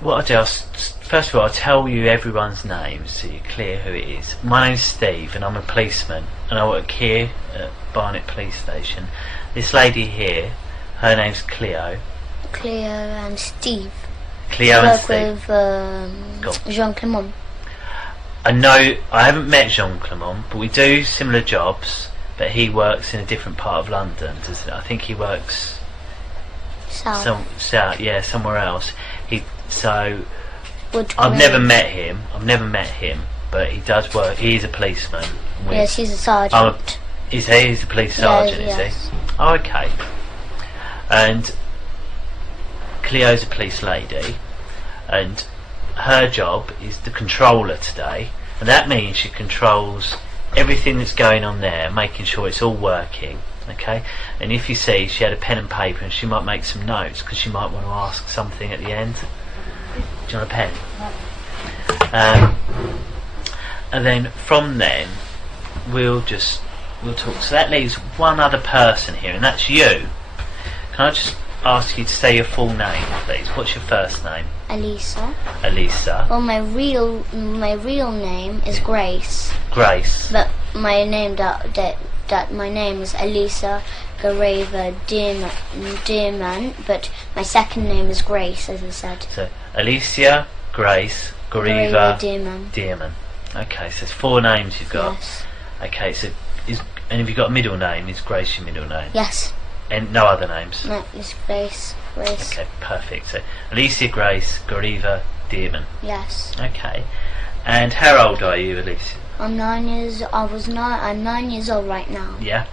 What I'll do, first of all, I'll tell you everyone's names so you're clear who it is. My name's Steve and I'm a policeman and I work here at Barnet Police Station. This lady here, her name's Cleo. Cleo and Steve. Cleo and Steve. With Jean Clement. I know, I haven't met Jean Clement, but we do similar jobs, but he works in a different part of London, doesn't it? I think he works south, yeah, somewhere else. I've never met him, but he does work. He's a policeman. Yes, he's a sergeant. He's a police sergeant, yes. Is he? Oh, okay. And Cleo's a police lady, and her job is the controller today, and that means she controls everything that's going on there, making sure it's all working. Okay, and if you see, she had a pen and paper and she might make some notes because she might want to ask something at the end. Do you want a pen? And then from then we'll talk. So that leaves one other person here, and that's you. Can I just ask you to say your full name, please? What's your first name? Elisa. Elisa. Well, my real name is Grace. Grace. But my name my name is Elisa Gareva Dearman, but my second name is Grace, as I said. So Alicia Grace Gareva Dearman. Okay, so there's 4 names you've got. Yes. Okay, so and have you got a middle name? Is Grace your middle name? Yes. And no other names? No, it's Grace. Okay, perfect. So Alicia Grace Gareva Dearman. Yes. Okay. And how old are you, Alicia? I'm 9 years old right now. Yeah.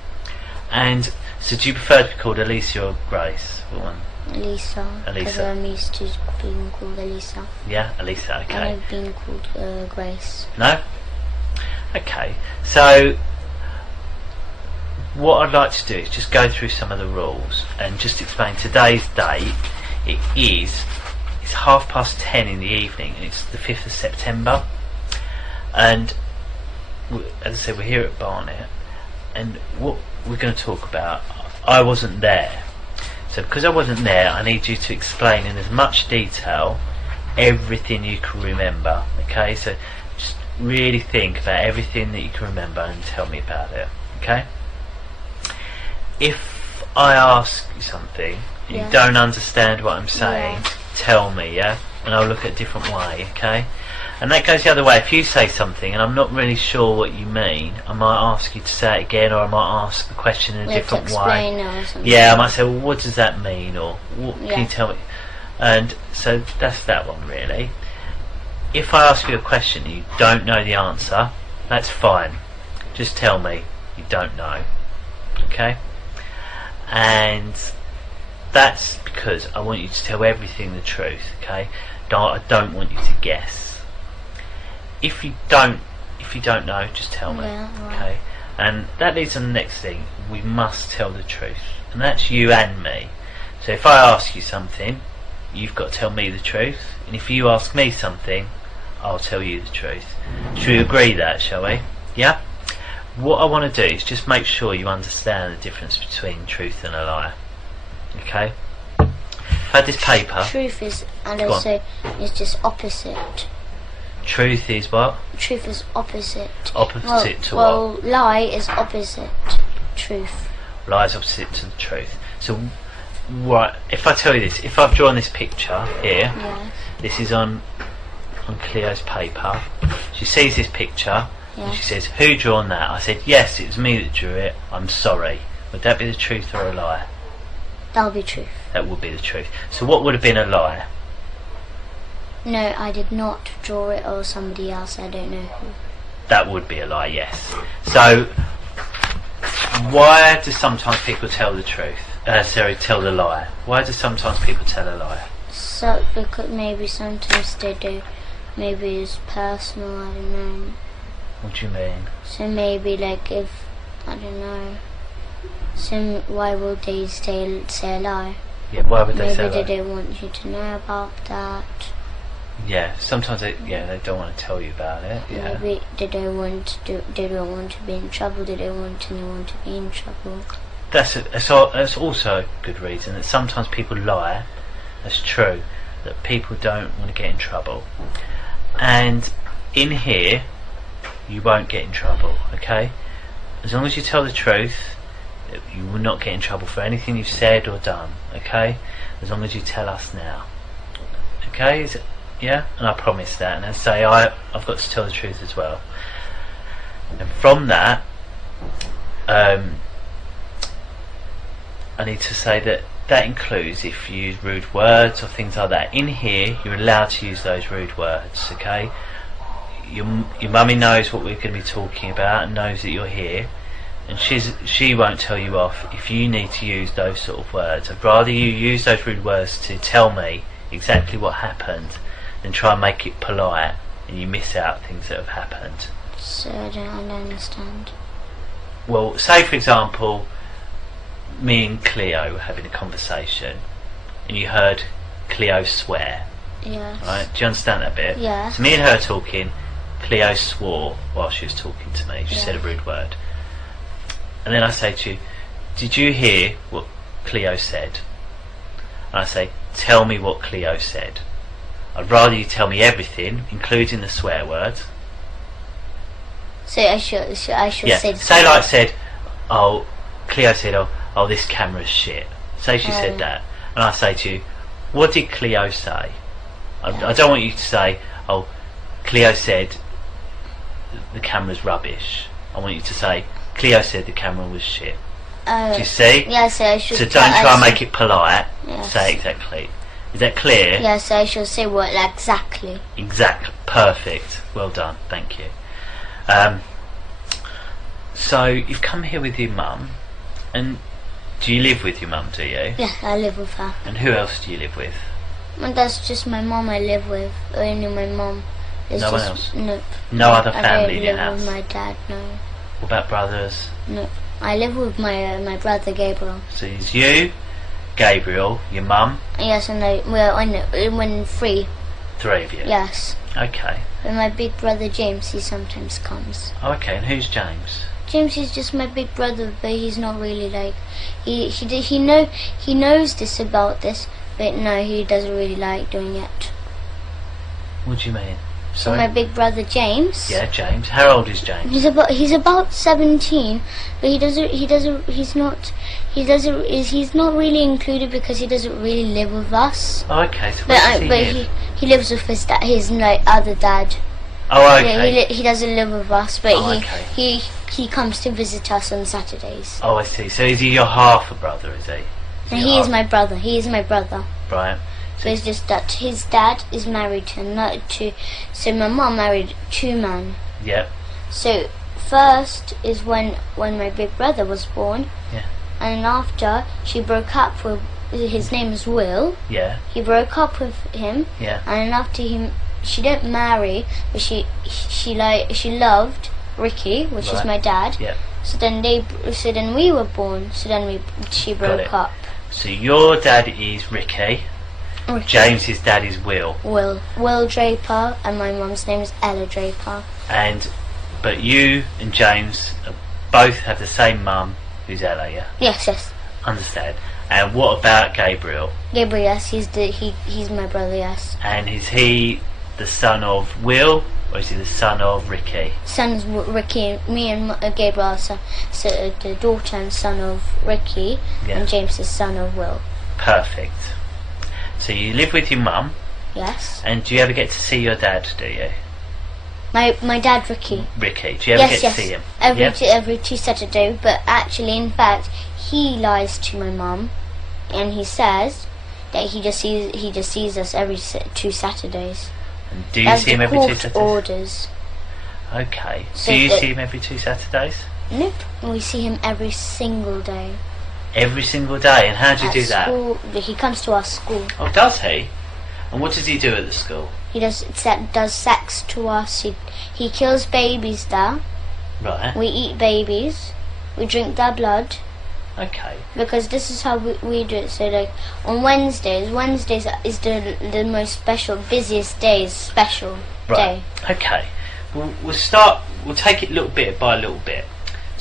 And so do you prefer to be called Alicia or Grace? What one? Elisa. Because I'm used to being called Elisa. Yeah, Elisa, okay. And I've been called Grace. No? Okay. So what I'd like to do is just go through some of the rules and just explain today's date. It's 10:30 in the evening, and it's the 5th of September. And as I said, we're here at Barnet, and what we're going to talk about, I wasn't there. So because I wasn't there, I need you to explain in as much detail everything you can remember. Okay, so just really think about everything that you can remember and tell me about it. Okay? If I ask you something and you don't understand what I'm saying, tell me, yeah? And I'll look at a different way, okay? And that goes the other way. If you say something and I'm not really sure what you mean, I might ask you to say it again, or I might ask the question in a different way. Or something. Yeah, I might say, well, what does that mean? Or what can you tell me? And so that's that one, really. If I ask you a question and you don't know the answer, that's fine. Just tell me you don't know. Okay? And that's because I want you to tell everything the truth, okay? I don't want you to guess. If you don't know, just tell me, okay? And that leads on the next thing. We must tell the truth, and that's you and me. So if I ask you something, you've got to tell me the truth, and if you ask me something, I'll tell you the truth. Should we agree that, shall we? Yeah? What I want to do is just make sure you understand the difference between truth and a lie. Okay? I've had this paper. Truth is, and also is just opposite. Truth is what? Truth is opposite. Opposite to well, what? Lie is opposite truth. Lie is opposite to the truth. So, right, if I tell you this, if I've drawn this picture here, this is on Cleo's paper. She sees this picture, and she says, "Who drawn that?" I said, "Yes, it was me that drew it. I'm sorry." Would that be the truth or a lie? That would be truth. That would be the truth. So what would have been a lie? No, I did not draw it, or somebody else, I don't know who. That would be a lie, yes. So, why do sometimes people tell the truth? Tell the lie. Why do sometimes people tell a lie? So, because maybe sometimes they do. Maybe it's personal, I don't know. What do you mean? So maybe, like, if, I don't know. So why would they say a lie? Yeah, why would they say a lie? Maybe they don't want you to know about that. Yeah, sometimes they don't want to tell you about it. Yeah. Maybe they don't want to be in trouble. They don't want anyone to be in trouble. That's also a good reason that sometimes people lie. That's true, that people don't want to get in trouble. And in here, you won't get in trouble, okay? As long as you tell the truth, you will not get in trouble for anything you've said or done, okay? As long as you tell us now. Okay? Is it, yeah? And I promise that. And I say I've got to tell the truth as well. And from that, I need to say that includes if you use rude words or things like that. In here, you're allowed to use those rude words, okay? Your mummy knows what we're going to be talking about and knows that you're here, and she won't tell you off if you need to use those sort of words. I'd rather you use those rude words to tell me exactly what happened than try and make it polite and you miss out things that have happened. So I don't understand. Well, say for example, me and Cleo were having a conversation and you heard Cleo swear. Yes. Right? Do you understand that bit? Yes. So me and her talking, Cleo swore while she was talking to me. She said a rude word. And then I say to you, did you hear what Cleo said? And I say, tell me what Cleo said. I'd rather you tell me everything, including the swear words. So I should say. Say like I said, oh, Cleo said, oh, this camera's shit. Say she said that, and I say to you, what did Cleo say? I don't want you to say, oh, Cleo said the camera's rubbish. I want you to say, Cleo said the camera was shit. Do you see? Yes, I should. So don't try and make it polite. Yes. Say exactly. Is that clear? Yes, I should say what exactly. Exactly. Perfect. Well done. Thank you. So you've come here with your mum, and do you live with your mum? Do you? Yeah, I live with her. And who else do you live with? And that's just my mum I live with. Only my mum. No one else? No. No other family in your I don't house? live with my dad, no. What about brothers? No. I live with my brother Gabriel. So it's you, Gabriel, your mum? Yes, and I know, when free. Three of you? Yes. Okay. And my big brother James, he sometimes comes. Oh, okay, and who's James? James is just my big brother, but he's not really like he knows this about this, but no, he doesn't really like doing it. What do you mean? So Sorry? my big brother James. Yeah, James. How old is James? He's about 17, but he's not really included because he doesn't really live with us. Oh, okay. So where does he live? He lives with his other dad. Oh, okay. Yeah, he doesn't live with us, but okay. he comes to visit us on Saturdays. Oh, I see. So is he your half a brother? Is he? And he is my brother. He is my brother. Right. So it's just that his dad is married to so my mum married two men. Yep. So first is when my big brother was born. Yeah. And after she broke up with his name is Will. Yeah. He broke up with him. Yeah. And after she didn't marry, but she loved Ricky, which is my dad. Yeah. So then we were born. So then she broke up. So your dad is Ricky. James's dad is Will. Will Draper, and my mum's name is Ella Draper. But you and James both have the same mum, who's Ella, yeah? Yes. Understand. And what about Gabriel? Gabriel, yes, he's my brother, yes. And is he the son of Will, or is he the son of Ricky? Son's Ricky, me and Gabriel are so the daughter and son of Ricky, and James is son of Will. Perfect. So you live with your mum? Yes. And do you ever get to see your dad, do you? My dad, Ricky. Ricky, do you ever get to see him? Every two Saturdays, but actually, in fact, he lies to my mum, and he says that he just sees us every two Saturdays. And do you see him every 2 Saturdays? Orders. Okay. So do you see him every 2 Saturdays? Nope. We see him every single day. Every single day? And how do you do school, that? He comes to our school. Oh, does he? And what does he do at the school? He does sex to us. He kills babies there. Right. We eat babies. We drink their blood. Okay. Because this is how we do it. So like on Wednesdays is the most special, busiest day, day. Okay. We'll take it little bit by little bit.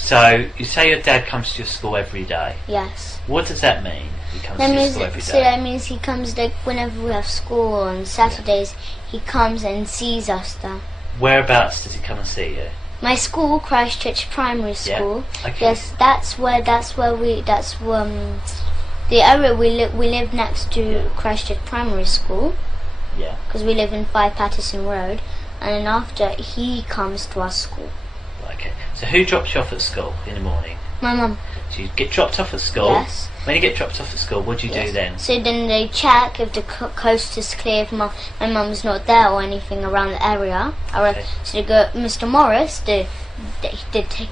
So you say your dad comes to your school every day. Yes. What does that mean? He comes That to your means school every day. so that means he comes like whenever we have school on Saturdays. He comes and sees us there. Whereabouts does he come and see you? My school, Christchurch Primary School. Yeah. Okay. Yes, that's where the area we live next to Christchurch Primary School. Yeah. Because we live in 5 Patterson Road, and then after he comes to our school. Okay. So who drops you off at school in the morning? My mum. So you get dropped off at school. Yes. When you get dropped off at school, what do you do then? So then they check if the coast is clear, if my mum's not there or anything around the area. Okay. So they go, Mr. Morris, the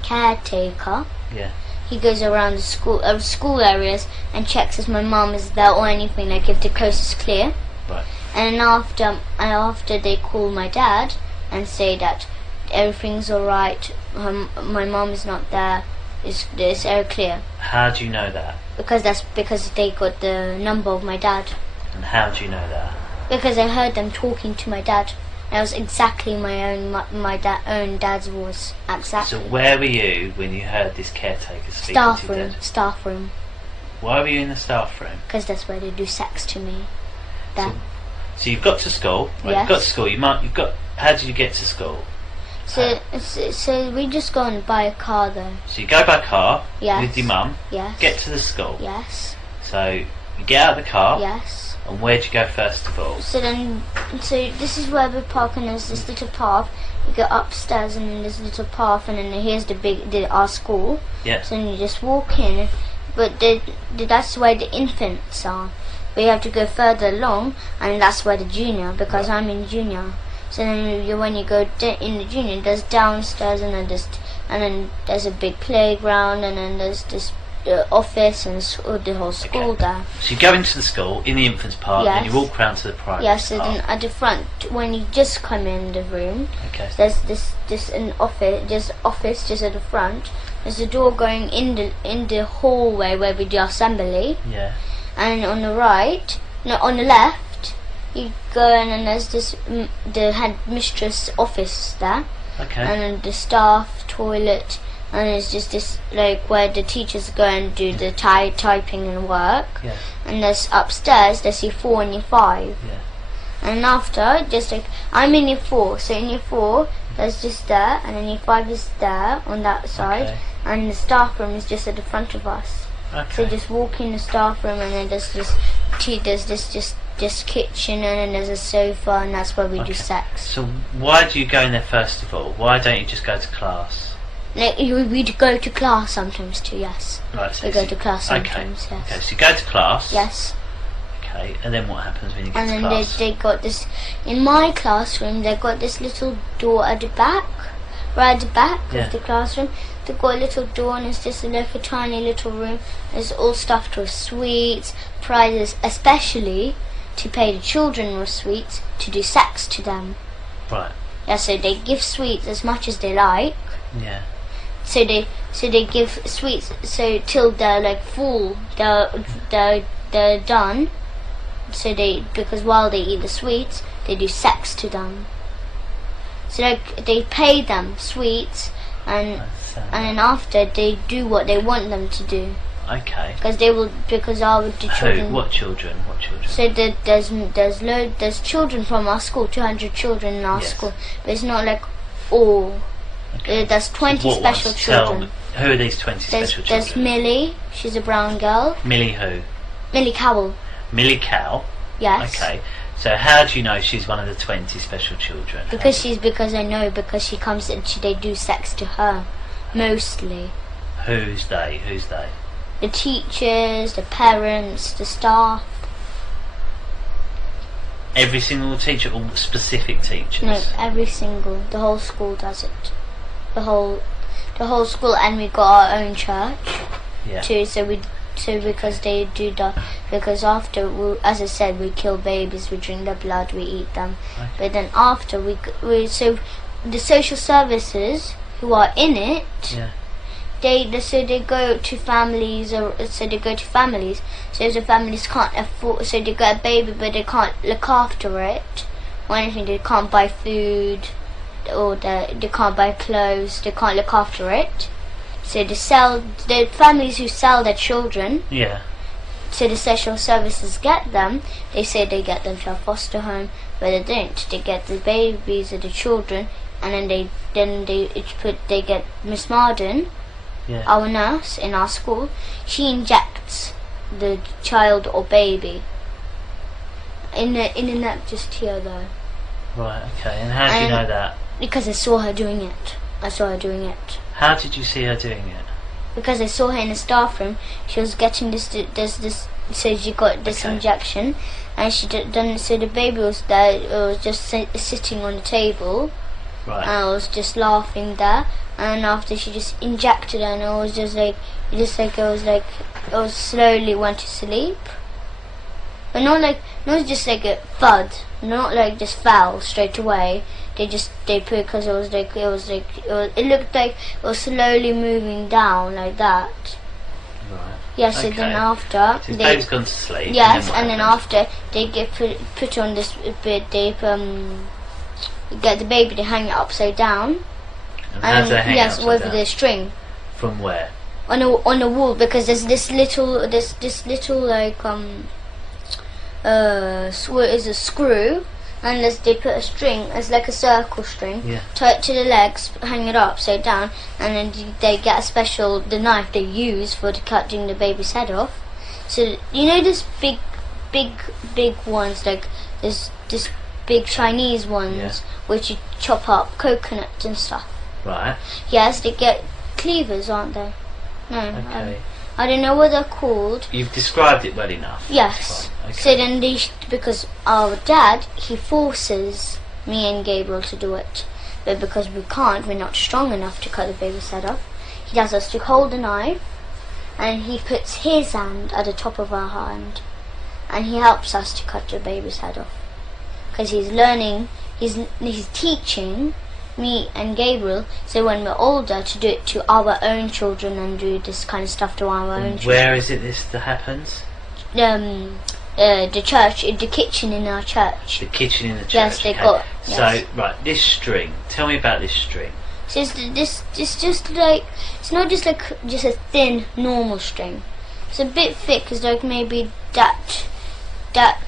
caretaker. Yeah. He goes around the school areas and checks if my mum is there or anything, like if the coast is clear. Right. And after they call my dad and say that everything's alright, my mum is not there, it's all clear. How do you know that? Because they got the number of my dad. And how do you know that? Because I heard them talking to my dad. And it was exactly my own dad's voice. Exactly. So where were you when you heard this caretaker speaking Staff to you? room. Staff room. Why were you in the staff room? Because that's where they do sex to me. There. So you've got to school. Right, Yes. You've got to school. You've got. How did you get to school? So we just go and buy a car though. So you go by car Yes. with your mum. Yes. Get to the school. Yes. So you get out of the car. Yes. And where'd you go first of all? So this is where we park, and there's this little path. You go upstairs, and then there's a little path, and then here's our school. Yeah. So then you just walk in, but that's where the infants are. But you have to go further along, and that's where the junior, because I'm in junior. So then when you go in the junior, there's downstairs, and then there's a big playground, and then there's this office and the whole school there. So you go into the school in the infants part, Yes. and you walk round to the primary Yes, so part. then at the front, when you just come in the room, Okay. there's an office just at the front. There's a door going in the hallway where we do assembly. Yeah. And on the right, no, on the left, you go in and there's the headmistress office there, Okay. and then the staff toilet, and it's just this like where the teachers go and do the typing and work. Yeah. And there's upstairs, there's year 4 and year 5. Yeah. And after, just like I'm in year 4, so in year 4 there's just there, and then year 5 is there on that side, Okay. and the staff room is just at the front of us. So Okay. just walk in the staff room, and then there's this kitchen, and then there's a sofa, and that's where we do Okay. sex. So why do you go in there first of all? Why don't you just go to class? Like, we go to class sometimes too. Yes. Right. So We go to class Okay. sometimes. Yes. Okay. So you go to class. Yes. Okay. And then what happens when you get And to then class? they got this in my classroom. They got this little door at the back, right at the back Yeah. of the classroom. They got a little door, and it's just like a tiny little room. It's all stuffed with sweets, prizes, especially to pay the children with sweets to do sex to them. Right. Yeah, so they give sweets as much as they like. Yeah. So they give sweets so till they're like full, they're done. So because while they eat the sweets, they do sex to them. So they pay them sweets, and then after they do what they want them to do. Okay. Because our the children. Who? What children? What children? So there's children from our school, 200 children in our Yes. school, but it's not like all. Okay. There's 20 What special ones? Tell children. me, who are these 20 special There's children? Millie, she's a brown girl. Millie who? Millie Cowell, Millie Cow. yes. Okay. So how do you know she's one of the 20 special children? Because I know because she comes and they do sex to her, mostly. Who's they? Who's they? The teachers, the parents, the staff. Every single teacher, or specific teachers? No, the whole school does it. The whole school, and we got our own church Yeah. too. So because they do that, because after as I said, we kill babies, we drink their blood, we eat them. Okay. But then after so the social services who are in it, Yeah. they go to families, So if the families can't afford, so they got a baby but they can't look after it or anything, they can't buy food, or they can't buy clothes, they can't look after it. So the families who sell their children. Yeah. So the social services get them. They say they get them to a foster home, but they don't. They get the babies or the children, and then they get Miss Marden, our nurse in our school. She injects the child or baby in the neck just here though. Right. Okay. And how do you know that? Because I saw her doing it. How did you see her doing it? Because I saw her in the staff room. She was getting this. So she got this injection, and she done. So the baby was there. It was just sitting on the table, right? And I was just laughing there. And after she just injected her, and I was just like, I was slowly went to sleep. But not just like a thud. Not like just fell straight away. They put because it looked like it was slowly moving down like that. Right. Yes. Okay. So then after so the baby's gone to sleep. Yes, and then after they get put on this bit, they get the baby to hang it upside down. And how do they hang it upside with down? the string. From where? On the wall, because there's this little like is a screw. Unless they put a string, it's like a circle string, tie it to the legs, hang it upside down, and then they get the knife they use for cutting the baby's head off. So you know this big ones, like this big Chinese ones, which you chop up coconuts and stuff. Right. Yes, they get cleavers, aren't they? No. Okay. I don't know what they're called. You've described it well enough. Yes. Okay. So then because our dad, he forces me and Gabriel to do it. But because we're not strong enough to cut the baby's head off, he does us to hold the knife, and he puts his hand at the top of our hand, and he helps us to cut the baby's head off. Because he's learning, he's teaching me and Gabriel, so when we're older, to do it to our own children and do this kind of stuff to our own children. Where is it this that happens? The church, the kitchen in our church. The kitchen in the church. Yes, they got. Yes. So right, this string. Tell me about this string. So it's just like, it's not just like just a thin normal string. It's a bit thick. It's like maybe that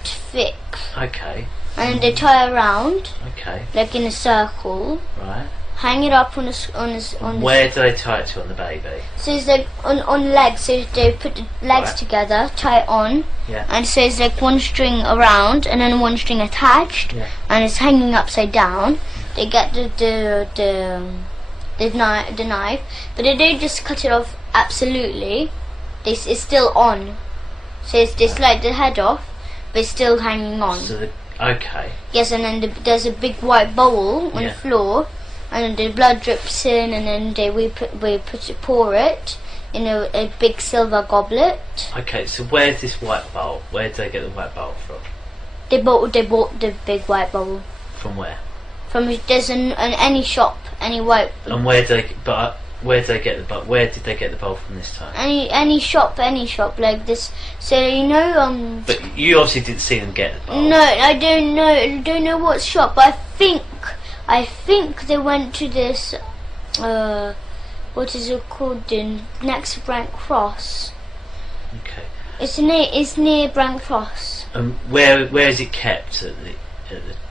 thick. Okay. And they tie around. Okay. Like in a circle. Right. Hang it up on the. Where do they tie it to on the baby? So it's like on legs. So they put the legs together, tie it on. Yeah. And so it's like one string around and then one string attached. Yeah. And it's hanging upside down. They get the knife, but they don't just cut it off absolutely. It's still on. So it's just like the head off, but it's still hanging on. So okay. Yes, and then there's a big white bowl on the floor, and the blood drips in, and then we pour it in a big silver goblet. Okay, so where's this white bowl? Where did they get the white bowl from? They bought the big white bowl. From where? From there's any shop, any white. And where did they get the bowl? Where did they get the bowl from this time? Any shop like this. So you know. But you obviously didn't see them get the bowl. No, I don't know. I don't know what shop. But I think they went to this. What is it called? Next to Brent Cross. Okay. It's near Brent Cross. And where is it kept at the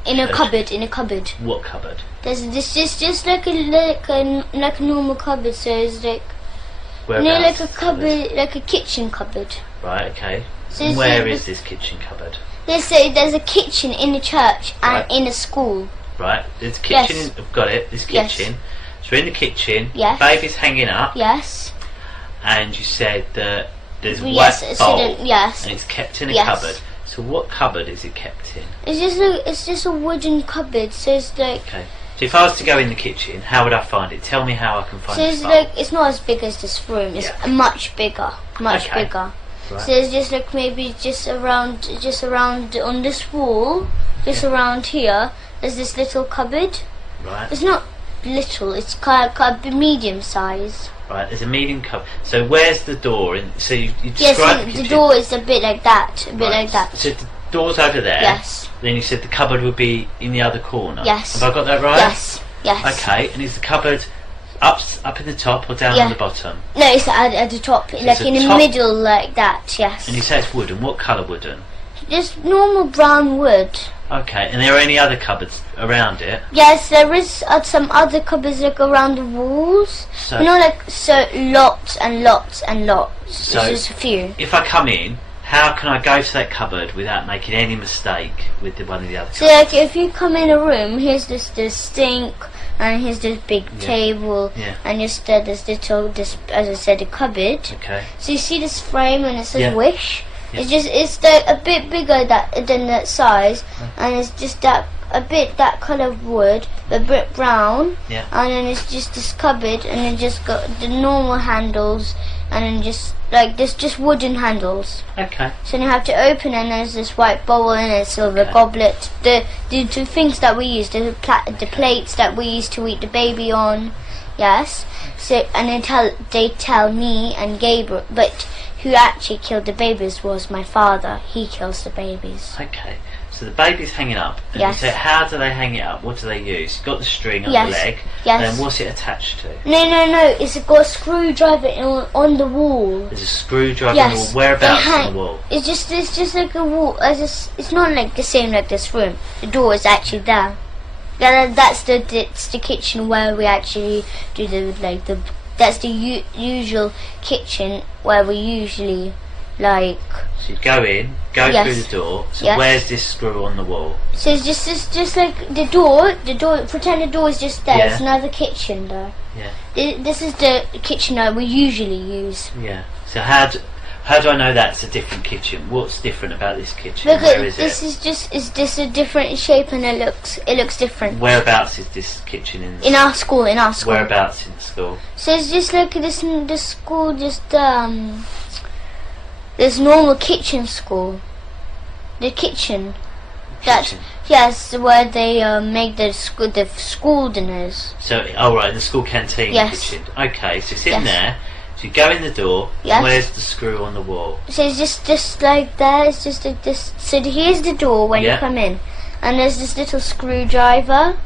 in a cupboard. In a cupboard. What cupboard? There's this just like a normal cupboard. So it's like Whereabouts? like a cupboard, like a kitchen cupboard. Right. Okay. So and where is this kitchen cupboard? There's a kitchen in the church and in a school. Right. There's a kitchen. Yes. I've got it. This kitchen. Yes. So in the kitchen. Yes. Baby's hanging up. Yes. And you said that there's a yes, white so bowl. yes. And it's kept in a Yes. cupboard. So what cupboard is it kept in? It's just a wooden cupboard. So it's like. Okay. So if I was to go in the kitchen, how would I find it? Tell me how I can find it. So it's like it's not as big as this room. It's much bigger, much bigger. Right. So it's just like maybe just around on this wall, just around here. There's this little cupboard. Right. It's not little. It's kind of medium size. Right. There's a medium cupboard. So where's the door? So you described the door is a bit like that. A bit like that. So the door's over there. Yes. Then you said the cupboard would be in the other corner. Yes. Have I got that right? Yes. Yes. Okay. And is the cupboard up in the top or down on the bottom? No, it's at the top, So like in the middle, like that. Yes. And you say it's wooden. What colour wooden? Just normal brown wood. Okay. And there are any other cupboards around it? Yes, there is some other cupboards like around the walls. So, lots and lots and lots. So it's just a few. If I come in, how can I go to that cupboard without making any mistake with one of the other cupboards? So like if you come in a room, here's this sink, and here's this big table, and just this little, as I said, a cupboard. Okay. So you see this frame and it says wish. Yeah. It's like a bit bigger than that size, and it's just that that colour of wood, a bit brown, and then it's just this cupboard, and then just got the normal handles, and then just like this, just wooden handles. Okay. So you have to open, and there's this white bowl and a silver goblet. The two things that we use, the plates that we use to eat the baby on. Yes. So and they tell me and Gabriel, but who actually killed the babies was my father. He kills the babies. Okay. So the baby's hanging up, and you say, how do they hang it up? What do they use? You've got the string on the leg, and then what's it attached to? No, it's got a screwdriver on the wall. There's a screwdriver on the wall. Whereabouts on the wall? It's just like a wall. It's not like the same like this room. The door is actually there. That's the kitchen where we actually do that's the usual kitchen where we usually like. So you go in, through the door. So where's this screw on the wall? So it's just like the door. Pretend the door is just there. It's another kitchen there. Yeah. This is the kitchen that we usually use. Yeah. So how do I know that's a different kitchen? What's different about this kitchen? Because where is this it? is just a different shape, and it looks different. Whereabouts is this kitchen in our school? Whereabouts in the school? So it's just like this school, just this normal kitchen school. The kitchen. Yes, where they make the school dinners. So, right, the school canteen kitchen. Okay, so it's in there. So you go in the door. Yes. Where's the screw on the wall? So it's just like that. It's just like this. So here's the door when you come in, and there's this little screwdriver.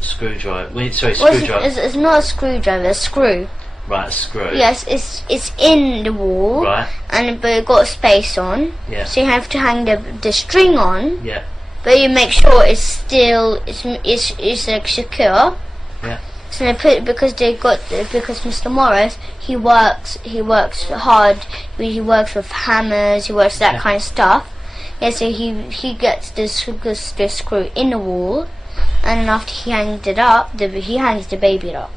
Screwdriver. Screwdriver. It's not a screwdriver. A screw. Right, a screw. Yes, it's in the wall. Right. But it got a space on. Yeah. So you have to hang the string on. Yeah. But you make sure it's still it's like secure. Yeah. So they put because Mr. Morris he works hard. He works with hammers. He works that kind of stuff. Yeah. So he gets this screw in the wall, and then after he hangs it up, he hangs the baby up.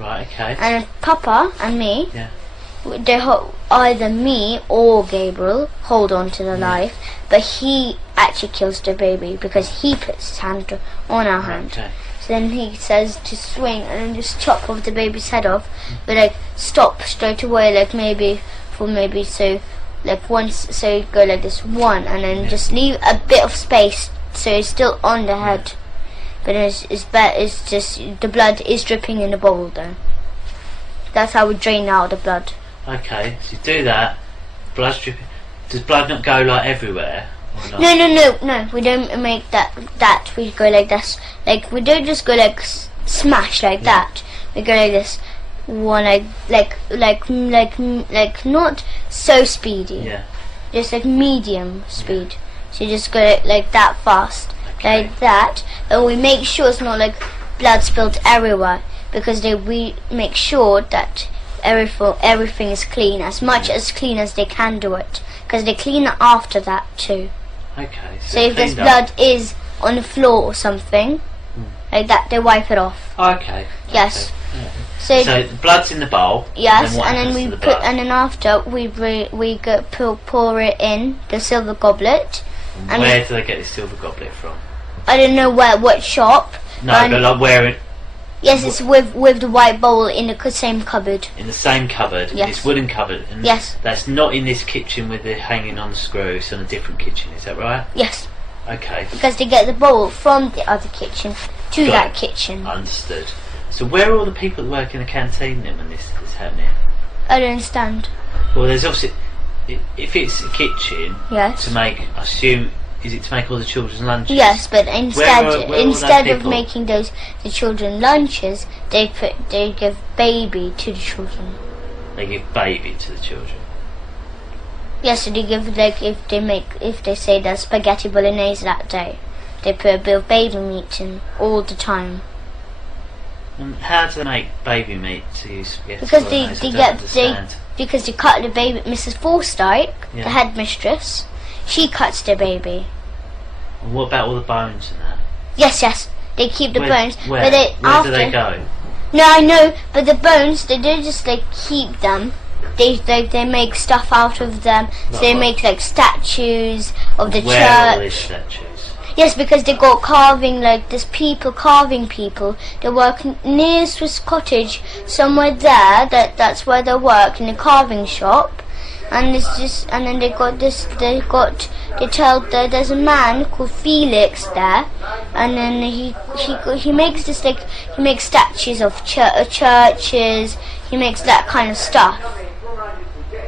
Right. Okay. And Papa and me. Yeah. Either me or Gabriel hold on to the knife, but he actually kills the baby because he puts his hand on our hand. Okay. So then he says to swing and then just chop off the baby's head off, but like stop straight away, like so once, so you go like this one, and then just leave a bit of space so it's still on the head, but it's just the blood is dripping in the bowl though. That's how we drain out the blood. Okay, so you do that. Blood's dripping. Does blood not go like everywhere? Or not? No. We don't make that. We go like this. Like we don't just go like smash like that. We go like this. One like not so speedy. Yeah. Just like medium speed. So you just go like that fast, like that, and we make sure it's not like blood spilled everywhere because we make sure that everything is clean, as much as clean as they can do it, because they clean it after that too. Okay. So if there's blood is on the floor or something like that, they wipe it off. Okay. Yes. Okay. So the blood's in the bowl. Yes, and then we put, and then after we pour it in the silver goblet. And where do they get this silver goblet from? I don't know what shop. No, but like where it. Yes, it's with the white bowl in the same cupboard. In the same cupboard, yes. This wooden cupboard. And yes. That's not in this kitchen with it hanging on the screw. It's in a different kitchen. Is that right? Yes. Okay. Because they get the bowl from the other kitchen to that kitchen. Understood. So where are all the people that work in the canteen then when this is happening? I don't understand. Well, there's obviously, if it's a kitchen, yes. to make, I assume Is it to make all the children's lunches? Yes, but instead of people? making the children lunches, they give baby to the children. They give baby to the children. Yes, so they give, like, if they say there's spaghetti bolognese that day, they put a bit of baby meat in all the time. And how do they make baby meat to use spaghetti Because bolognese? because they cut the baby. Mrs. Forsyth, the headmistress, she cuts the baby. And what about all the bones and that? Yes, they keep the bones. Where? But Where do they go? No, I know, but the bones, they don't just like keep them. They make stuff out of them. So they make like statues of the Where are all these church. statues? Yes, because they got carving, like there's carving people. They work near Swiss Cottage, somewhere there. That's where they work, in a carving shop. And then they tell that there's a man called Felix there, and then he makes this, like, he makes statues of churches. He makes that kind of stuff.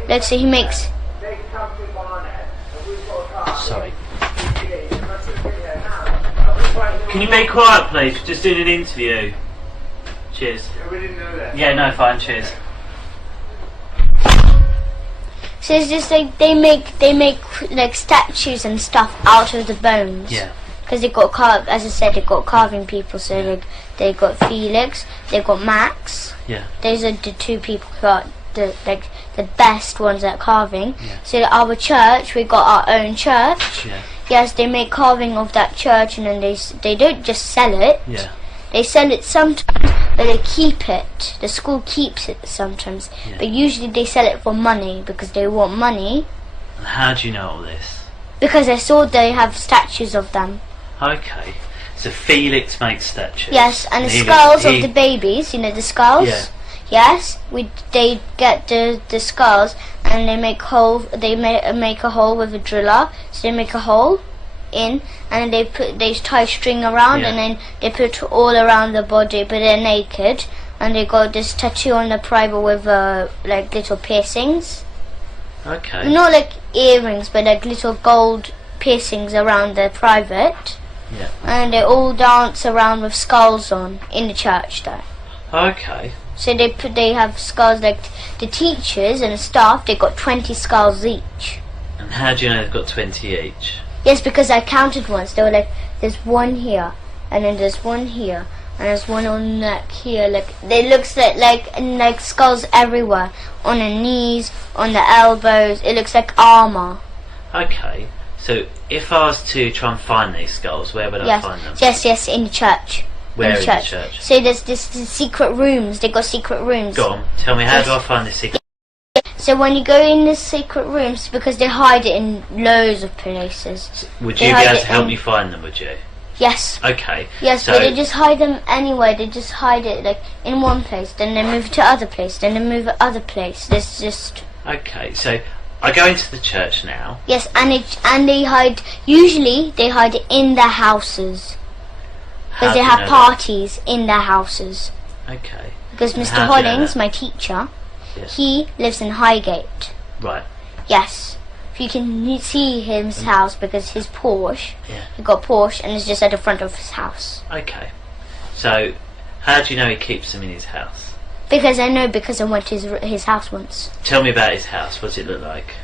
Like, so he makes. Sorry. Can you be quiet, please? We're just doing an interview. Cheers. Yeah, no, fine. Cheers. So it's just like they make like statues and stuff out of the bones. Yeah. Because they got as I said, they got carving people. So they got Felix, they got Max. Yeah. Those are the two people who are the best ones at carving. Yeah. So our church, we got our own church. Yeah. Yes, they make carving of that church, and then they don't just sell it. Yeah. They sell it sometimes, but they keep it. The school keeps it sometimes, but usually they sell it for money because they want money. And how do you know all this? Because I saw they have statues of them. Okay. So Felix makes statues. Yes, and the skulls of the babies. You know the skulls. Yeah. Yes, they get the skulls and they make hole. They make a hole with a driller. So they make a hole in, and they tie string around, and then they put all around the body, but they're naked, and they got this tattoo on the private with like little piercings. Okay. Not like earrings, but like little gold piercings around the private. Yeah. And they all dance around with skulls on in the church there. Okay. So they have skulls, like the teachers and the staff. They got 20 skulls each. And how do you know they've got 20 each? Yes, because I counted once. They were like, there's one here, and then there's one here, and there's one on the neck here. Like they looks like skulls everywhere, on the knees, on the elbows. It looks like armor. Okay. So if I was to try and find these skulls, where would I find them? Yes, in the church. Where in the church? So there's this secret rooms. They got secret rooms. Go on. Tell me, how do I find the secret? So when you go in the secret rooms, because they hide it in loads of places. Would you be able to help me find them, would you? Yes. Okay. Yes, so but they just hide them anywhere. They just hide it like in one place, then they move to other place, then they move to other place. There's just. Okay, so I go into the church now. Yes, and they hide. Usually they hide it in their houses because they have parties in their houses. Okay. Because Mr. Hollings, my teacher, he lives in Highgate. Right. Yes. You can see his house because his Porsche. Yeah. He got Porsche and it's just at the front of his house. Okay. So, how do you know he keeps them in his house? Because I know, because I went to his house once. Tell me about his house. What does it look like?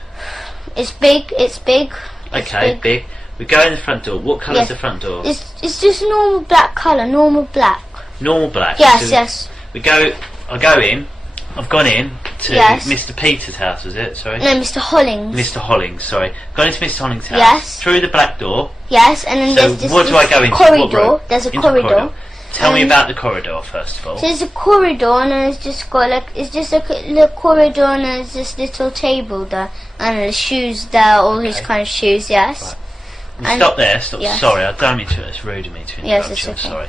It's big. It's big. Okay, big. We go in the front door. What colour is the front door? It's just normal black colour. Normal black. Normal black. Yes, so yes. I go in. I've gone in to Mr. Peter's house, was it? Sorry. No, Mr. Hollings. Mr. Hollings, sorry. Gone into Mr. Hollings' house. Yes. Through the black door. Yes, and then there's this what do I go into? Corridor. There's a corridor. Tell me about the corridor first of all. So there's a corridor, and it's just got it's just a little corridor, and there's this little table there, and there's shoes there, all his kind of shoes. Yes. Right. Stop there. Stop. Yes. Sorry, I don't mean to. It's rude of me to interrupt you. It's I'm okay. sorry.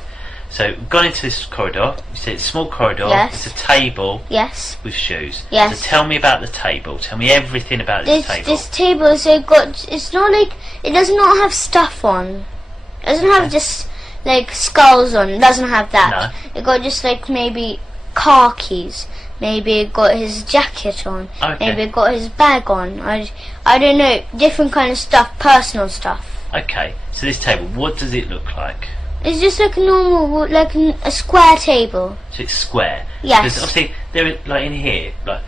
So we've gone into this corridor. You see it's a small corridor. Yes. It's a table. Yes. With shoes. Yes. So tell me about the table. Tell me everything about this table. This table, it's not like, it does not have stuff on. It doesn't have just like skulls on. It doesn't have that. No. It got just like maybe car keys. Maybe it got his jacket on. Okay. Maybe it got his bag on. I don't know. Different kind of stuff. Personal stuff. Okay, so this table, what does it look like? It's just like a normal, like a square table. So it's square. Yes. Because obviously, there, like in here, like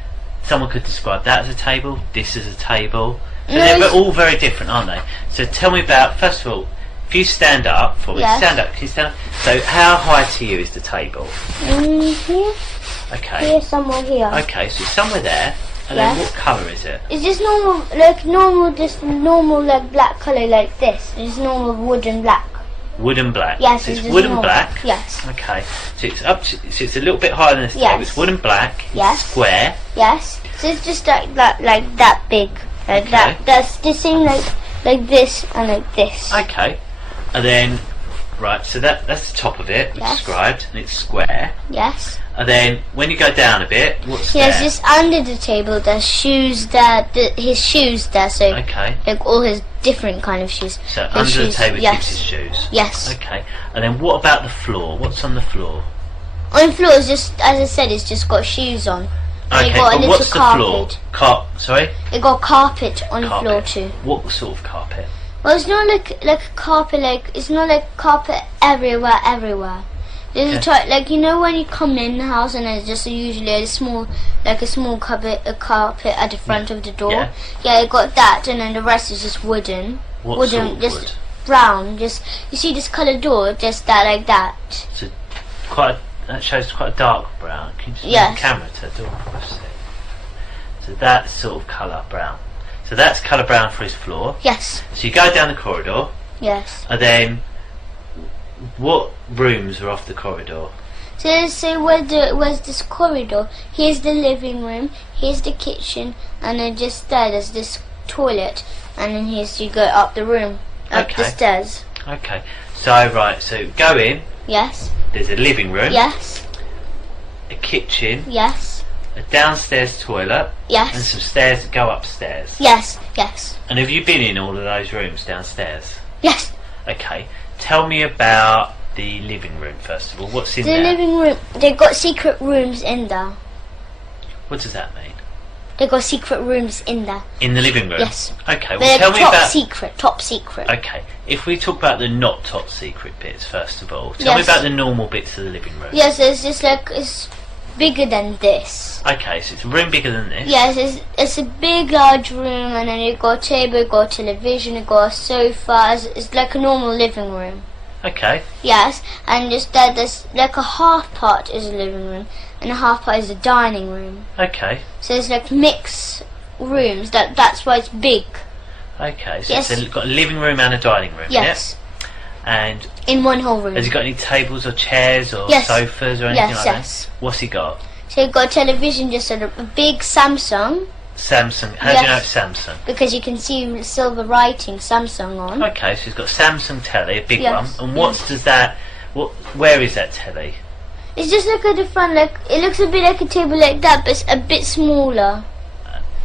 someone could describe that as a table, this as a table. So they're all very different, aren't they? So tell me about, first of all, if you stand up for me, stand up, can you stand up? So how high to you is the table? Here. Okay. Here, somewhere here. Okay, so it's somewhere there. And then what colour is it? It's just normal, just normal, like black colour, like this. It's normal wood and black. Wood and black. Yes, so it's wood and black. Yes. Okay, so it's up. So it's a little bit higher than this table. It's wood and black. Yes. It's square. Yes. So it's just like that big, like that. That's the same, like this and like this. Okay, and then right. So that's the top of it, described, and it's square. Yes. And then when you go down a bit, what's there? Yes, just under the table, there's shoes there. His shoes there. So like all his different kind of shoes. So under the table keeps his shoes. Yes. Okay. And then what about the floor? What's on the floor? On the floor is just, as I said, it's just got shoes on. And Okay, got a but little what's carpet. the floor? Sorry? It got carpet on the floor too. What sort of carpet? Well, it's not like a carpet. Like it's not like carpet everywhere. There's a like, you know, when you come in the house and there's just usually a small carpet at the front of the door. Yeah, it got that, and then the rest is just wooden. What sort of just wood? Brown. Just, you see this coloured door, just that, like that. So that shows quite a dark brown. Can you just move the camera to the door? So that's sort of colour brown. So that's colour brown for his floor. Yes. So you go down the corridor. Yes. And then what rooms are off the corridor? So where's this corridor? Here's the living room, here's the kitchen, and then just there's this toilet, and then here's you go up the room, up the stairs. Okay. So right, so go in. Yes. There's a living room. Yes. A kitchen. Yes. A downstairs toilet. Yes. And some stairs that go upstairs. Yes. Yes. And have you been in all of those rooms downstairs? Yes. Okay. Tell me about the living room first of all. What's in there? The living room, they've got secret rooms in there. What does that mean? They've got secret rooms in there. In the living room? Yes. Okay, well they're tell me about... top secret. Okay, if we talk about the not top secret bits first of all, tell me about the normal bits of the living room. Yes, it's just like, it's bigger than this. Okay, so it's a room bigger than this? Yes, it's a big large room, and then you've got a table, you've got a television, you've got a sofa. It's like a normal living room. Okay. Yes, and just there's like a half part is a living room and a half part is a dining room. Okay. So it's like mixed rooms. That's why it's big. Okay, so it's got a living room and a dining room. Yes. Yeah? And in one whole room. Has he got any tables or chairs or sofas or anything like that? What's he got? So you've got a television, just a big Samsung. Samsung. How do you know it's Samsung? Because you can see silver writing Samsung on. Okay, so he's got Samsung telly, a big one. And does that? Where is that telly? It's just like at the front, like it looks a bit like a table like that, but it's a bit smaller.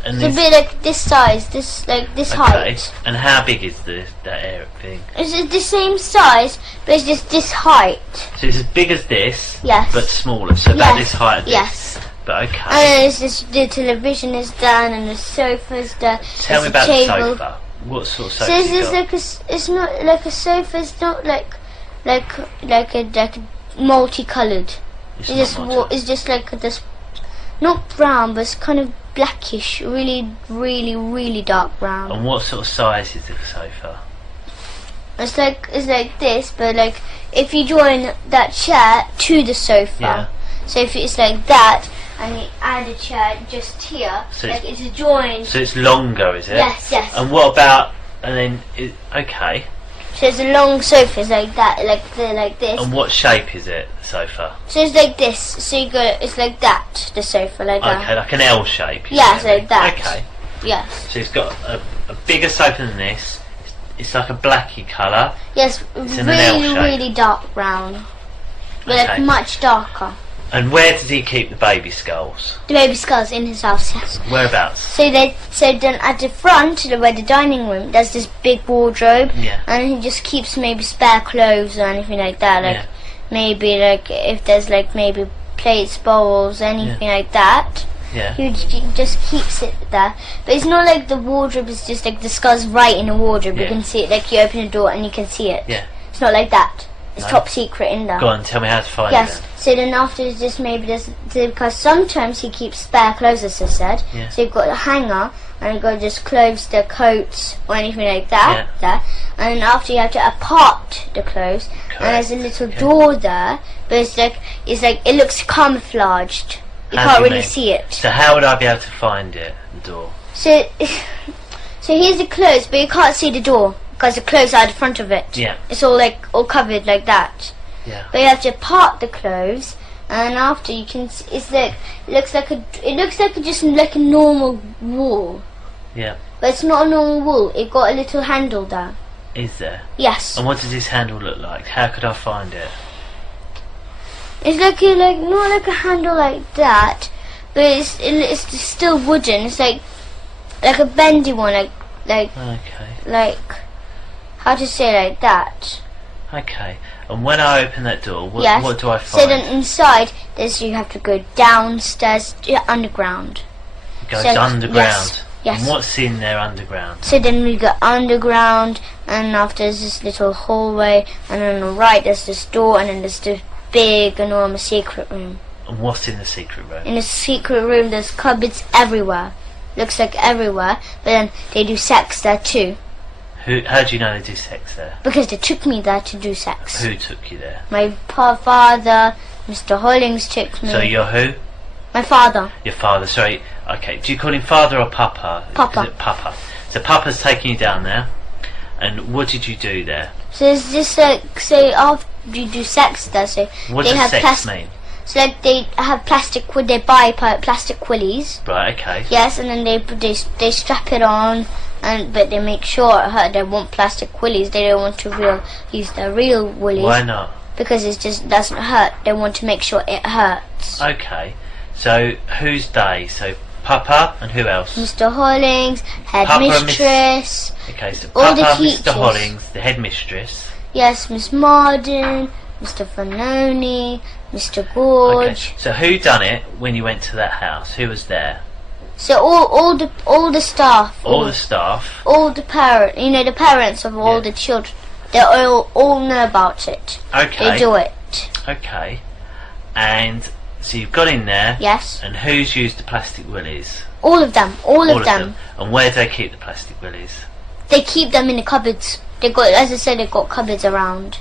And it's a bit like this size, this height. And how big is that area thing? It's the same size, but it's just this height. So it's as big as this, but smaller. So about this height. Of this. Yes. But okay. And it's just the television is down and the sofa's there. Tell me about the sofa. What sort of sofa? So it's not like a sofa. It's not like a multicoloured. It's just like this, not brown, but it's kind of blackish, really dark brown. And what sort of size is the sofa? It's like this, but like if you join that chair to the sofa, so if it's like that. And you add a chair just here, so like it's joined. So it's longer, is it? Yes. And what about? And then okay. So it's a long sofa, it's like that, like this. And what shape is it, the sofa? So it's like this. So you go, it's like that, the sofa, like that. Okay, like an L shape. Yes, like that. Okay. Yes. So it's got a bigger sofa than this. It's like a blacky colour. Yes, it's in an L shape. Really dark brown, but like much darker. And where does he keep the baby skulls? The baby skulls in his house, yes. Whereabouts? So then at the front, where the dining room, there's this big wardrobe, and he just keeps maybe spare clothes or anything like that, like maybe like if there's like maybe plates, bowls, anything like that. Yeah. He just keeps it there. But it's not like the wardrobe is just like the scar's right in the wardrobe. You can see it, like you open the door and you can see it. Yeah. It's not like that. It's No. top secret in there. Go on, tell me how to find Yes. it. So then after it's just maybe just because sometimes he keeps spare clothes, as I said. Yeah. So you've got a hanger and you've got just clothes, the coats or anything like that. There. And then after you have to apart the clothes. Correct. And there's a little door there, but it's like it looks camouflaged. You How can't do you really mean? see it. So how would I be able to find it, the door? So here's the clothes, but you can't see the door because the clothes are at the front of it. Yeah. It's all covered like that. Yeah. But you have to part the clothes, and after you can, it's like it looks like just like a normal wool, Yeah. but it's not a normal wool. It got a little handle there. Is there? Yes. And what does this handle look like? How could I find it? It's like not like a handle like that, but it's still wooden. It's like a bendy one, Okay. like how to say like that. Okay. And when I open that door, what Yes. do I find? So then inside, you have to go downstairs, underground. It goes so- underground. Yes. And what's in there underground? So then we go underground, and after there's this little hallway, and on the right there's this door, and then there's this big, enormous secret room. And what's in the secret room? In the secret room there's cupboards everywhere. Looks like everywhere, but then they do sex there too. How do you know they do sex there? Because they took me there to do sex. Who took you there? My father, Mr. Hollings took me. So you're who? My father. Your father, sorry. Okay, do you call him father or papa? Papa. Is it papa? So papa's taking you down there, and what did you do there? So it's just like, say after you do sex there, so What they does have sex mean? So like they have they buy plastic willies. Right, okay. Yes, and then they strap it on, but they make sure it hurt. They want plastic willies. They don't want to use their real willies. Why not? Because it just doesn't hurt. They want to make sure it hurts. Okay. So who's they? So Papa and who else? Mr. Hollings, headmistress. Okay, so all Papa, the Mr. teachers. Hollings, the headmistress. Yes, Miss Marden, Mr. Fanoni, Mr. Gorge. Okay. So who done it when you went to that house? Who was there? So all the staff. All the staff. All the the parents of all the children. They all know about it. Okay. They do it. Okay. And so you've got in there. Yes. And who's used the plastic willies? All of them. All of them. And where do they keep the plastic willies? They keep them in the cupboards. They got, as I said, they've got cupboards around.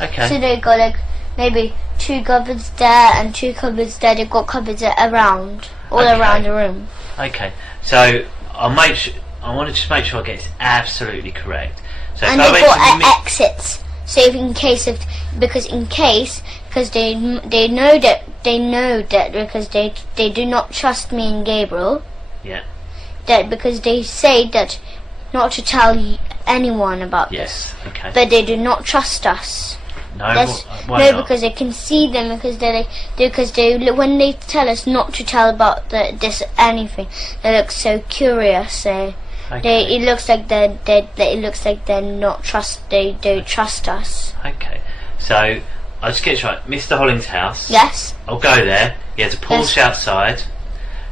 Okay. So they got like maybe 2 cupboards there and 2 cupboards there. They've got cupboards around, all around the room. Okay. So I want to just make sure I get this absolutely correct. So And if I they've went got to exits. So if because they know that because they do not trust me and Gabriel. Yeah. That because they say that not to tell anyone about Yes. this. Okay. But they do not trust us. No. Why No, not? because they can see them because they when they tell us not to tell about this anything, they look so curious. So it looks like they're not trust. They don't trust us. Okay. So I'll just get this right. Mr. Hollings' house. Yes. I'll go there. He has a Porsche outside.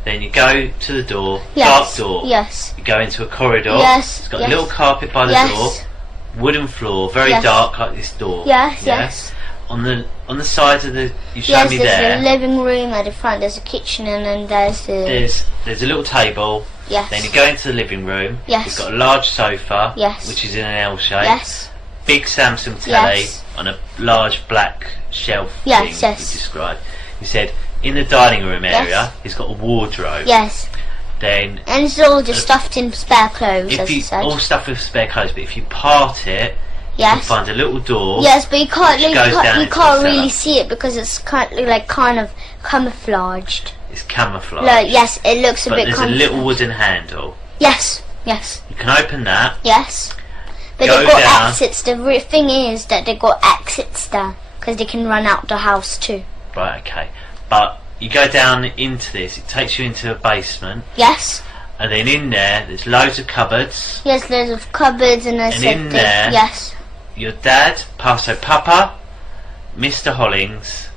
Then you go to the door. Yes. Dark door. Yes. You go into a corridor. Yes. It's got yes. a little carpet by the yes. door. Wooden floor, very Yes. dark like this door. Yes. Yeah? Yes. On the sides of the you showed Yes. me There's there. a living room at the front. There's a kitchen, and then there's the There's a little table. yes. Then you go into the living room. Yes. It's got a large sofa. Yes. Which is in an L shape. Yes. Big Samsung telly Yes. on a large black shelf Yes, thing yes. you described. You said in the dining room area Yes. it's got a wardrobe. Yes. Then And it's all just stuffed in spare clothes, as if I you said. all stuff with spare clothes, but if you part it, you Yes. find a little door. Yes, but you can't. which goes down You into can't the really cellar. see it because it's kind of camouflaged. It's camouflage. Like, yes, it looks a but bit. there's a little wooden handle. Yes, yes, You can open that. yes. But Go they've got down. exits. The thing is that they've got exits there because they can run out the house too. Right, okay. But you go down into this. It takes you into a basement, Yes, and then in there's loads of cupboards. yes. There's of cupboards and there's And in there- yes, Your dad, so Papa, Mr. Hollings,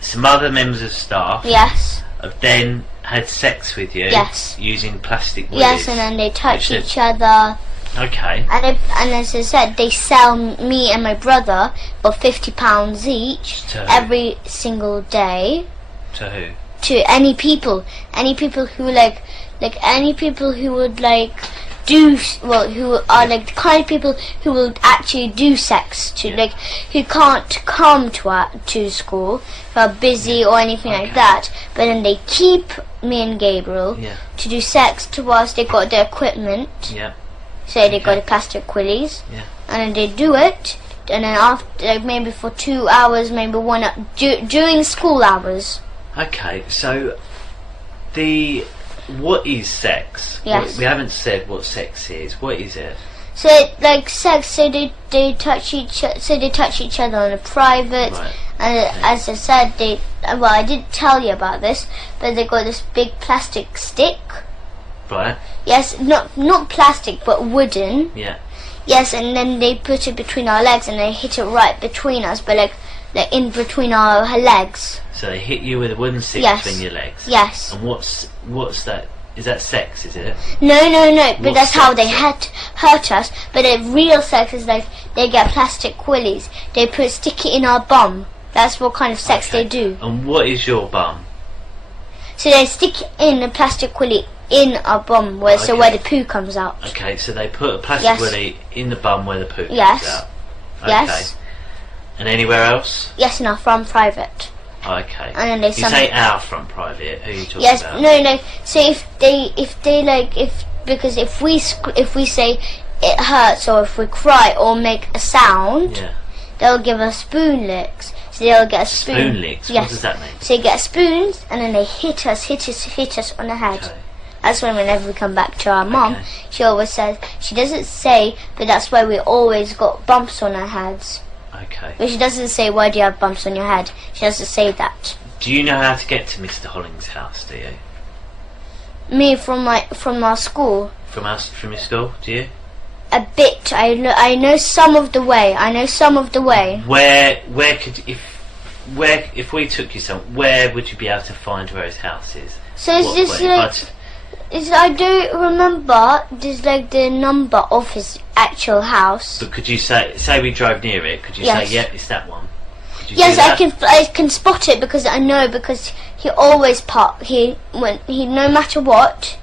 some other members of staff yes, have then had sex with you. Yes. Using plastic willies. Yes, and then they touch each other. Okay. And as I said, they sell me and my brother for £50 each every single day. To who? To any people who any people who would who are like the kind of people who will actually do sex who can't come to school, who are busy or anything like that, but then they keep me and Gabriel to do sex to us. They got the equipment, so they got the plastic willies, and then they do it, and then after maybe for 2 hours, maybe 1 hour, during school hours. Okay, so what is sex? Yes. We haven't said what sex is. What is it? So sex. So they touch each. So they touch each other on a private. Right. And as I said, I didn't tell you about this, but they got this big plastic stick. Right. Yes, not plastic, but wooden. Yeah. Yes, and then they put it between our legs, and they hit it right between us, but like in between our legs. So they hit you with a wooden stick between your legs. Yes. And what's that? Is that sex? Is it? No. But that's how they hurt us. But the real sex is like they get plastic willies. They stick it in our bum. That's what kind of sex they do. And what is your bum? So they stick in a plastic willy in our bum, where the poo comes out. Okay, so they put a plastic willy in the bum where the poo comes out. Okay. Yes. And anywhere else? Yes, in our front private. Okay. And then you say our front private. Who are you talking about? No. So because if we say it hurts, or if we cry or make a sound, they'll give us spoon licks. So they'll get a spoon. Spoon licks. Yes. What does that mean? So you get spoons, and then they hit us on the head. Okay. That's whenever we come back to our mum, she always says, she doesn't say, but that's why we always got bumps on our heads. Okay. But she doesn't say, why do you have bumps on your head? She doesn't say that. Do you know how to get to Mr. Holling's house, do you? Me from our school. From your school, do you? A bit. I know some of the way. Where could if we took you where would you be able to find where his house is? So I do remember there's like the number of his actual house. But could you say we drove near it? Could you say, yep, it's that one? Yes, I can spot it because he always no matter what,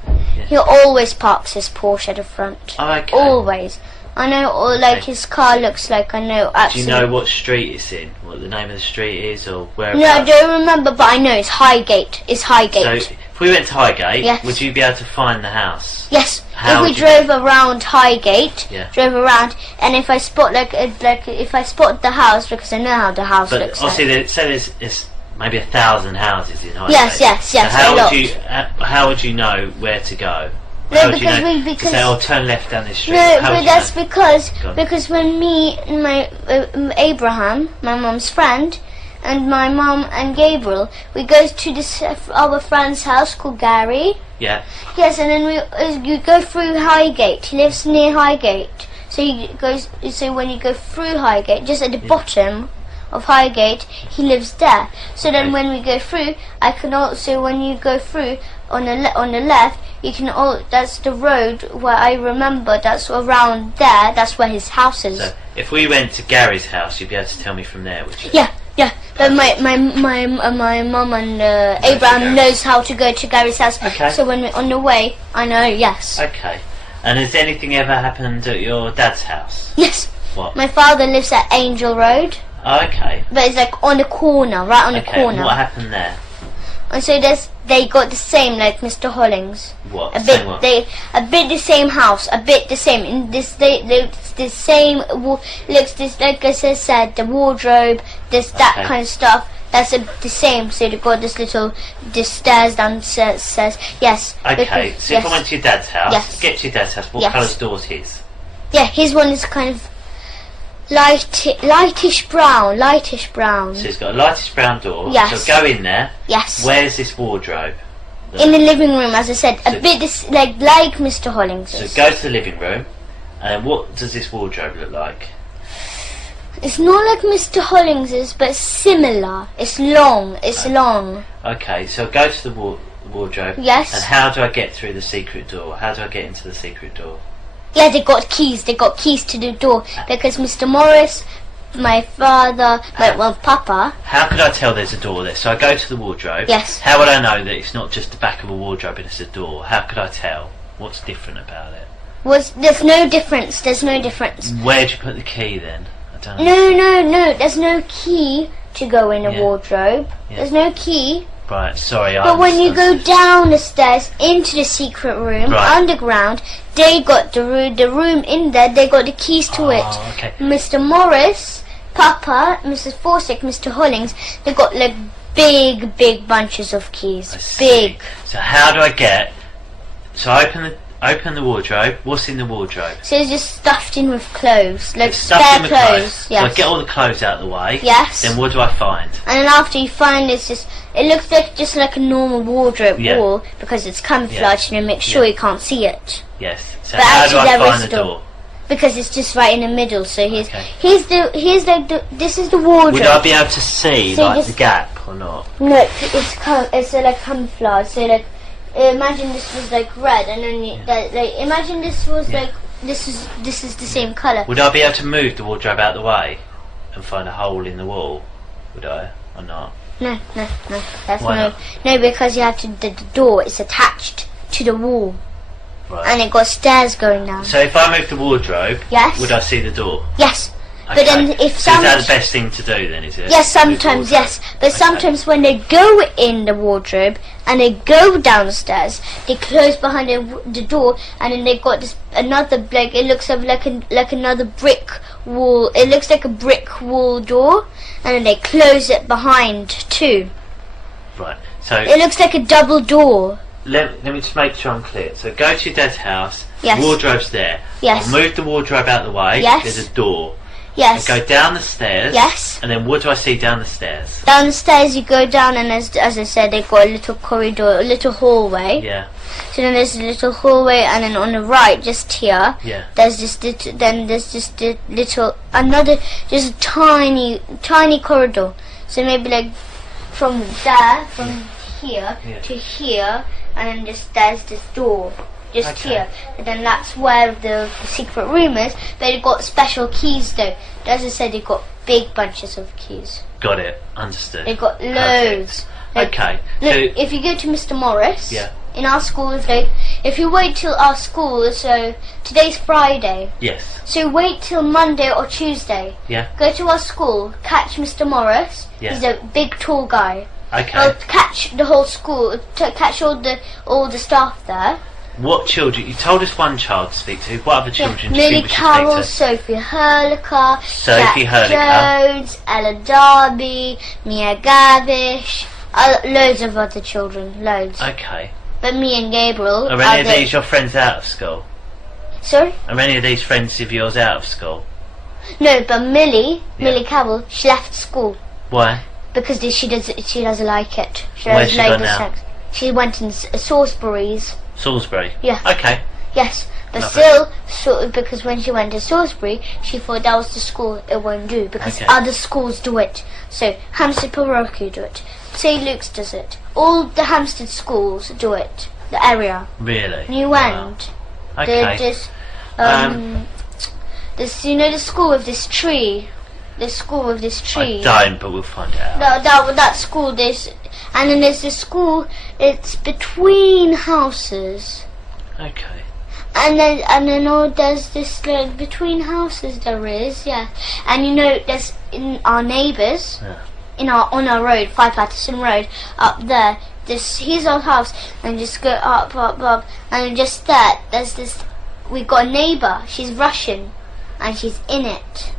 he always parks his Porsche at the front. Oh, okay. Always. I know, his car looks like, I know absolutely. Do you know what street it's in? What the name of the street is, or where? No, I don't remember, but I know it's Highgate. It's Highgate. So if we went to Highgate, would you be able to find the house? Yes. If we drove around Highgate, and if I spot if I spot the house, because I know how the house looks like. There's maybe 1,000 houses in Highgate. Yes. So how would you know where to go? No, because say, "Oh, turn left down this street." No, but that's because when me and my Abraham, my mum's friend, and my mum and Gabriel, we go to our friend's house called Gary. Yeah. Yes, and then you go through Highgate. He lives near Highgate, so when you go through Highgate, just at the bottom of Highgate, he lives there. So then when we go through, when you go through on the left, you can that's the road where I remember. That's around there. That's where his house is. So if we went to Gary's house, you'd be able to tell me from there, would you? Yeah. But my mum and Abraham knows how to go to Gary's house. Okay. So when we're on the way, I know. Yes. Okay. And has anything ever happened at your dad's house? Yes. What? My father lives at Angel Road. Oh, okay. But it's like on the corner, right on the corner. And what happened there? And so they got the same like Mr. Hollings. What? A bit the same house, a bit the same. In this, the same. Looks this like I said, the wardrobe, that kind of stuff. That's the same. So they got this stairs downstairs. Yes. Okay. So if I went to your dad's house, get to your dad's house. What colour's door's his? Yeah, his one is kind of lightish brown. So it's got a lightish brown door. Yes. So go in there. Yes. Where's this wardrobe? In the living room, as I said, a bit like Mr. Hollings. So go to the living room, and what does this wardrobe look like? It's not like Mr. Hollings's, but similar. It's long. Okay, so go to the the wardrobe. Yes. And how do I get through the secret door? How do I get into the secret door? Yeah, they got keys. They got keys to the door because Mr. Morris, my father, Papa. How could I tell there's a door there? So I go to the wardrobe. Yes. How would I know that it's not just the back of a wardrobe and it's a door? How could I tell? What's different about it? There's no difference. There's no difference. Where'd you put the key then? I don't know. No. There's no key to go in a wardrobe. Yeah. There's no key. Right, sorry. But when you go down the stairs into the secret room, underground, they got the room in there, they got the keys to it. Okay. Mr. Morris, Papa, Mrs. Forsyth, Mr. Hollings, they got like big bunches of keys. Big. So how do I get... So I open the wardrobe. What's in the wardrobe? So it's just stuffed in with clothes, like spare clothes. Yes. Yes. So I get all the clothes out of the way. Yes. Then what do I find? And then after you find it looks like just like a normal wardrobe wall because it's camouflaged and it makes sure you can't see it. Yes. So but how do I there find the door? Because it's just right in the middle. So this is the wardrobe. Would I be able to see So like the gap or not? No, it's like camouflage. So like imagine this was like red, and then imagine this was like this is the same colour. Would I be able to move the wardrobe out of the way and find a hole in the wall? Would I or not? No. That's no, because you have to. The door is attached to the wall, and it got stairs going down. So if I move the wardrobe, would I see the door? Yes. Okay. But then if so is that the best thing to do then, is it? Yes, sometimes, yes. But sometimes when they go in the wardrobe and they go downstairs, they close behind the door, and then they got this another it looks like another brick wall. It looks like a brick wall door, and then they close it behind too. Right. So it looks like a double door. Let me just make sure I'm clear. So go to your dad's house. Yes. Wardrobe's there. Yes. I'll move the wardrobe out of the way. Yes. There's a door. Yes. I go down the stairs. Yes. And then what do I see down the stairs? Down the stairs you go down, and as I said, they've got a little corridor, a little hallway. Yeah. So then there's a little hallway, and then on the right, just here, there's just just a tiny corridor. So maybe like from here to here, and then just there's this door. Just here, and then that's where the secret room is. But they got special keys though. As I said, they got big bunches of keys. Got it. Understood. They got loads. Like, okay. Look, so if you go to Mr. Morris, in our school, if you wait till our school, so today's Friday. Yes. So wait till Monday or Tuesday. Yeah. Go to our school, catch Mr. Morris. Yeah. He's a big, tall guy. Okay. I'll catch the whole school, catch all the staff there. What children? You told us one child to speak to. What other children do you Millie think we should Carroll, speak Sophie Hurliker, Jack Jones, Ella Darby, Mia Gavish, loads of other children, loads. Okay. But me and Gabriel Are any of these your friends out of school? Sorry? Are any of these friends of yours out of school? No, but Millie Carroll, she left school. Why? Because she doesn't like it. Where's she gone now? Sex. She went in Salisbury's. Salisbury? Yeah. Okay. Yes, but because when she went to Salisbury, she thought that was the school it won't do, because other schools do it. So Hampstead Parochial do it, St. Luke's does it, all the Hampstead schools do it, the area. Really? New End. Okay. This, you know, the school with this tree. The school with this tree. I don't, but we'll find out. That school, and then there's the school. It's between houses. Okay. And then there's this between houses there is, and you know there's in our neighbours, on our road, 5 Patterson Road, up there. Here's our house, and just go up, and just there's this. We've got a neighbour. She's Russian, and she's in it.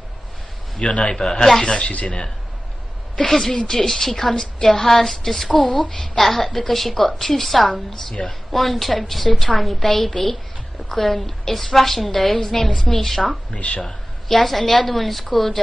Your neighbour? How do you know she's in it? Because she comes to school because she got 2 sons. Yeah. One just a tiny baby. It's Russian though. His name is Misha. Misha. Yes, and the other one is called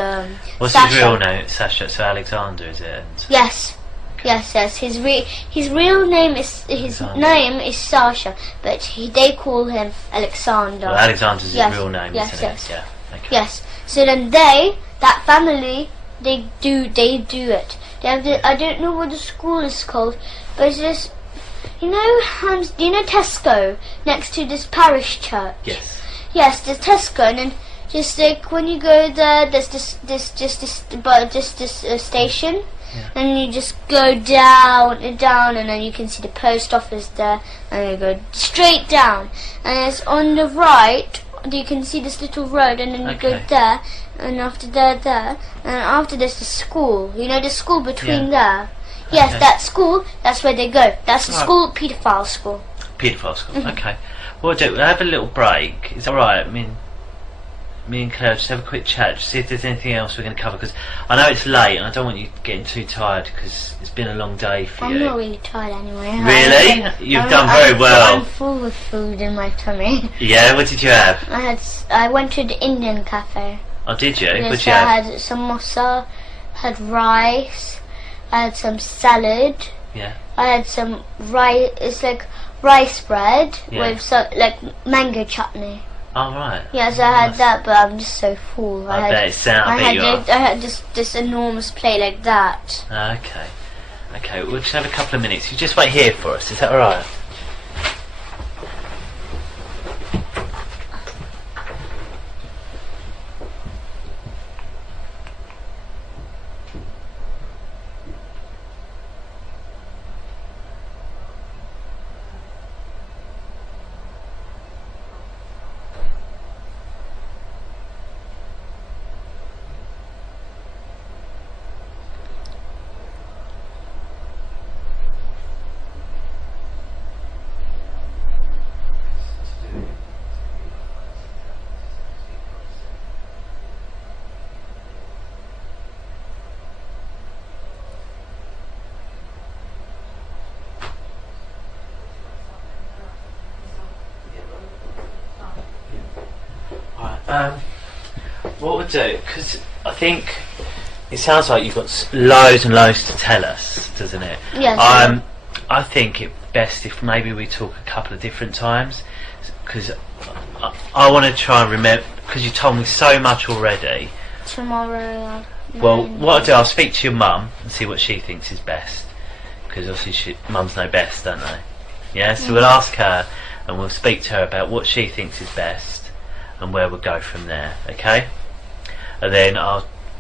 What's Sasha. his real name? Sasha. So Alexander, is it? Yes. Yes. His real name is Sasha, but they call him Alexander. Well, Alexander's his real name, isn't it? Yeah. Okay. Yes. So then that family, they do it. They have I don't know what the school is called, but it's just You know, do you know Tesco next to this parish church? Yes. Yes, there's Tesco, and then just like when you go there, there's this station, and you just go down, and then you can see the post office there, and you go straight down, and it's on the right. You can see this little road, and then you go there, and after there, and after there's the school. You know the school between there. Yes, that school. That's where they go. That's the school, paedophile school. Paedophile school. Okay. We'll have a little break. Is that all right? I mean, me and Claire just have a quick chat, just see if there's anything else we're going to cover, because I know it's late and I don't want you getting too tired because it's been a long day for you. I'm not really tired anyway. Really? You've done very well. I'm full of food in my tummy. Yeah, what did you have? I went to the Indian cafe. Oh, did you? Yes, what did you have? I had samosa, had rice, I had some salad. Yeah. I had some rice. It's like rice bread with like mango chutney. Oh, right. Yes, I had that, but I'm just so full. I bet you are. I had this enormous plate like that. Okay. Okay, we'll just have a couple of minutes. You just wait here for us, is that alright? What we'll do, because I think it sounds like you've got loads and loads to tell us, doesn't it? Yes. I think it's best if maybe we talk a couple of different times, because I want to try and remember, because you told me so much already. Tomorrow. Well, what I'll do, I'll speak to your mum and see what she thinks is best, because obviously mums know best, don't they? Yeah, so we'll ask her and we'll speak to her about what she thinks is best and where we'll go from there, okay? And then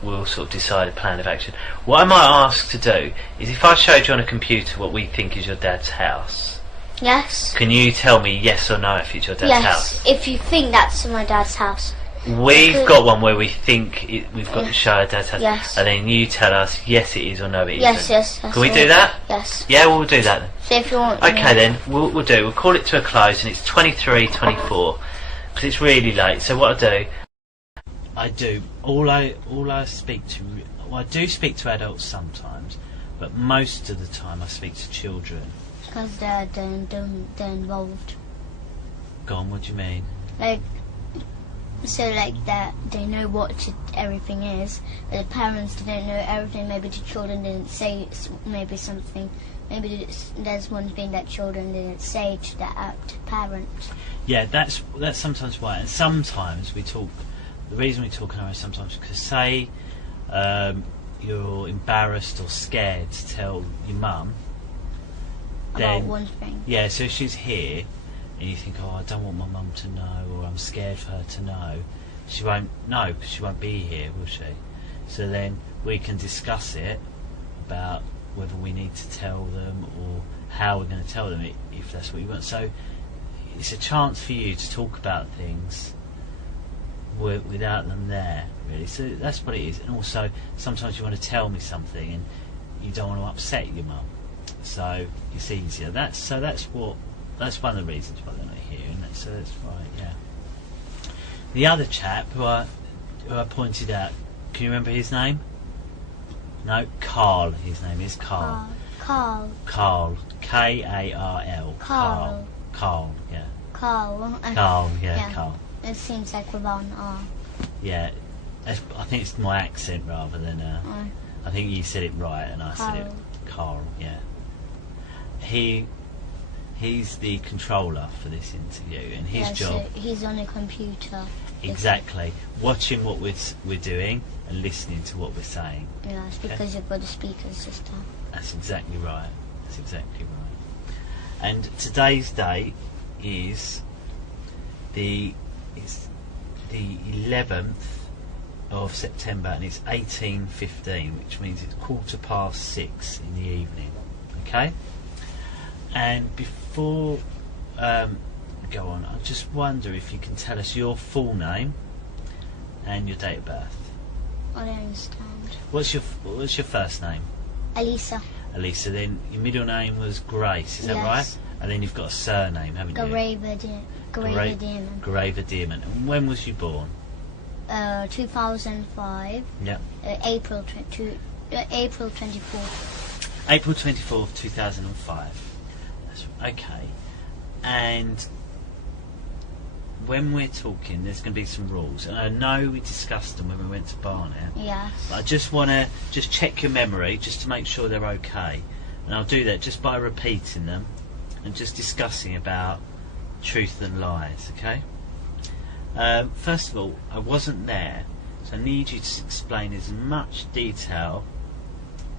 we'll sort of decide a plan of action. What I might ask to do is, if I showed you on a computer what we think is your dad's house, yes, can you tell me yes or no if it's your dad's house? Yes, if you think that's my dad's house. We've got one where we think we've got to show our dad's house, yes, and then you tell us yes it is or no it isn't. Yes. Can we do that? Yes. Yeah, we'll do that then. So if you want. Okay then, we'll call it to a close, and it's 23:24 because it's really late. So what I do, all I speak to, well, I do speak to adults sometimes, but most of the time I speak to children. Because they're involved. Go on, what do you mean? Like that they know what everything is, but the parents didn't know everything. Maybe the children didn't say maybe something. Maybe there's one thing that children didn't say to the parents. Yeah, that's sometimes why. And sometimes we talk. The reason we talk now is sometimes because, say, you're embarrassed or scared to tell your mum. About one thing. Yeah, so if she's here and you think, oh, I don't want my mum to know, or I'm scared for her to know, she won't know because she won't be here, will she? So then we can discuss it about whether we need to tell them or how we're going to tell them if that's what you want. So it's a chance for you to talk about things without them there, really. So that's what it is. And also sometimes you want to tell me something and you don't want to upset your mum, so it's easier. That's one of the reasons why they're not here, and that's right. Yeah. The other chap who I pointed out, can you remember his name? No, Carl. His name is Carl. Carl. K-A-R-L. Carl. Carl. Yeah. Carl. Carl. Yeah. Carl. It seems like without an R. Yeah, I think it's my accent rather than. I think you said it right and I said it. Carl. Yeah. He's the controller for this interview, and his job. So he's on a computer. Exactly, watching what we're doing and listening to what we're saying. Yes, because you've got a speaker system. That's exactly right. And today's date is the 11th of September, and it's 18:15, which means it's 6:15 in the evening. Okay. And before we go on, I just wonder if you can tell us your full name and your date of birth. I don't understand. What's your first name? Elisa. Elisa. Then your middle name was Grace. Is that right? And then you've got a surname, haven't you? Graver Dearman. Graver Dearman. And when was you born? 2005. Yep. April 24th. April 24th, 2005. That's okay. And when we're talking, there's going to be some rules, and I know we discussed them when we went to Barnet. Yes. But I just want to check your memory, just to make sure they're okay, and I'll do that just by repeating them and just discussing about truth and lies. Okay. First of all, I wasn't there, so I need you to explain as much detail,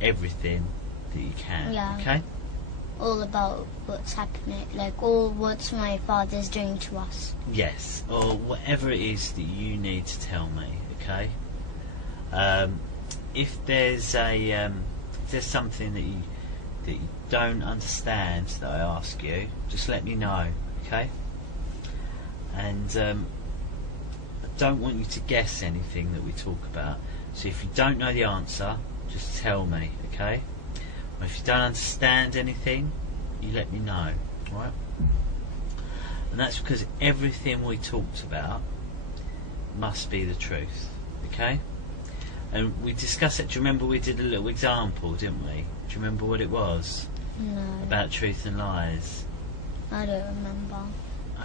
everything that you can. Yeah. Okay. All about what's happening, like all what my father's doing to us. Yes, or whatever it is that you need to tell me. Okay. If there's something that you don't understand that I ask you, just let me know. Okay. And I don't want you to guess anything that we talk about. So if you don't know the answer, just tell me. Okay. If you don't understand anything, you let me know, right? And that's because everything we talked about must be the truth, okay? And we discussed it. Do you remember we did a little example, didn't we? Do you remember what it was? No. About truth and lies? I don't remember.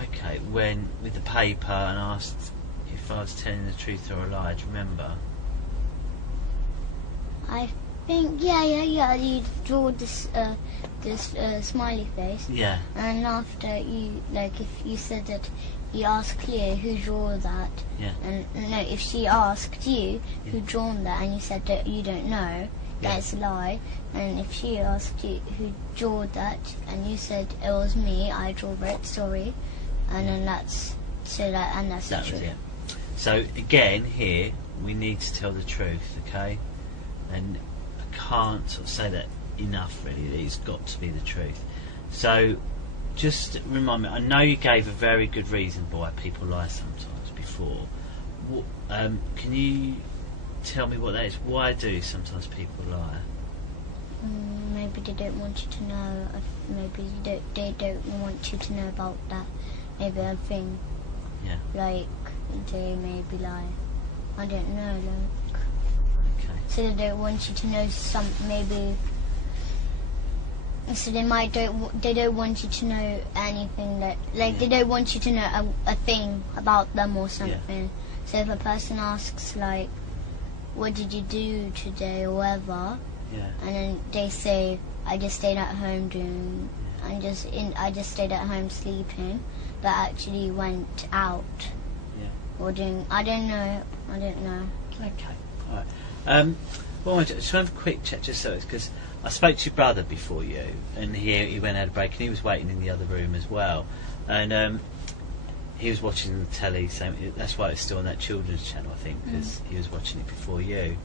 Okay, when with the paper and asked if I was telling the truth or a lie, do you remember? I think you draw this smiley face. Yeah. And after you, like, if you said that you asked Cleo who drew that. Yeah. And no, if she asked you who drawn that and you said that you don't know, that's a lie. And if she asked you who drew that and you said it was me, I drew it, sorry. And then that's the truth. It. So again, here we need to tell the truth, okay? And I can't sort of say that enough, really. That it's got to be the truth. So just remind me. I know you gave a very good reason why people lie sometimes before. Can you tell me what that is? Why do sometimes people lie? Maybe they don't want you to know. Maybe they don't want you to know about that. Maybe a thing. Yeah. Like they maybe lie. I don't know. Like. Okay. So they don't want you to know maybe. So they don't want you to know anything that, like, they don't want you to know a thing about them or something. Yeah. So if a person asks, like, what did you do today or whatever, and then they say, I just stayed at home I just stayed at home sleeping, but actually went out. Or doing, I don't know. Okay, alright. Well, just have a quick chat, just so it's because I spoke to your brother before you, and he went out a break, and he was waiting in the other room as well, and he was watching the telly. So that's why it's still on that children's channel, I think, because he was watching it before you.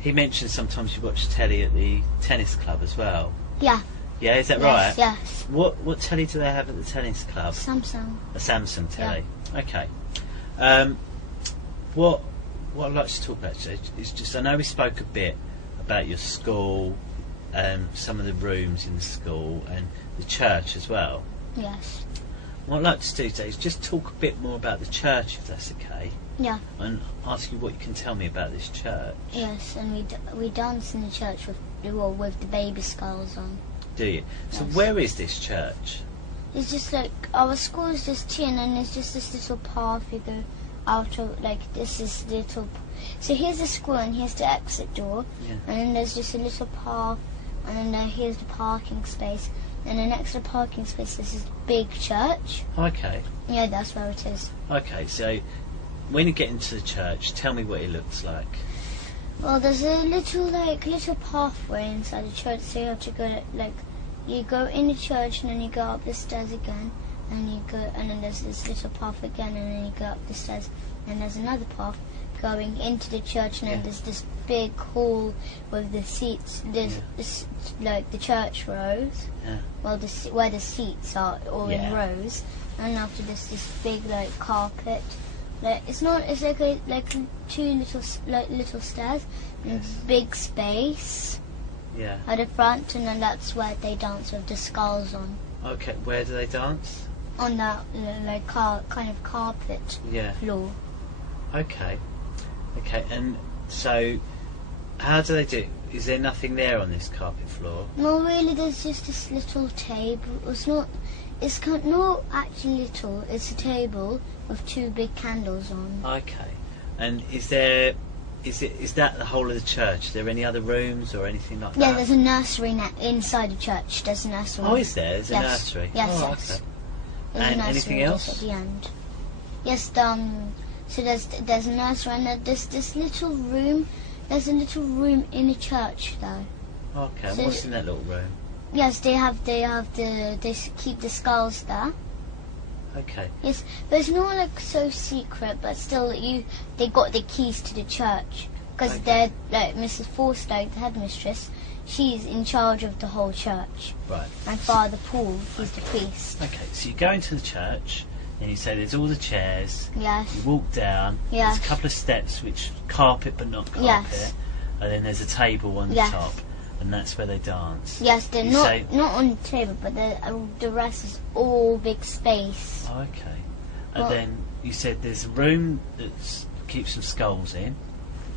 He mentioned sometimes you watch telly at the tennis club as well. Yeah. Yeah, is that right? Yes. What telly do they have at the tennis club? Samsung. A Samsung telly. Yeah. Okay. What I'd like to talk about is just, I know we spoke a bit about your school, some of the rooms in the school, and the church as well. Yes. What I'd like to do today is just talk a bit more about the church, if that's okay. Yeah. And ask you what you can tell me about this church. Yes, and we dance in the church with the baby skulls on. Do you? So yes. Where is this church? It's just like, our school is just here, and then there's just this little path you go out of, like, this is little. So here's the school, and here's the exit door, and then there's just a little path, and then here's the parking space, and then next to the parking space there's this big church. Okay. Yeah, that's where it is. Okay, so when you get into the church, tell me what it looks like. Well, there's a little pathway inside the church, so you have to go, like, you go in the church and then you go up the stairs again, and you go, and then there's this little path again, and then you go up the stairs, and there's another path going into the church, and then there's this big hall with the seats. There's like the church rows. Yeah. Well, where the seats are all in rows, and after this big like carpet. Like it's like two little stairs and big space. Yeah. At the front, and then that's where they dance with the skulls on. Okay, where do they dance? On that like kind of carpet floor. Okay, and so how do they do it? Is there nothing there on this carpet floor? No, really. There's just this little table. It's not actually little. It's a table with two big candles on. Okay, and is that the whole of the church? Are there any other rooms or anything like that? Yeah, there's a nursery inside the church. There's a nursery. Oh, is there? There's a nursery. Yes, yes. Okay. And anything else? At the end. Yes, so there's a nursery, and there's this little room. There's a little room in the church, though. Okay, and what's in that little room? Yes, they keep the skulls there. Okay. Yes, but it's not like so secret, but still they got the keys to the church, because they're like Mrs. Forsyth, the headmistress. She's in charge of the whole church. Right. And Father Paul, he's the priest. Okay, so you go into the church and you say there's all the chairs. Yes. You walk down. Yes. There's a couple of steps which carpet but not carpet. Yes. And then there's a table on the top, and that's where they dance. Yes, they're not on the table, but the rest is all big space. Okay. And then you said there's a room that keeps some skulls in.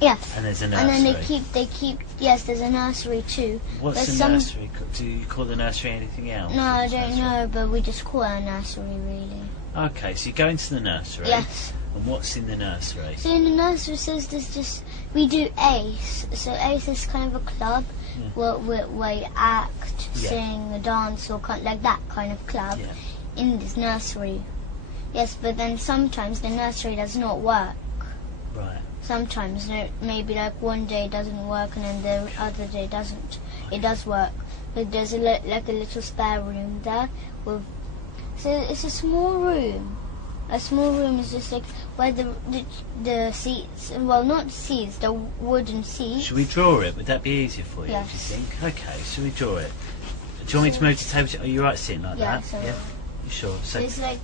Yes. And there's a nursery. And then they keep. Yes, there's a nursery too. What's the nursery? Do you call the nursery anything else? No, I don't know, but we just call it a nursery, really. Okay, so you go into the nursery. Yes. And what's in the nursery? So in the nursery says we do ACE. So ACE is kind of a club where you act, sing, dance, or like that kind of club in this nursery. Yes, but then sometimes the nursery does not work. Right. Sometimes, maybe like one day it doesn't work and then the other day it doesn't. It does work, but there's like a little spare room there with. So it's a small room. A small room is just like where the seats. Well, not seats, the wooden seats. Should we draw it? Would that be easier for you? Yes. Do you think? Okay. Should we draw it? Do you want me to move the table? Are you right sitting like that? So Yeah. You sure? So it's like.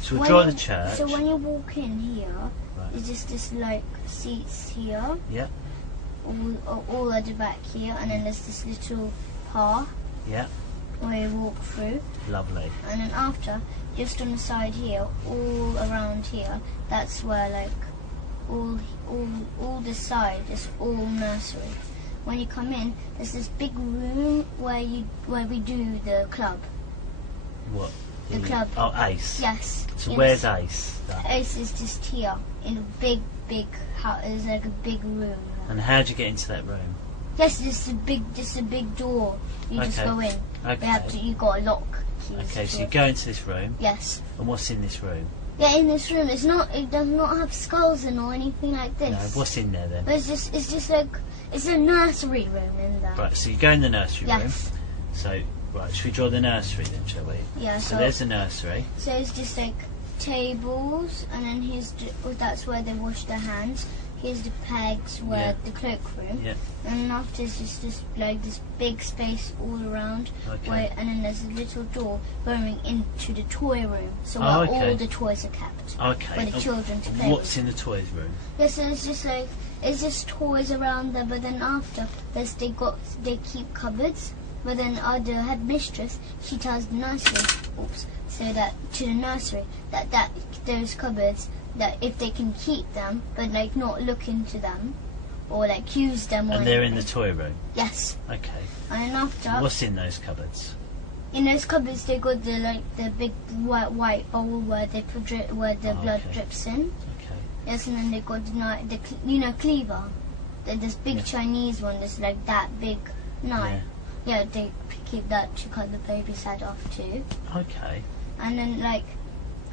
So we'll draw the church. So when you walk in here, there's just this like seats here. Yeah. All at the back here, and then there's this little path. Yeah. Where you walk through. Lovely. And then after, just on the side here, all around here, that's where like all the side is all nursery. When you come in, there's this big room where we do the club. What? The club. Oh, ACE. Yes. So where's ACE? ACE is just here in a big house. It's like a big room. And how do you get into that room? Yes, just a big door. You just go in. Okay. You got a lock. Okay, so you go into this room. Yes. And what's in this room? Yeah, in this room, it does not have skulls in or anything like this. No, what's in there then? But it's just like it's a nursery room in there. Right, so you go in the nursery room. Yes. So right, should we draw the nursery then, shall we? Yeah. So there's the nursery. So it's just like tables, and then that's where they wash their hands. Here's the pegs where the cloakroom. Yeah. And after it's just this big space all around. Okay. And then there's a little door going into the toy room. So where all the toys are kept. Okay. For the children to play What's in the toys room? Yeah, so it's just toys around there, but then after they keep cupboards. But then the headmistress, she tells the nursery, to the nursery that those cupboards, that if they can keep them, but like not look into them, or like use them. And they're in the toy room? Yes. Okay. And then after... What's in those cupboards? In those cupboards they got the big white bowl where the blood drips in. Okay. Yes, and then they got the cleaver. This big Chinese one that's like that big knife. Yeah, they keep that to cut the baby's head off too. Okay. And then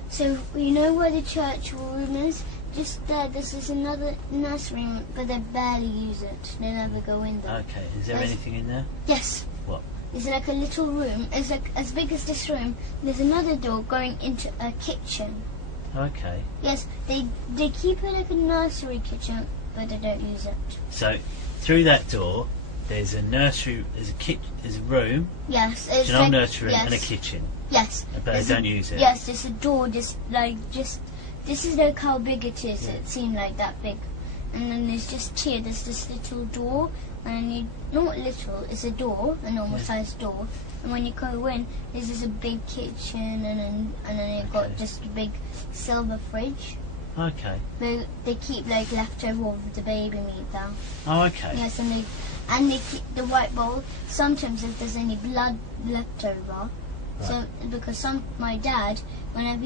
so you know where the church room is? Just there, this is another nursery room, but they barely use it. They never go in there. Okay, is there anything in there? Yes. What? It's like a little room. It's like as big as this room. There's another door going into a kitchen. Okay. Yes, they keep it like a nursery kitchen, but they don't use it. So through that door, there's a nursery. There's a room. Yes, it's an old nursery room and a kitchen. Yes, but they don't use it. Yes, there's a door. This is like how big it is. Yeah. It seemed like that big, and then there's just here. There's this little door, and not little. It's a door, a normal sized door. And when you go in, there's just a big kitchen, and then you've got just a big silver fridge. Okay. They keep like leftover of the baby meat there. Oh, okay. Yes, and they keep the white bowl. Sometimes if there's any blood left over, so because my dad, whenever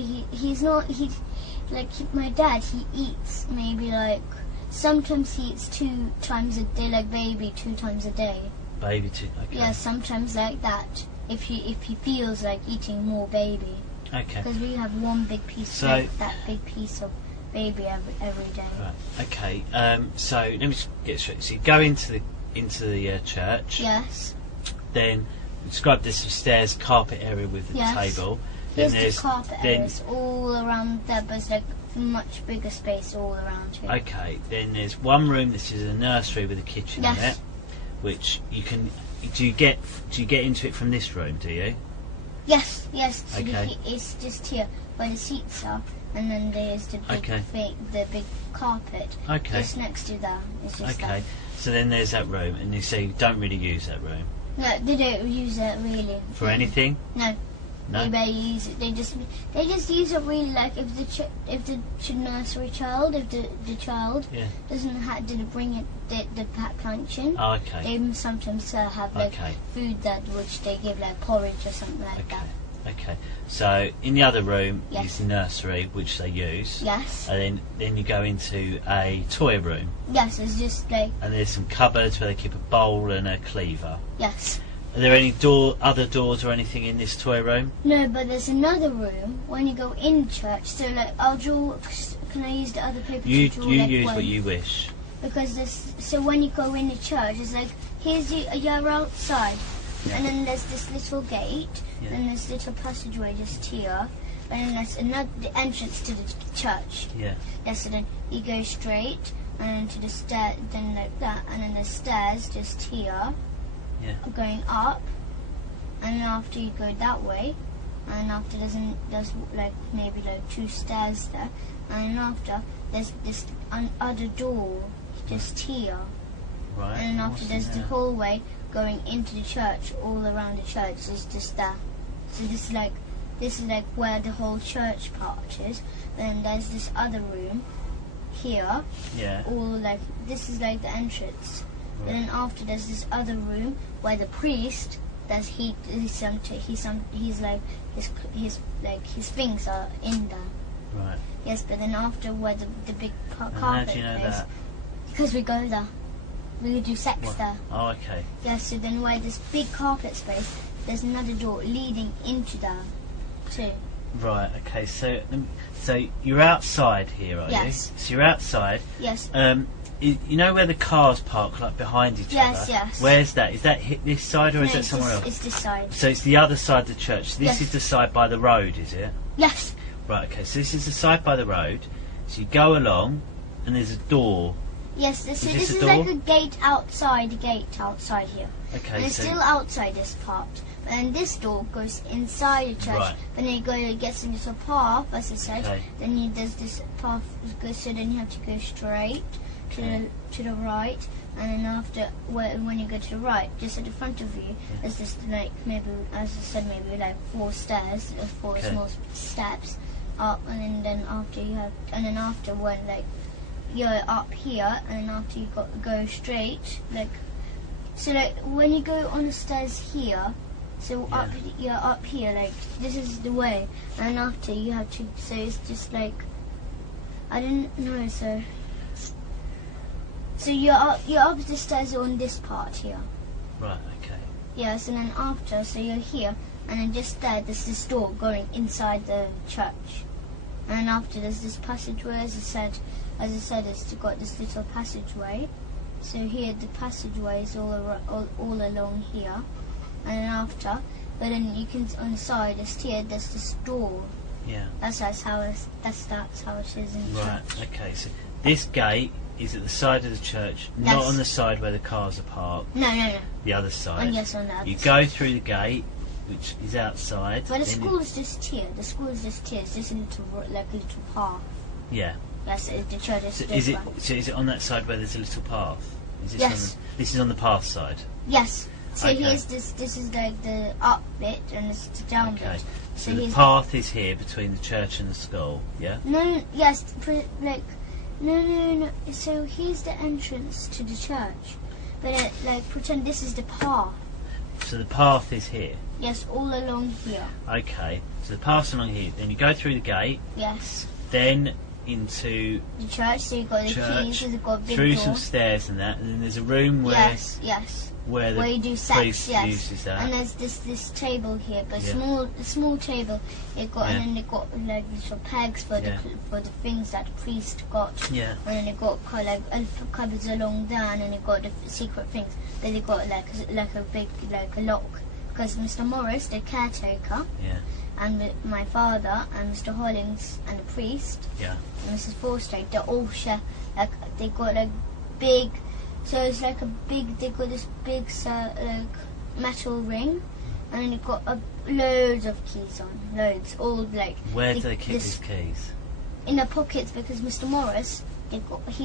my dad eats maybe like sometimes he eats 2 times a day, like baby 2 times a day. Baby too. Okay. Yeah, sometimes like that. If he feels like eating more baby. Okay. Because we have one big piece, like that big piece of baby every day. Right. Okay. So let me just get straight. So you go into the church. Yes. Then describe this stairs, carpet area with the table. Then there's the carpet areas all around there, but it's like much bigger space all around here. Okay. Then there's one room. This is a nursery with a kitchen in it, which you can. Do you get into it from this room? Do you? Yes. So okay. It's just here where the seats are, and then there's the big carpet. Okay. Just next to that. It's just okay. So then there's that room, and you say you don't really use that room. No, they don't use it really. For anything? No. They barely use it. They just use it really like if the nursery child, if the child didn't bring it the packed lunch in. Oh, okay. They sometimes have like food which they give like porridge or something like that. Okay. So in the other room is the nursery, which they use. Yes. And then you go into a toy room. Yes, it's just like. And there's some cupboards where they keep a bowl and a cleaver. Yes. Are there any other doors or anything in this toy room? No, but there's another room when you go in church. So like, I'll draw. Can I use the other paper to draw? You use what you wish. Because so when you go in the church, it's like you're outside, and then there's this little gate, and there's little passageway just here, and then there's the entrance to the church. Yeah. Yes, so then you go straight, and then to the stair, then like that, and then there's stairs just here. Yeah. Going up, and then after you go that way, and after there's like maybe like 2 stairs there, and then after there's this other door just here, right? And then after there's the hallway going into the church. All around the church is just that. So this is like where the whole church part is. Then there's this other room here. Yeah. All like this is like the entrance. Right. And then after there's this other room where the priest his things are in there. Right. Yes, but then after where the big carpet how do you know that? Because we go there. We do sex there. Oh, okay. Yes, so then where this big carpet space, there's another door leading into there too. Right, okay, so you're outside here, are you? Yes. So you're outside. Yes. You know where the cars park, like behind each other? Yes. Where's that? Is that this side or is that somewhere else? It's this side. So it's the other side of the church. This is the side by the road, is it? Yes. Right, okay, so this is the side by the road. So you go along and there's a door. Yes, this is like a gate outside here. Okay. And it's still outside this part. And this door goes inside the church. Right. Then it gets into a path, as I said. Okay. Then there's this path, so then you have to go straight to the right, and then after when you go to the right, just at the front of you, there's just like maybe, as I said, maybe like 4 stairs, 4 small steps up, and then after when like you're up here, and then after you go straight, like so like when you go on the stairs here, so you're up here, like this is the way, and after you have to, so it's just like I didn't know, so you're up the stairs on this part here. Right, okay. Yes, and then after, so you're here, and then just there's this door going inside the church. And then after there's this passageway, as I said, it's got this little passageway. So here the passageway is all along here. and then after, but then you can on the side, there's this door. Yeah. That's how it is in the Right. church. Okay. So this gate is at the side of the church, not Yes. on the side where the cars are parked. No. The other side. Yes, on the other You side. go through the gate, which is outside. But the then school is just here. The school is just here. It's just a little path. Yeah. Yes, the church is So this is it? one. So is it on that side where there's a little path? Is this Yes. This is on the path side. Yes. So Okay. here's this. This is like the up bit and this is the down Okay. bit. So So the here's path is here between the church and the school. Yeah. No. Yes. No. So here's the entrance to the church. But pretend this is the path. So the path is here. Yes, all along here. Okay. So the path's along here. Then you go through the gate. Yes. Then into The church. So you've got the church. keys. You've got a big Through door. some stairs and that. And then there's a room where Yes. where Where the you do sex, priest yes. uses that. And there's this table here, but Yeah. small table. It got Yeah. and then they got like little pegs for Yeah. the things that the priest got. Yeah. And then they got cupboards along there, and then they got the secret things. Then they got like a big a lock, because Mr. Morris, the caretaker, Yeah. and my father and Mr. Hollings and the priest Yeah. and Mrs. Forster, they all share they got big. So it's they got this big metal ring, and then you've got loads of keys on, all Where do they keep these keys? in the pockets, because Mr. Morris, he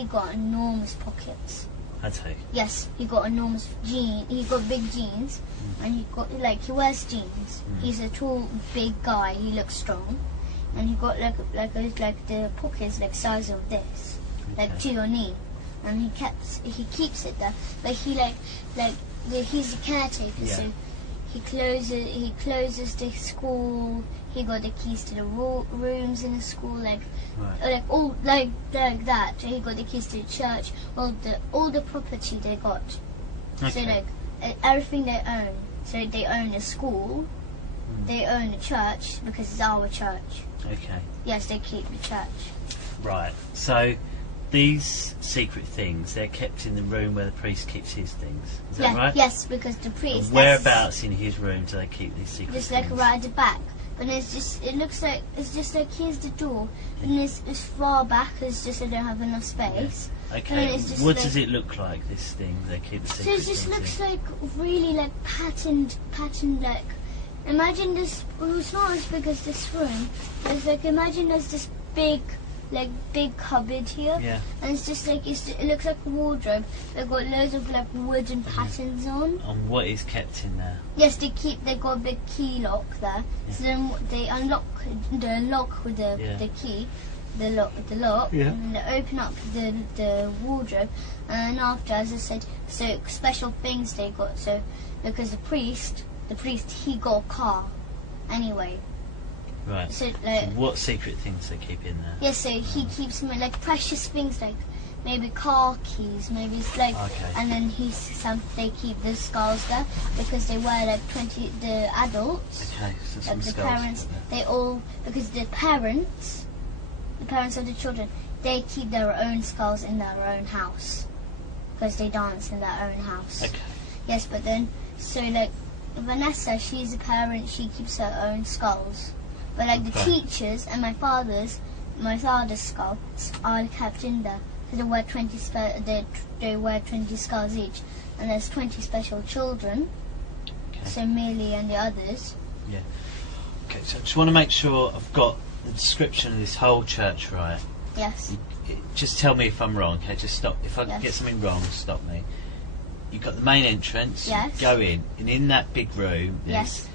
got enormous pockets. I'd say. Yes, he got enormous he got big jeans, and he got he wears jeans. He's a tall, big guy. He looks strong, and he got the pockets size of this, to your knee. And he keeps it there, but he's a caretaker, Yeah. so he closes the school. He got the keys to the rooms in the school, all like that. He got the keys to the church, all the property they got. Okay. So everything they own. So they own the school, they own the church because it's our church. Okay. Yes, they keep the church. Right. So these secret things, they're kept in the room where the priest keeps his things. Is that right? Yes, because the priest. And whereabouts in his room do they keep these secret Just things? right at the back. But it's just here's the door, and it's far back. It's just I don't have enough space. Okay. And it's just What does it look like? This thing they keep the So secret it just things looks in? really patterned. Imagine this. Well, it's not as big as this room. It's imagine there's this big cupboard here. Yeah. And it's just it looks like a wardrobe. They've got loads of wooden patterns on. And what is kept in there? Yes, they got a big key lock there. Yeah. So then they unlock with the key, the lock, Yeah. and they open up the wardrobe, and after, as I said, so special things they got. So because the priest he got a car, anyway. Right. So So what secret things they keep in there? yes, so he keeps precious things maybe car keys, maybe it's Okay. and then they keep the skulls there because they wear 20 the adults. Okay. So some The skulls. parents, they all, because the parents of the children, they keep their own skulls in their own house because they dance in their own house. Okay. Yes, but then, so Vanessa, she's a parent, she keeps her own skulls. But the Okay. teachers and my father's skulls are kept in there. So they wear 20 skulls each, and there's 20 special children. Okay. So Millie and the others. Yeah. Okay. So I just want to make sure I've got the description of this whole church right. Yes. Just tell me if I'm wrong. Okay. Just stop. If I Yes. get something wrong, stop me. You've got the main entrance. Yes. You go in, and in that big room, there's Yes.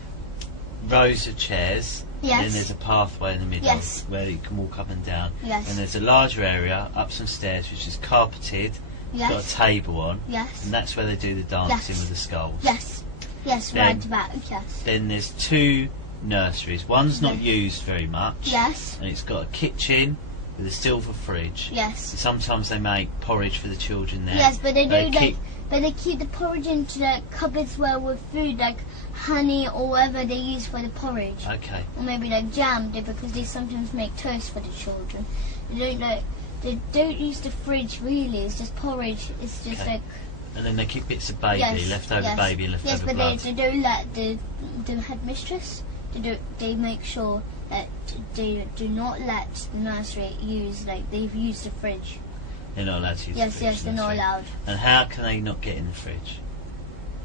rows of chairs. Yes. And then there's a pathway in the middle Yes. where you can walk up and down. Yes. And there's a larger area up some stairs which is carpeted. Yes. Got a table on. Yes. And that's where they do the dancing Yes. with the skulls. Yes. Yes, Then- right back. Yes. Then there's two nurseries. One's not Yes. used very much. Yes. And it's got a kitchen with a silver fridge. Yes. And sometimes they make porridge for the children there. Yes, but they do keep- but they keep the porridge into cupboards where with food honey or whatever they use for the porridge, Okay. or maybe jam, because they sometimes make toast for the children. They don't use the fridge really. It's just porridge. It's just Okay. And then they keep bits of baby, leftover baby, leftover Yes, but blood. they don't let the headmistress. They make sure that they do not let the nursery use they've used the fridge. They're not allowed to use the fridge. Yes, they're not allowed. And how can they not get in the fridge?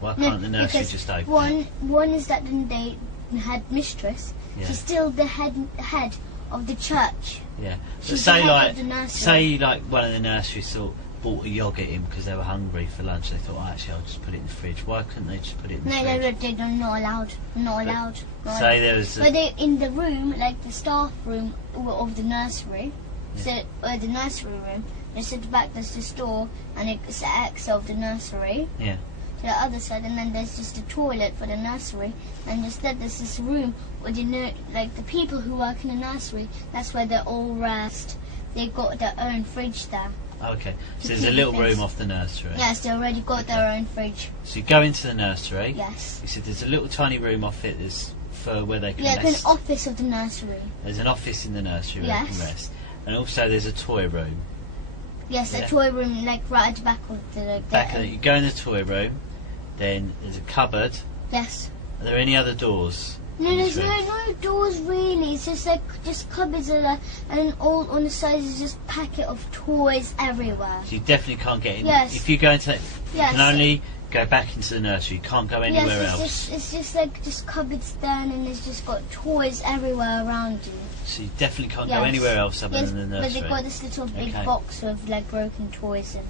Why can't the nursery just open it? One is that the headmistress, she's still the head of the church. Yeah. So She's say the head of the nursery. one of the nurseries bought a yoghurt in because they were hungry for lunch. They thought, actually, I'll just put it in the fridge. Why couldn't they just put it in the fridge? No, they're not allowed. Not allowed. Say there was. But they in the room, like the staff room of the nursery, the nursery room. They sit back. There's the store, and it's the exit of the nursery. Yeah. To the other side, and then there's just a toilet for the nursery, and instead there's this room where the people who work in the nursery. That's where they all rest. They got their own fridge there. Okay, so there's a little room off the nursery. Yes, they already got their own fridge. So you go into the nursery. Yes. You said there's a little tiny room off it for where they can rest. Like an office of the nursery. There's an office in the nursery where they can rest. And also there's a toy room. Yes, a toy room right at the back of the... You go in the toy room, then there's a cupboard. Yes. Are there any other doors? No, there's no doors really. It's just cupboards and all on the sides is just packet of toys everywhere. So you definitely can't get in. Yes. If you go into that, you can only go back into the nursery. You can't go anywhere else. It's just cupboards there, and it's just got toys everywhere around you. So you definitely can't go anywhere else other than the nursery. But they've got this little big box with broken toys in.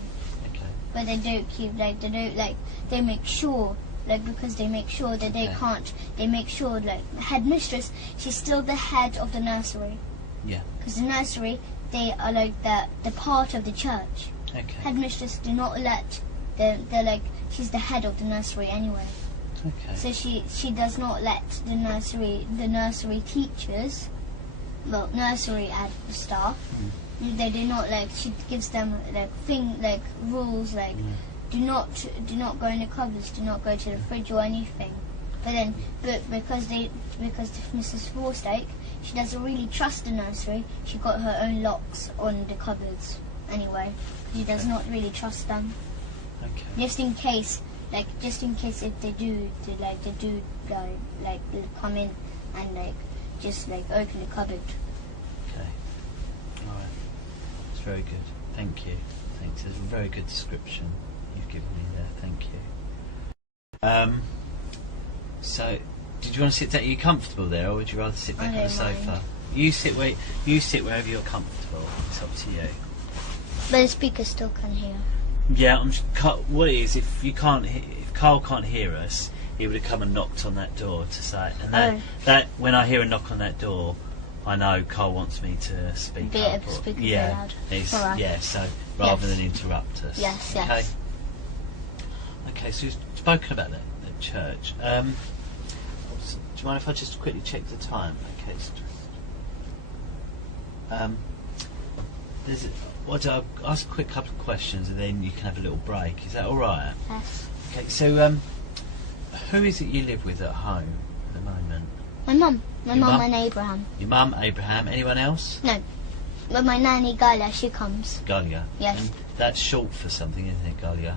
Okay. But they don't keep they make sure. Because they make sure that they can't. They make sure the headmistress, she's still the head of the nursery. Yeah. Because the nursery, they are the part of the church. Okay. Headmistress do not let. She's the head of the nursery anyway. Okay. So she does not let the nursery teachers, nursery staff. They do not she gives them rules Do not go in the cupboards. Do not go to the fridge or anything. But because Mrs. Forstake, she doesn't really trust the nursery. She got her own locks on the cupboards anyway. She does not really trust them. Okay. Just in case if they do come in and just open the cupboard. Okay. All right. That's very good. Thank you. Thanks. It's a very good description you've given me there. Thank you. So, did you want to sit down? Are you comfortable there, or would you rather sit back on the sofa? You sit wherever you're comfortable. It's up to you. But the speaker still can hear. Yeah, what it is, if Carl can't hear us, he would have come and knocked on that door to say. And that when I hear a knock on that door, I know Carl wants me to speak up. Speak loud. Yeah, so rather than interrupt us. Yes, okay? yes. Okay, so you've spoken about the church. Do you mind if I just quickly check the time? Okay. I'll ask a quick couple of questions and then you can have a little break. Is that all right? Yes. Okay, so who is it you live with at home at the moment? My mum. My mum and Abraham. Your mum, Abraham. Anyone else? No. But my nanny, Galia, she comes. Galia? Yes. And that's short for something, isn't it, Galia?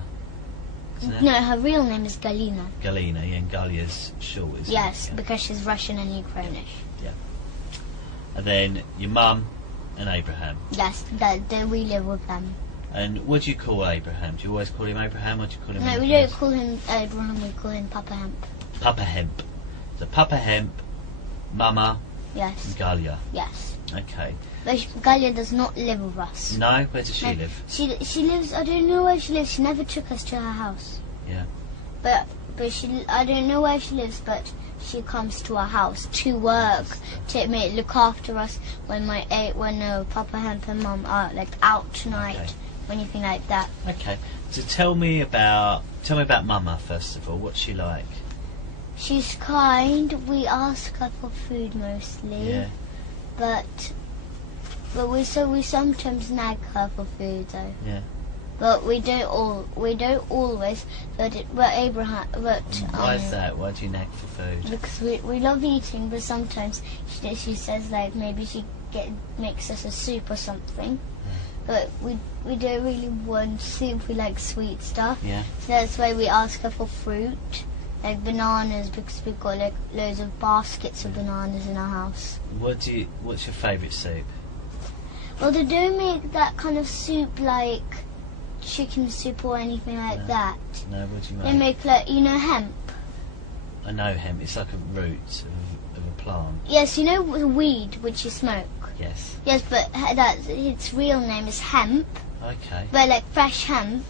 Isn't it? No, her real name is Galina. Galina, yeah, and Galia's short, isn't it? Yes, Yeah. because she's Russian and Ukrainish. Yeah. And then your mum and Abraham. Yes, we live with them. And what do you call Abraham? Do you always call him Abraham, or do you call him? No, we don't call him Abraham. We call him Papa Hemp. Papa Hemp. So Papa Hemp, Mama, Yes. and Galia. Yes. Okay. But Galia does not live with us. No, where does she No, live? She lives. I don't know where she lives. She never took us to her house. Yeah. But I don't know where she lives. But she comes to our house to work, to look after us when Papa Hemp and Mum are out tonight, or anything like that. Okay. So tell me about Mama first of all. What's she like? She's kind. We ask her for food mostly. Yeah. But we sometimes nag her for food though. Yeah. But we don't always. But Abraham. But why is that? Why do you nag for food? Because we love eating, but sometimes she says maybe she makes us a soup or something. but we don't really want soup. We like sweet stuff. Yeah. So that's why we ask her for fruit, like bananas, because we've got like loads of baskets of bananas in our house. What's your favourite soup? Well, they don't make that kind of soup like chicken soup or anything like that. No, what do you make? They make like, you know, hemp. I know hemp. It's like a root of a plant. Yes, you know the weed which you smoke. Yes. Yes, but its real name is hemp. Okay. But like fresh hemp.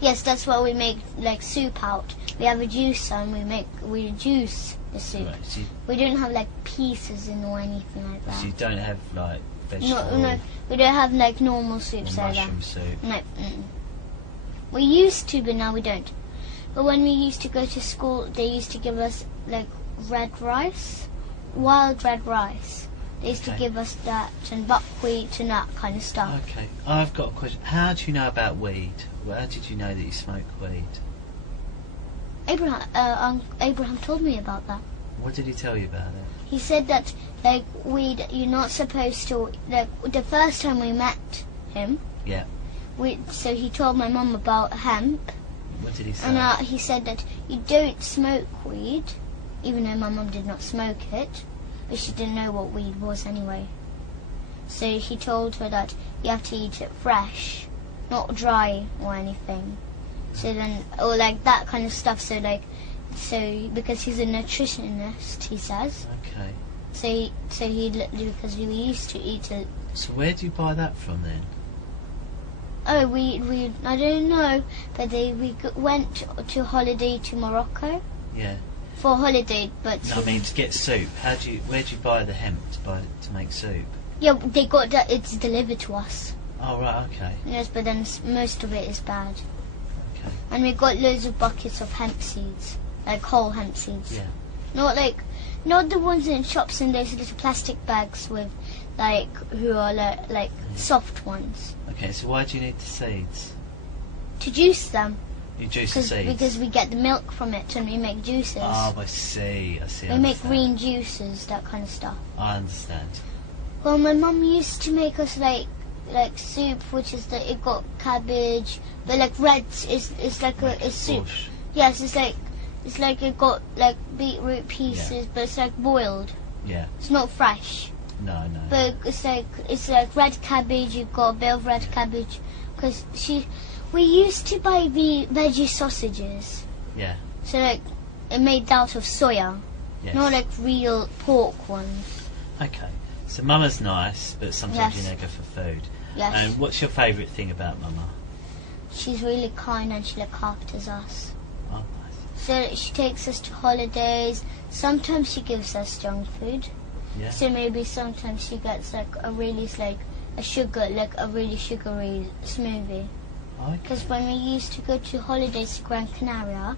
Yes, that's what we make like soup out. We have a juicer and we juice the soup. Right, so we don't have like pieces in or anything like that. So you don't have like vegetable. No, we don't have like normal soups or like that. mushroom soup. No. We used to, but now we don't. But when we used to go to school, they used to give us like red rice, wild red rice. They used to give us that and buckwheat and that kind of stuff. Okay, I've got a question. How do you know about weed? Where did you know that you smoke weed? Abraham told me about that. What did he tell you about it? He said that like weed, you're not supposed to. Like the first time we met him. Yeah. So he told my mum about hemp. What did he say? And he said that you don't smoke weed, even though my mum did not smoke it, but she didn't know what weed was anyway. So he told her that you have to eat it fresh, not dry or anything. So then, or like that kind of stuff. So because he's a nutritionist, he says. Okay. So because we used to eat it. So where do you buy that from then? Oh, we I don't know, but we went to holiday to Morocco. Yeah. For holiday, but No, I mean to get soup. Where do you buy the hemp to make soup? Yeah, they got that. It's delivered to us. Oh right, okay. Yes, but then most of it is bad. Okay. And we got loads of buckets of hemp seeds, like whole hemp seeds. Yeah. Not the ones in shops in those little plastic bags with, who are like soft ones. Okay, so why do you need the seeds? To juice them. You juice the seeds? Because we get the milk from it and we make juices. Oh, I see. We make green juices, that kind of stuff. I understand. Well, my mum used to make us like soup, which is that it got cabbage, but like red. It's like a soup. Bush. Yes, it's like it got like beetroot pieces, but it's like boiled. Yeah. It's not fresh. No. But it's like red cabbage. You've got a bit of red cabbage, because we used to buy the veggie sausages. Yeah. So like it made out of soya, Yes. not like real pork ones. Okay. So Mama's nice, but sometimes Yes. you neg her for food. Yes. And what's your favourite thing about Mama? She's really kind and she looks after us. Oh, nice. So she takes us to holidays. Sometimes she gives us junk food. Yeah. So maybe sometimes she gets like a really sugary smoothie. Okay. Because when we used to go to holidays to Gran Canaria,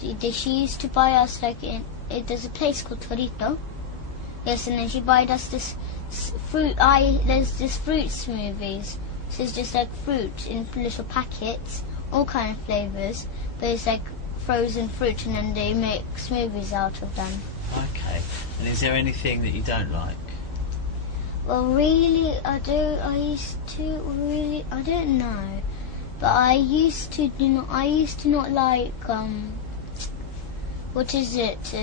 she used to buy us there's a place called Torito. Yes, and then she bought us this fruit. There's this fruit smoothies. So it's just like fruit in little packets, all kind of flavors. But it's like frozen fruit, and then they make smoothies out of them. Okay. And is there anything that you don't like? Well, really, I don't know. But I used to not like what is it?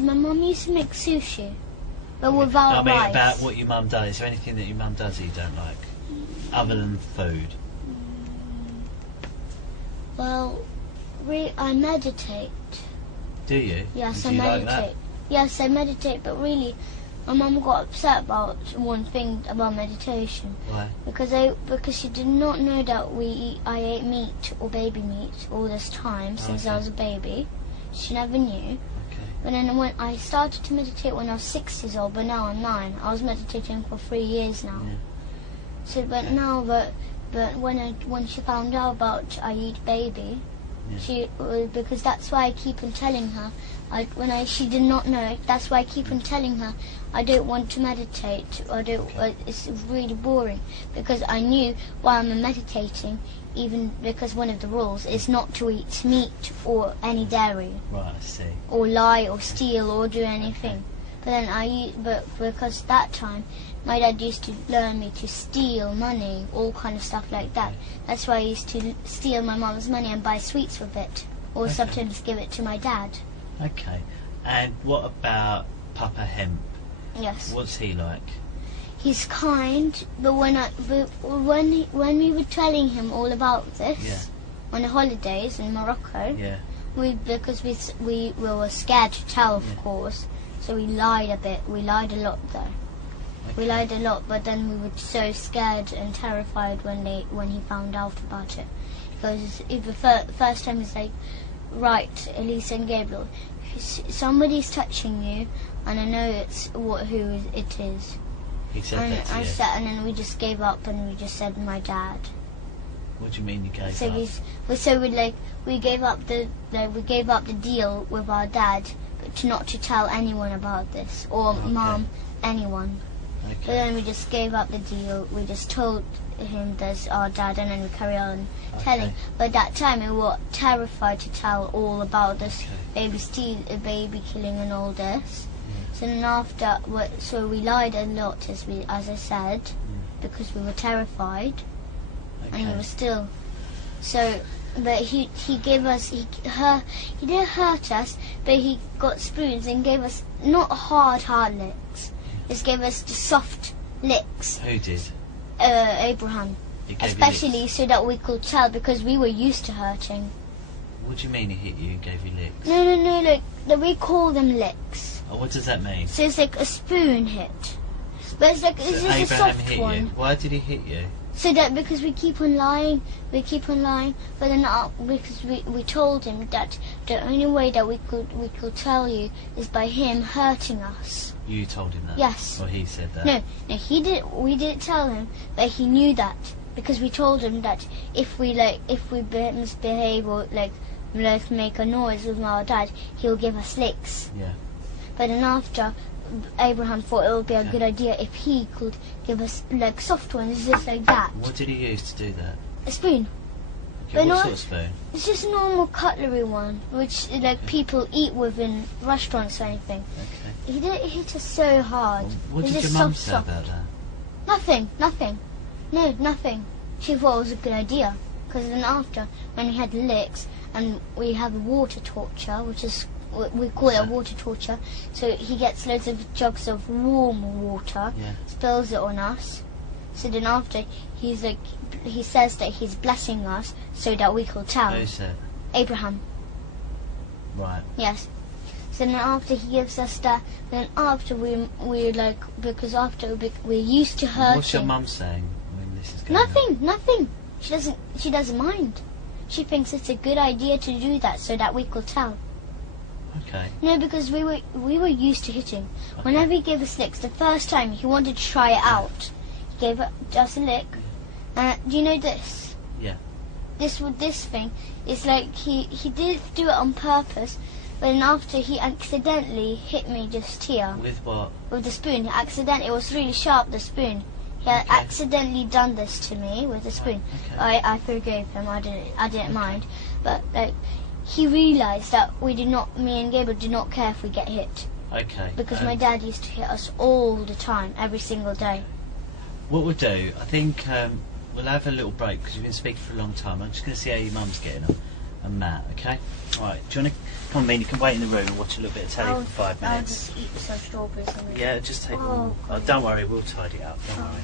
My mum used to make sushi, but without rice. About what your mum does. Is there anything that your mum does that you don't like, other than food? Well, I meditate. Do you? Yes, Do I you meditate. like that? Yes, I meditate, but really, my mum got upset about one thing about meditation. Why? Because she did not know that I ate meat or baby meat all this time since I was a baby. She never knew. Okay. But then when I started to meditate when I was 6 years old, but now I'm 9. I was meditating for 3 years now. Yeah. So, but when she found out about I eat baby, because that's why I keep on telling her. She did not know. That's why I keep on telling her I don't want to meditate. It's really boring, because I knew while I'm meditating, even because one of the rules is not to eat meat or any dairy. Right, I see. Or lie or steal or do anything. but because that time my dad used to learn me to steal money, all kind of stuff like that. That's why I used to steal my mum's money and buy sweets with it, or sometimes give it to my dad. Okay. And what about Papa Hemp? Yes. What's he like? He's kind, but when we were telling him all about this on the holidays in Morocco, because we were scared to tell, of course, so we lied a bit. We lied a lot though. We lied a lot, but then we were so scared and terrified when he found out about it. Because the first time he's like, right, Elisa and Gabriel, somebody's touching you, and I know who it is. He said that to you? And then we just gave up, and we just said my dad. What do you mean you gave up? We gave up the deal with our dad, but not to tell anyone about this, or mom, anyone. Okay. But then we just gave up the deal. We just told him there's our dad, and then we carry on telling. But that time we were terrified to tell all about this baby killing and all this. So then after, so we lied a lot, as I said, because we were terrified, and he was still. So, but he gave us, he didn't hurt us, but he got spoons and gave us not hard licks. Just gave us the soft licks. Who did? Abraham. Especially so that we could tell, because we were used to hurting. What do you mean he hit you and gave you licks? No, we call them licks. Oh, what does that mean? So it's like a spoon hit. But it's like, it's just a soft hit one. You. Why did he hit you? So that because we keep on lying, but then because we told him that the only way that we could tell you is by him hurting us. You told him that? Yes. Or he said that? No, he did. We didn't tell him, but he knew that because we told him that if we misbehave or let's make a noise with our dad, he'll give us licks. Yeah. But then after, Abraham thought it would be a good idea if he could give us soft ones, just like that. What did he use to do that? A spoon. Okay, what sort of spoon? It's just a normal cutlery one, which people eat with in restaurants or anything. Okay. He didn't hit us so hard. Well, what did your mum say about that? Nothing. No, nothing. She thought it was a good idea. Because then after, when we had licks, and we have a water torture, which is, we call it a water torture, so he gets loads of jugs of warm water, spills it on us. So then after, he says that he's blessing us so that we could tell. Who said? Abraham. Right. Yes. So then after he gives us that, then after because after we're used to hurting. What's your mum saying when this is going on? Nothing. She doesn't mind. She thinks it's a good idea to do that so that we could tell. Okay. No, because we were used to hitting. Okay. Whenever he gave us licks, the first time he wanted to try it out. He gave us a lick. Do you know this? Yeah. This thing is like he did do it on purpose, but then after he accidentally hit me just here. With what? With the spoon. It was really sharp, the spoon. He had accidentally done this to me with the spoon. Okay. I forgave him. I didn't mind, but he realised that me and Gabriel did not care if we get hit. Okay. Because my dad used to hit us all the time, every single day. What we'll do, I think we'll have a little break because you've been speaking for a long time. I'm just going to see how your mum's getting on, and Matt. Okay. All right. Do you want to come on, Mean? You can wait in the room and watch a little bit of telly for 5 minutes. I'll just eat some strawberries. Yeah, just take them. Oh, don't worry, we'll tidy it up. Don't worry.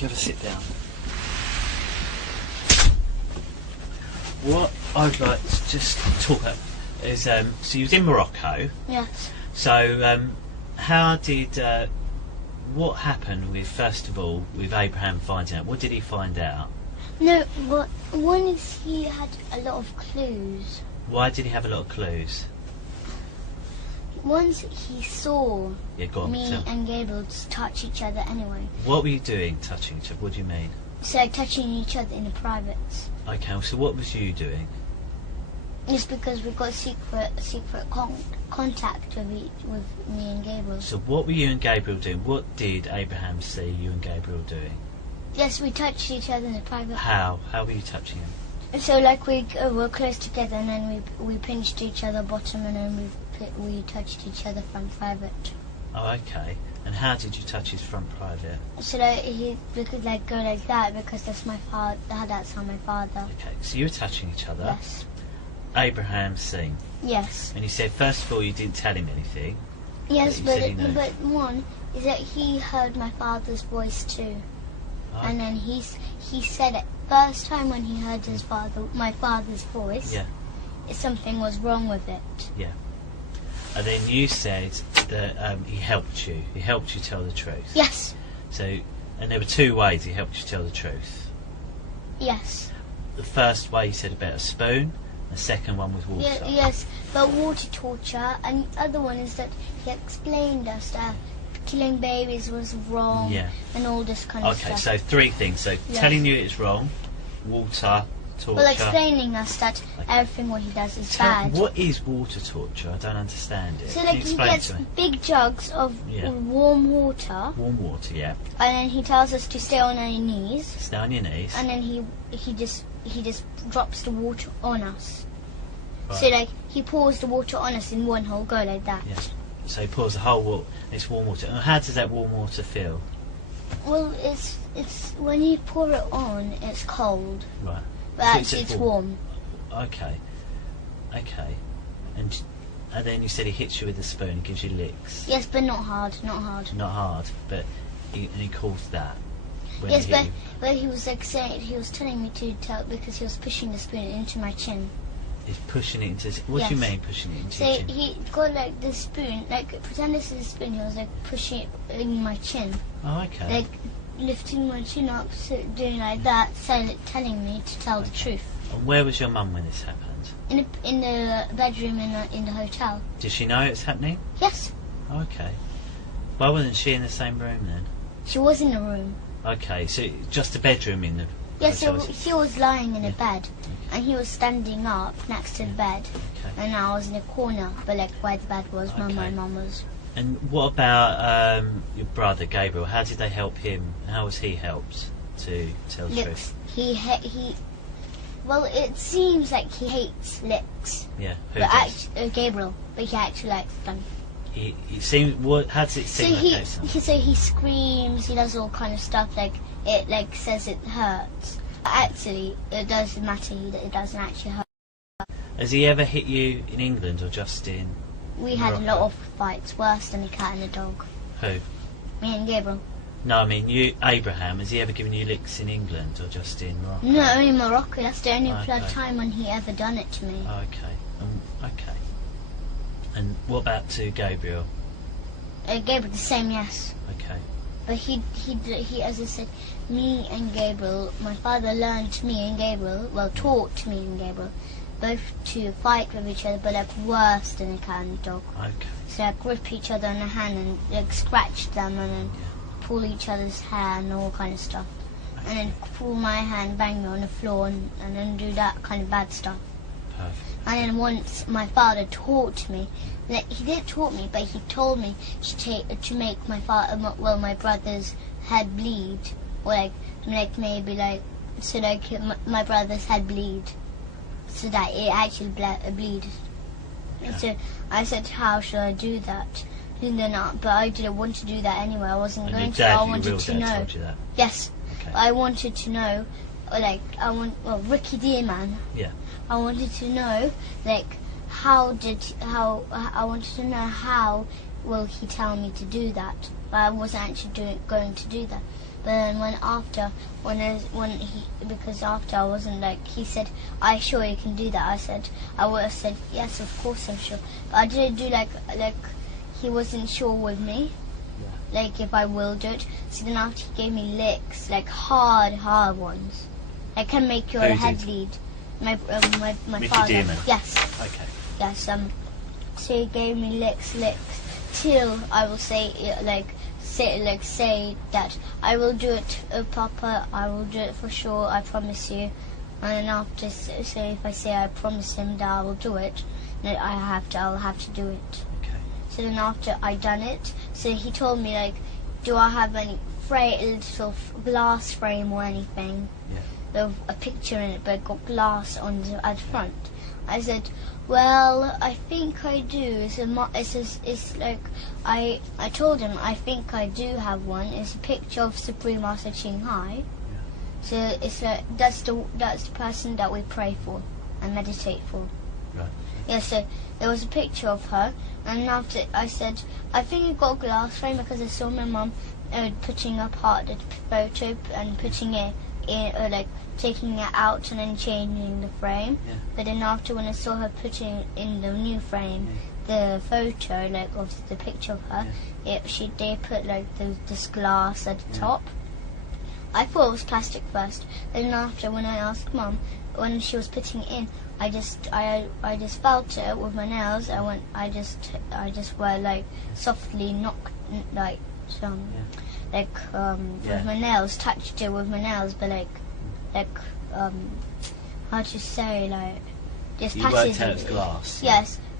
if you ever sit down. What I'd like to just talk about is, so you was in Morocco. Yes. So, how did, what happened with, first of all, with Abraham finding out? What did he find out? No, one is he had a lot of clues. Why did he have a lot of clues? Once he saw me and Gabriel touch each other anyway. What were you doing, touching each other? What do you mean? So touching each other in the privates. Okay, so what was you doing? It's because we got secret contact with me and Gabriel. So what were you and Gabriel doing? What did Abraham see you and Gabriel doing? Yes, we touched each other in the private. How? How were you touching him? So like we were close together, and then we pinched each other bottom, and then we touched each other front private. Oh, okay. And how did you touch his front private? So we could like go like that because that's my father. That's how my father. Okay, so you were touching each other. Yes. Abraham seen. Yes. And he said first of all you didn't tell him anything. Yes, but one is that he heard my father's voice too, and then he said it first time when he heard my father's voice. Yeah. Something was wrong with it. Yeah. And then you said that he helped you. He helped you tell the truth. Yes. So, and there were two ways he helped you tell the truth. Yes. The first way you said about a spoon. The second one was water. Yes, but water torture, and the other one is that he explained us that killing babies was wrong, and all this kind of stuff. Okay, so three things. So telling you it's wrong, water, torture. Well, explaining us that everything what he does is bad. What is water torture? I don't understand it. So like he gets big jugs of warm water. Warm water, yeah. And then he tells us to stay on our knees. Stay on your knees. And then he just drops the water on us. Right. So like he pours the water on us in one whole go like that. Yes. So he pours the whole water. It's warm water. And how does that warm water feel? Well, it's when you pour it on, it's cold. Right. But actually, it's warm. Okay. Okay. And then you said he hits you with a spoon and gives you licks. Yes, but not hard. Not hard. Not hard, but he calls that. Yes, but he was like saying, he was telling me to tell because he was pushing the spoon into my chin. He's pushing it into. What do you mean pushing it into your chin? So he got like the spoon, like pretend this is a spoon. He was like pushing it in my chin. Oh, okay. Like lifting my chin up, so doing like that, telling me to tell the truth. And where was your mum when this happened? In the bedroom in the hotel. Did she know it's happening? Yes. Okay. Why wasn't she in the same room then? She was in the room. Okay, so just a bedroom in the. Yes, so she was lying in a bed, and he was standing up next to the bed, and I was in a corner, but like where the bed was, where my mum was. And what about your brother Gabriel? How did they help him? How was he helped to tell the truth? Well, it seems like he hates licks. Yeah, Gabriel, but he actually likes them. He seems. How does it seem? So he screams. He does all kind of stuff. Like it, like says it hurts. Actually, it doesn't matter. It doesn't actually hurt. Has he ever hit you in England or just in? We had a lot of fights, worse than a cat and a dog. Who? Me and Gabriel. No, I mean you, Abraham. Has he ever given you licks in England or just in Morocco? No, in Morocco. That's the only time when he ever done it to me. Okay. Okay. And what about to Gabriel? Gabriel, the same, yes. Okay. But he, as I said, me and Gabriel, my father learned me and Gabriel, taught me and Gabriel, both to fight with each other, but like worse than a cat and a dog. Okay. So like grip each other on the hand and like scratch them and then pull each other's hair and all kind of stuff. Okay. And then pull my hand, bang me on the floor and then do that kind of bad stuff. Perfect. And then once my father taught me, like he didn't taught me, but he told me to make my brother's head bleed, or like maybe like so like my brother's head bleed, so that it actually bleed. And so I said, how should I do that? And then, but I didn't want to do that anyway. I wasn't going to. I wanted to know. Told you that? Yes. Okay. I wanted to know, Ricky Dearman. Yeah. I wanted to know, I wanted to know how will he tell me to do that? But I wasn't actually going to do that. But then because after I wasn't like, he said, "Are you sure you can do that?" I would have said, "Yes, of course I'm sure." But I didn't do like he wasn't sure with me, like if I will do it. So then after he gave me licks, like hard ones, that can make your head bleed. My father. Demon. Yes. Okay. Yes. So he gave me licks till I will say say that I will do it, Papa. I will do it for sure. I promise you. And after say if I say I promise him that I will do it, then I'll have to do it. Okay. So then after I done it, so he told me like, do I have any little glass frame or anything? Yeah. With a picture in it, but got glass on at the front. I said, well, I think I do. It's like I told him I think I do have one. It's a picture of Supreme Master Ching Hai. Yeah. So it's like that's the person that we pray for and meditate for. Right. Yeah. So there was a picture of her, and after I said I think you got a glass frame because I saw my mum putting apart the photo and putting it in, like taking it out and then changing the frame. Yeah. But then after when I saw her putting in the new frame, the photo like of the picture of her, they put like this glass at the top. I thought it was plastic first. Then after when I asked Mum when she was putting it in, I just felt it with my nails. I just were like softly knocked like with my nails, touched it with my nails, but like how to say, like just you touches worked out it's glass.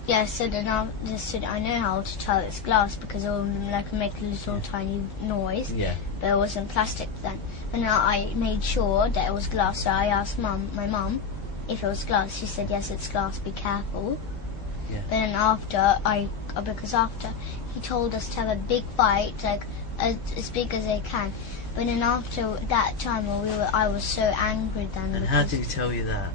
Yes. So then I know how to tell it's glass because it will like make a little tiny noise. Yeah. But it wasn't plastic then. And I made sure that it was glass. So I asked my mum, if it was glass. She said yes, it's glass. Be careful. Yeah. Then after he told us to have a big fight, like as big as they can. But then after that time, I was so angry then. And how did he tell you that?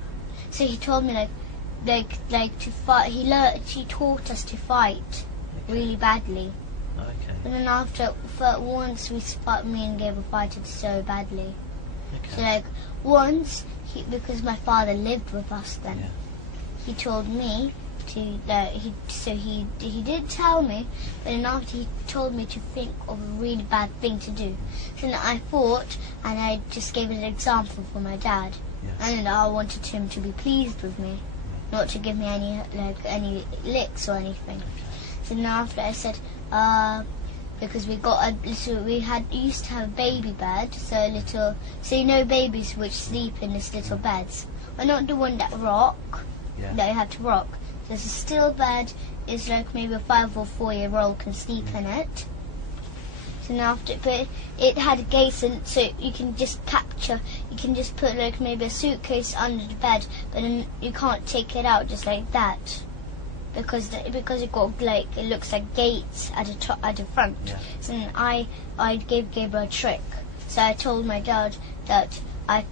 So he told me like to fight. He taught us to fight really badly. Okay. But then once me and Gabriel fighted so badly. Okay. So like once because my father lived with us then. Yeah. He told me to he did tell me, but then after he told me to think of a really bad thing to do. So then I thought, and I just gave an example for my dad, and I wanted him to be pleased with me, not to give me any licks or anything. So then after I said, because we used to have a baby bed, so you know babies which sleep in this little beds, but not the one that rock. Yeah. That you have to rock. There's a still bed, is like maybe a 5 or 4-year-old can sleep in it. So now but it had gates, and so you can just put like maybe a suitcase under the bed, but then you can't take it out just like that, because it got like it looks like gates at the front. Yeah. So then I gave Gabriel a trick. So I told my dad that I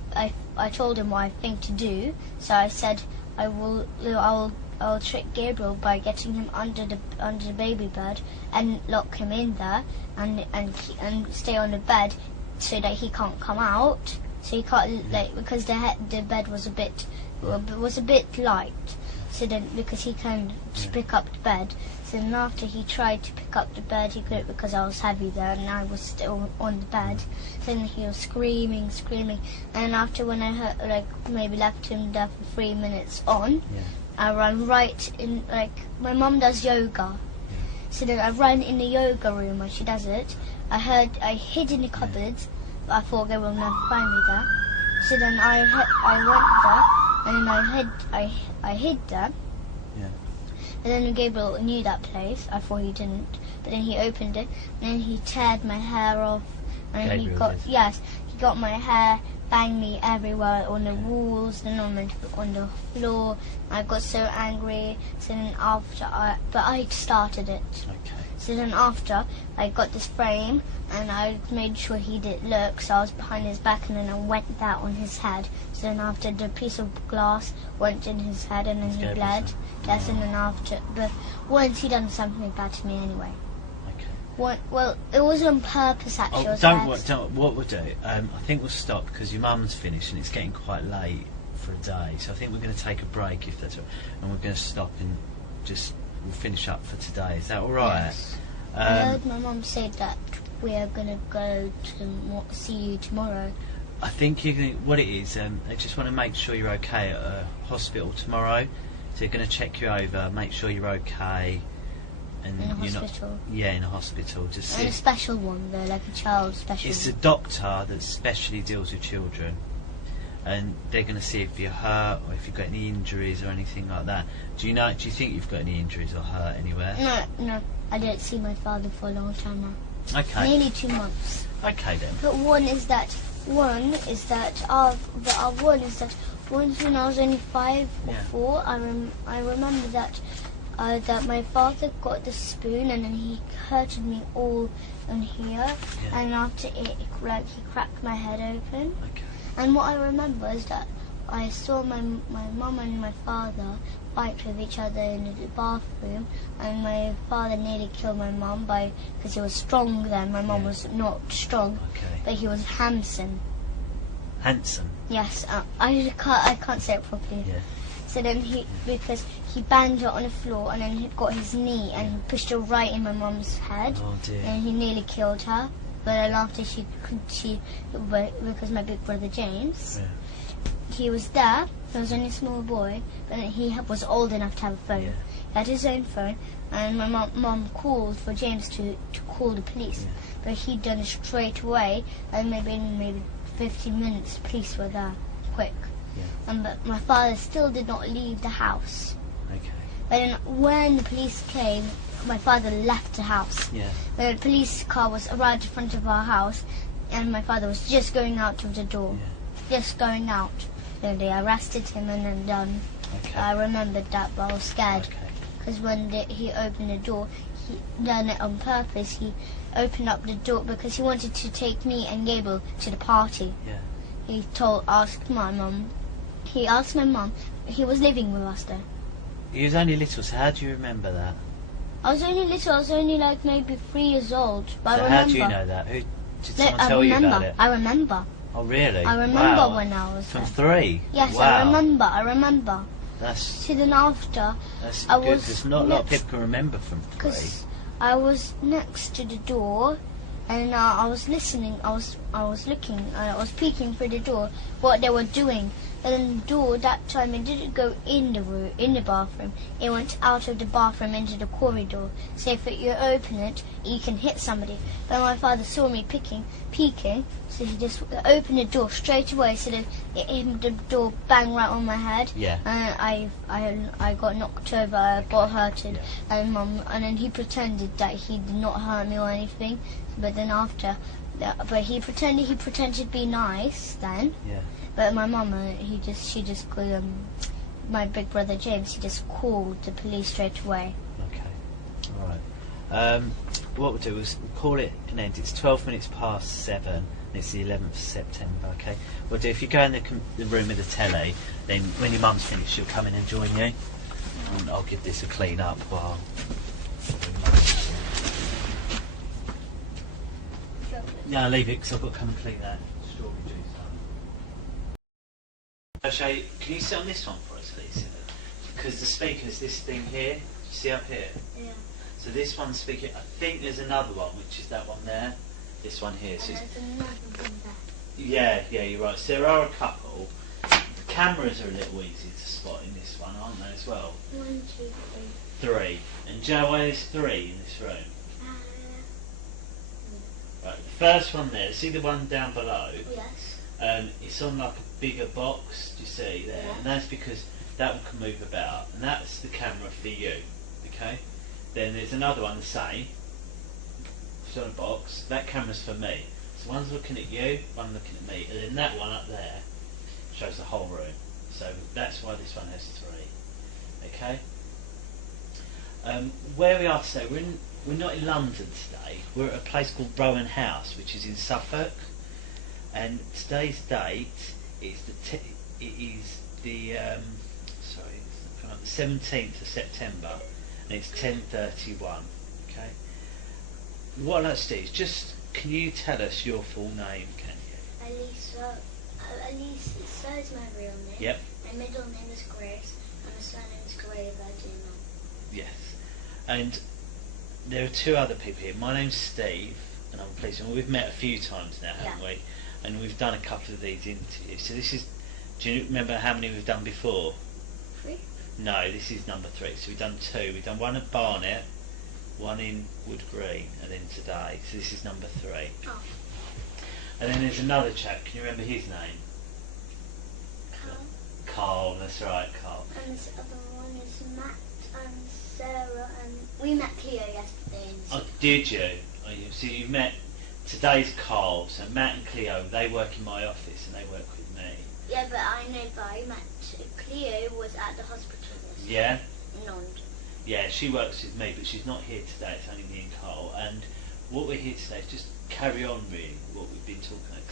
told him what I think to do. So I said I'll trick Gabriel by getting him under the baby bed and lock him in there and stay on the bed so that he can't come out. So he can't because the bed was a bit light. So then because he can pick up the bed. So then after he tried to pick up the bed, he couldn't because I was heavy there and I was still on the bed. So then he was screaming, and after when I heard maybe left him there for 3 minutes on. Yeah. I ran right in, my mum does yoga. So then I ran in the yoga room where she does it. I hid in the cupboards, but I thought they will never find me there. So then I went there, and then I hid there. Yeah. And then Gabriel knew that place. I thought he didn't. But then he opened it, and then he teared my hair off. And Gabriel he got my hair, banged me everywhere on the walls and on the floor. I got so angry. So then but I started it. Okay. So then after, I got this frame and I made sure he didn't look. So I was behind his back and then I went that on his head. So then after, the piece of glass went in his head and then he bled. Yes, and then after, but once he done something bad to me anyway. Well, it was on purpose actually. What we'll do, I think we'll stop because your mum's finished and it's getting quite late for a day, so I think we're going to take a break if that's all, and we're going to stop and we'll finish up for today. Is that alright? Yes. I heard my mum say that we are going to go to see you tomorrow. I think what it is, they just want to make sure you're okay at a hospital tomorrow, so they're going to check you over, make sure you're okay. And in a hospital? In a hospital. Just in a special one though, like a child special It's one. a doctor that specially deals with children, and they're going to see if you're hurt or if you've got any injuries or anything like that. Do you think you've got any injuries or hurt anywhere? No, I didn't see my father for a long time now. Okay. Nearly 2 months. Okay then. But one is that once when I was only 5 or 4, I remember that my father got the spoon and then he hurted me all in here, and after it, he cracked my head open. Okay. And what I remember is that I saw my mum and my father fight with each other in the bathroom, and my father nearly killed my mum because he was strong then. My mum was not strong, but he was handsome. Handsome? Yes, I can't say it properly. Yeah. So then because he banged her on the floor and then he got his knee and pushed her right in my mum's head. Oh dear. And he nearly killed her. But then after because my big brother James, he was there. He was only a small boy, but he was old enough to have a phone. Yeah. He had his own phone, and my mum called for James to call the police. But he'd done it straight away, and maybe 15 minutes, police were there, quick. Yeah. But my father still did not leave the house. Okay. But then when the police came, my father left the house. Yeah. The police car was arrived in front of our house, and my father was just going out of the door. Yeah. Just going out. So they arrested him and then done. Okay. I remembered that, but I was scared. Okay. Because when he opened the door, he done it on purpose. He opened up the door because he wanted to take me and Gable to the party. Yeah. He asked my mum. He asked my mum. He was living with us though. He was only little, so how do you remember that? I was only little. I was only like maybe 3 years old. But So I remember. how do you know that? Did someone tell you about it? I remember. Oh really? I remember Wow. when I was From there. 3? Yes, Wow. I remember. That's So then after, good, I was because not a lot of people can remember from 3. because I was next to the door, and I was listening. I was looking. I was peeking through the door what they were doing. And then the door that time it didn't go in the bathroom. It went out of the bathroom into the corridor. So if you open it, you can hit somebody. But my father saw me peeking, so he just opened the door straight away. So that the door banged right on my head. Yeah. And I got knocked over. I got hurted. Yeah. And then he pretended that he did not hurt me or anything. But then after, he pretended to be nice then. Yeah. But my mum, she just called my big brother James. He just called the police straight away. Okay. All right. What we'll do is we'll call it an end. It's 12 minutes past 7. And it's the 11th of September. Okay. We'll do. If you go in the room with the telly, then when your mum's finished, she'll come in and join you. And I'll give this a clean up while. No, leave it because I've got to come and clean that strawberry juice. Shay, can you sit on this one for us, please? Because the speaker's this thing here. See up here? Yeah. So this one's speaking. I think there's another one, which is that one there. This one here. So There's another one there. yeah, you're right. So there are a couple. The cameras are a little easy to spot in this one, aren't they, as well? 1, 2, 3. 3. And do you know why there's 3 in this room? Right, the first one there. See the one down below? Yes. It's on like a bigger box, do you see there? Yeah. And that's because that one can move about, and that's the camera for you, okay? Then there's another one the same, it's on a box, that camera's for me. So one's looking at you, one looking at me, and then that one up there shows the whole room. So that's why this one has 3, okay? Where we are today, we're not in London today, we're at a place called Rowan House, which is in Suffolk. And today's date is the 17th of September, and it's 10:31. Okay. what I'd like to do is just, can you tell us your full name, can you? Elise, so is my real name. Yep. My middle name is Grace, and my surname is Graverdino. Yes. And there are two other people here. My name's Steve, and I'm pleased. And we've met a few times now, haven't we? And we've done a couple of these interviews. So this is, do you remember how many we've done before? 3? No, this is number 3. So we've done 2. We've done one at Barnet, one in Wood Green, and then today. So this is number 3. Oh. And then there's another chap. Can you remember his name? Carl. Carl, that's right, Carl. And this other one is Matt and Sarah, and we met Cleo yesterday. Oh, did you? Oh, so you met, today's Carl, so Matt and Cleo, they work in my office and they work with me. Yeah, but I met Cleo was at the hospital yesterday. Yeah? In London. Yeah, she works with me, but she's not here today, it's only me and Carl. And what we're here today is just carry on really what we've been talking about,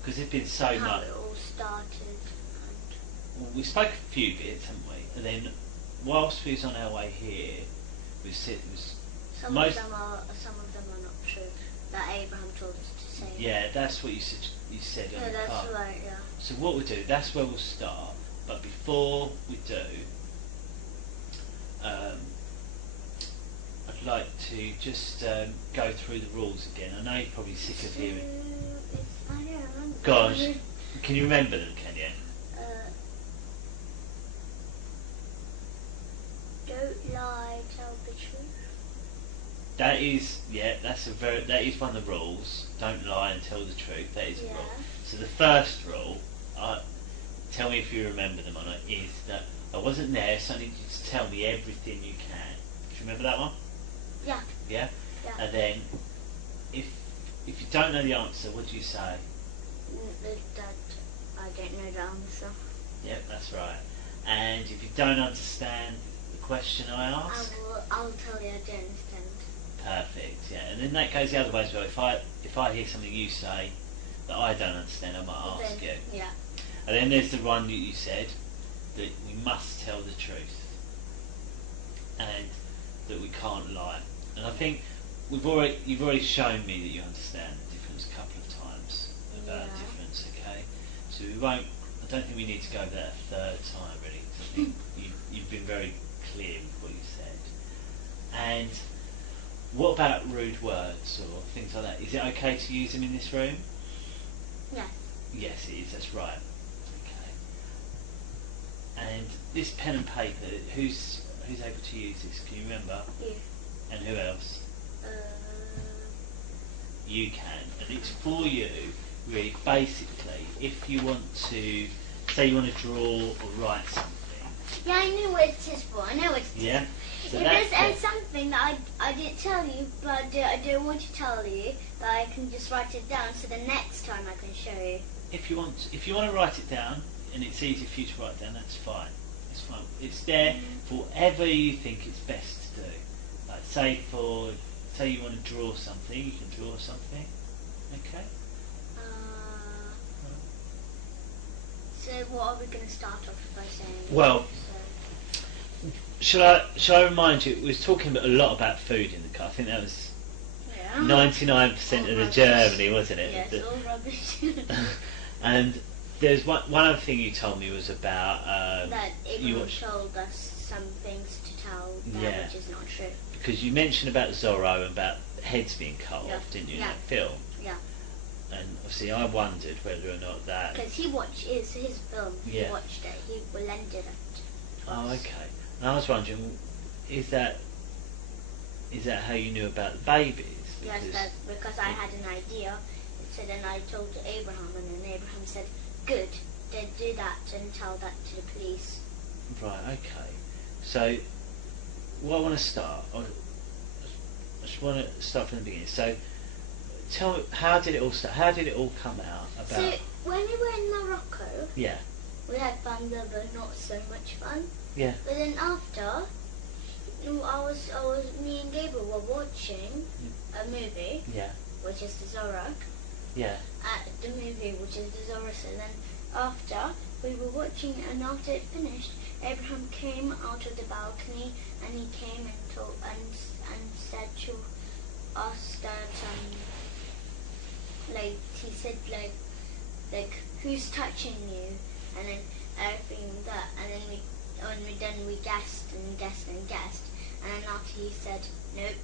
because there's been so How much. it all started. Well, we spoke a few bits, haven't we? And then, whilst we was on our way here, Some of them are not true. That Abraham told us to say. Yeah, that's what you said on Yeah, the that's car. right. Yeah. So what we'll do, that's where we'll start. But before we do, I'd like to just go through the rules again. I know you're probably sick of hearing. I don't remember. Gosh, can you remember them? Can you? Don't lie, tell the truth. That is, that is one of the rules. Don't lie and tell the truth. That is a rule. So the first rule, tell me if you remember them or not, is that I wasn't there, so I need you to tell me everything you can. Do you remember that one? Yeah. Yeah? Yeah. And then, if you don't know the answer, what do you say? That I don't know the answer. Yep, that's right. And if you don't understand the question I ask, I'll tell you I don't understand. perfect. Yeah, and then that goes the other way as well. If I hear something you say that I don't understand, I might ask you. Yeah. And then there's the one that you said that we must tell the truth and that we can't lie. And I think you've already shown me that you understand the difference a couple of times about difference. Okay, so we won't. I don't think we need to go over that a third time really. 'Cause I think you've been very clear with what you said. And what about rude words or things like that? Is it okay to use them in this room? Yeah. Yes, it is. That's right. Okay. And this pen and paper, who's able to use this? Can you remember? You. And who else? You can, and it's for you. Really, basically, if you want to, say you want to draw or write something. Yeah, I know what it is for. I know what it is. Yeah. So if there's something that I didn't tell you, but I don't want to tell you, that I can just write it down, so the next time I can show you. If you want to write it down, and it's easy for you to write down, that's fine. It's fine. It's there for whatever you think it's best to do. Like say you want to draw something, you can draw something. Okay. So what are we going to start off by saying? Well, shall I remind you? We was talking a lot about food in the car. I think that was 99% of the journey, wasn't it? Yes, all rubbish. And there's one other thing you told me was about that Ibrahim told us some things to tell that which is not true. Because you mentioned about Zorro and about heads being cut off, didn't you, in that film? Yeah. And obviously I wondered whether or not that... Because he watched his film, he watched it, he lended it. Oh, okay. And I was wondering, is that how you knew about the babies? Yes, because I had an idea. It said, and I told Abraham, and then Abraham said, good, then do that and tell that to the police. Right, okay. So, what I want to start, I just want to start from the beginning. So, tell me, how did it all start? How did it all come out? So, when we were in Morocco, we had fun there, but not so much fun. Yeah. But then after, me and Gabriel were watching a movie, which is the Zorro. Yeah. The movie, which is the Zorro. So then after we were watching, and after it finished, Abraham came out of the balcony, and he came and said to asked that like he said like who's touching you, and then everything that, and then we guessed and guessed and guessed, and then after he said nope,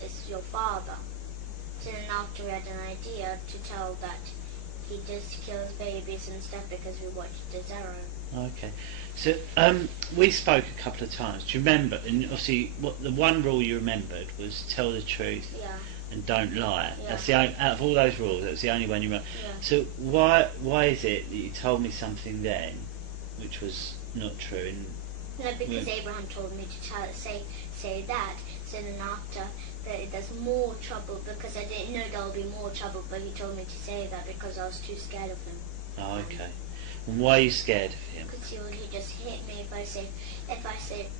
it's your father. So then after we had an idea to tell that he just kills babies and stuff because we watched the Zero. Okay, so we spoke a couple of times. Do you remember? And obviously, what the one rule you remembered was tell the truth and don't lie. Yeah. That's the only, out of all those rules, that was the only one you remember. Yeah. So why is it that you told me something then, which was not true? No, because Abraham told me to say that. So then after that, there's more trouble because I didn't know there would be more trouble, but he told me to say that because I was too scared of him. Oh, okay. And why are you scared of him? Because he'll just hit me if I say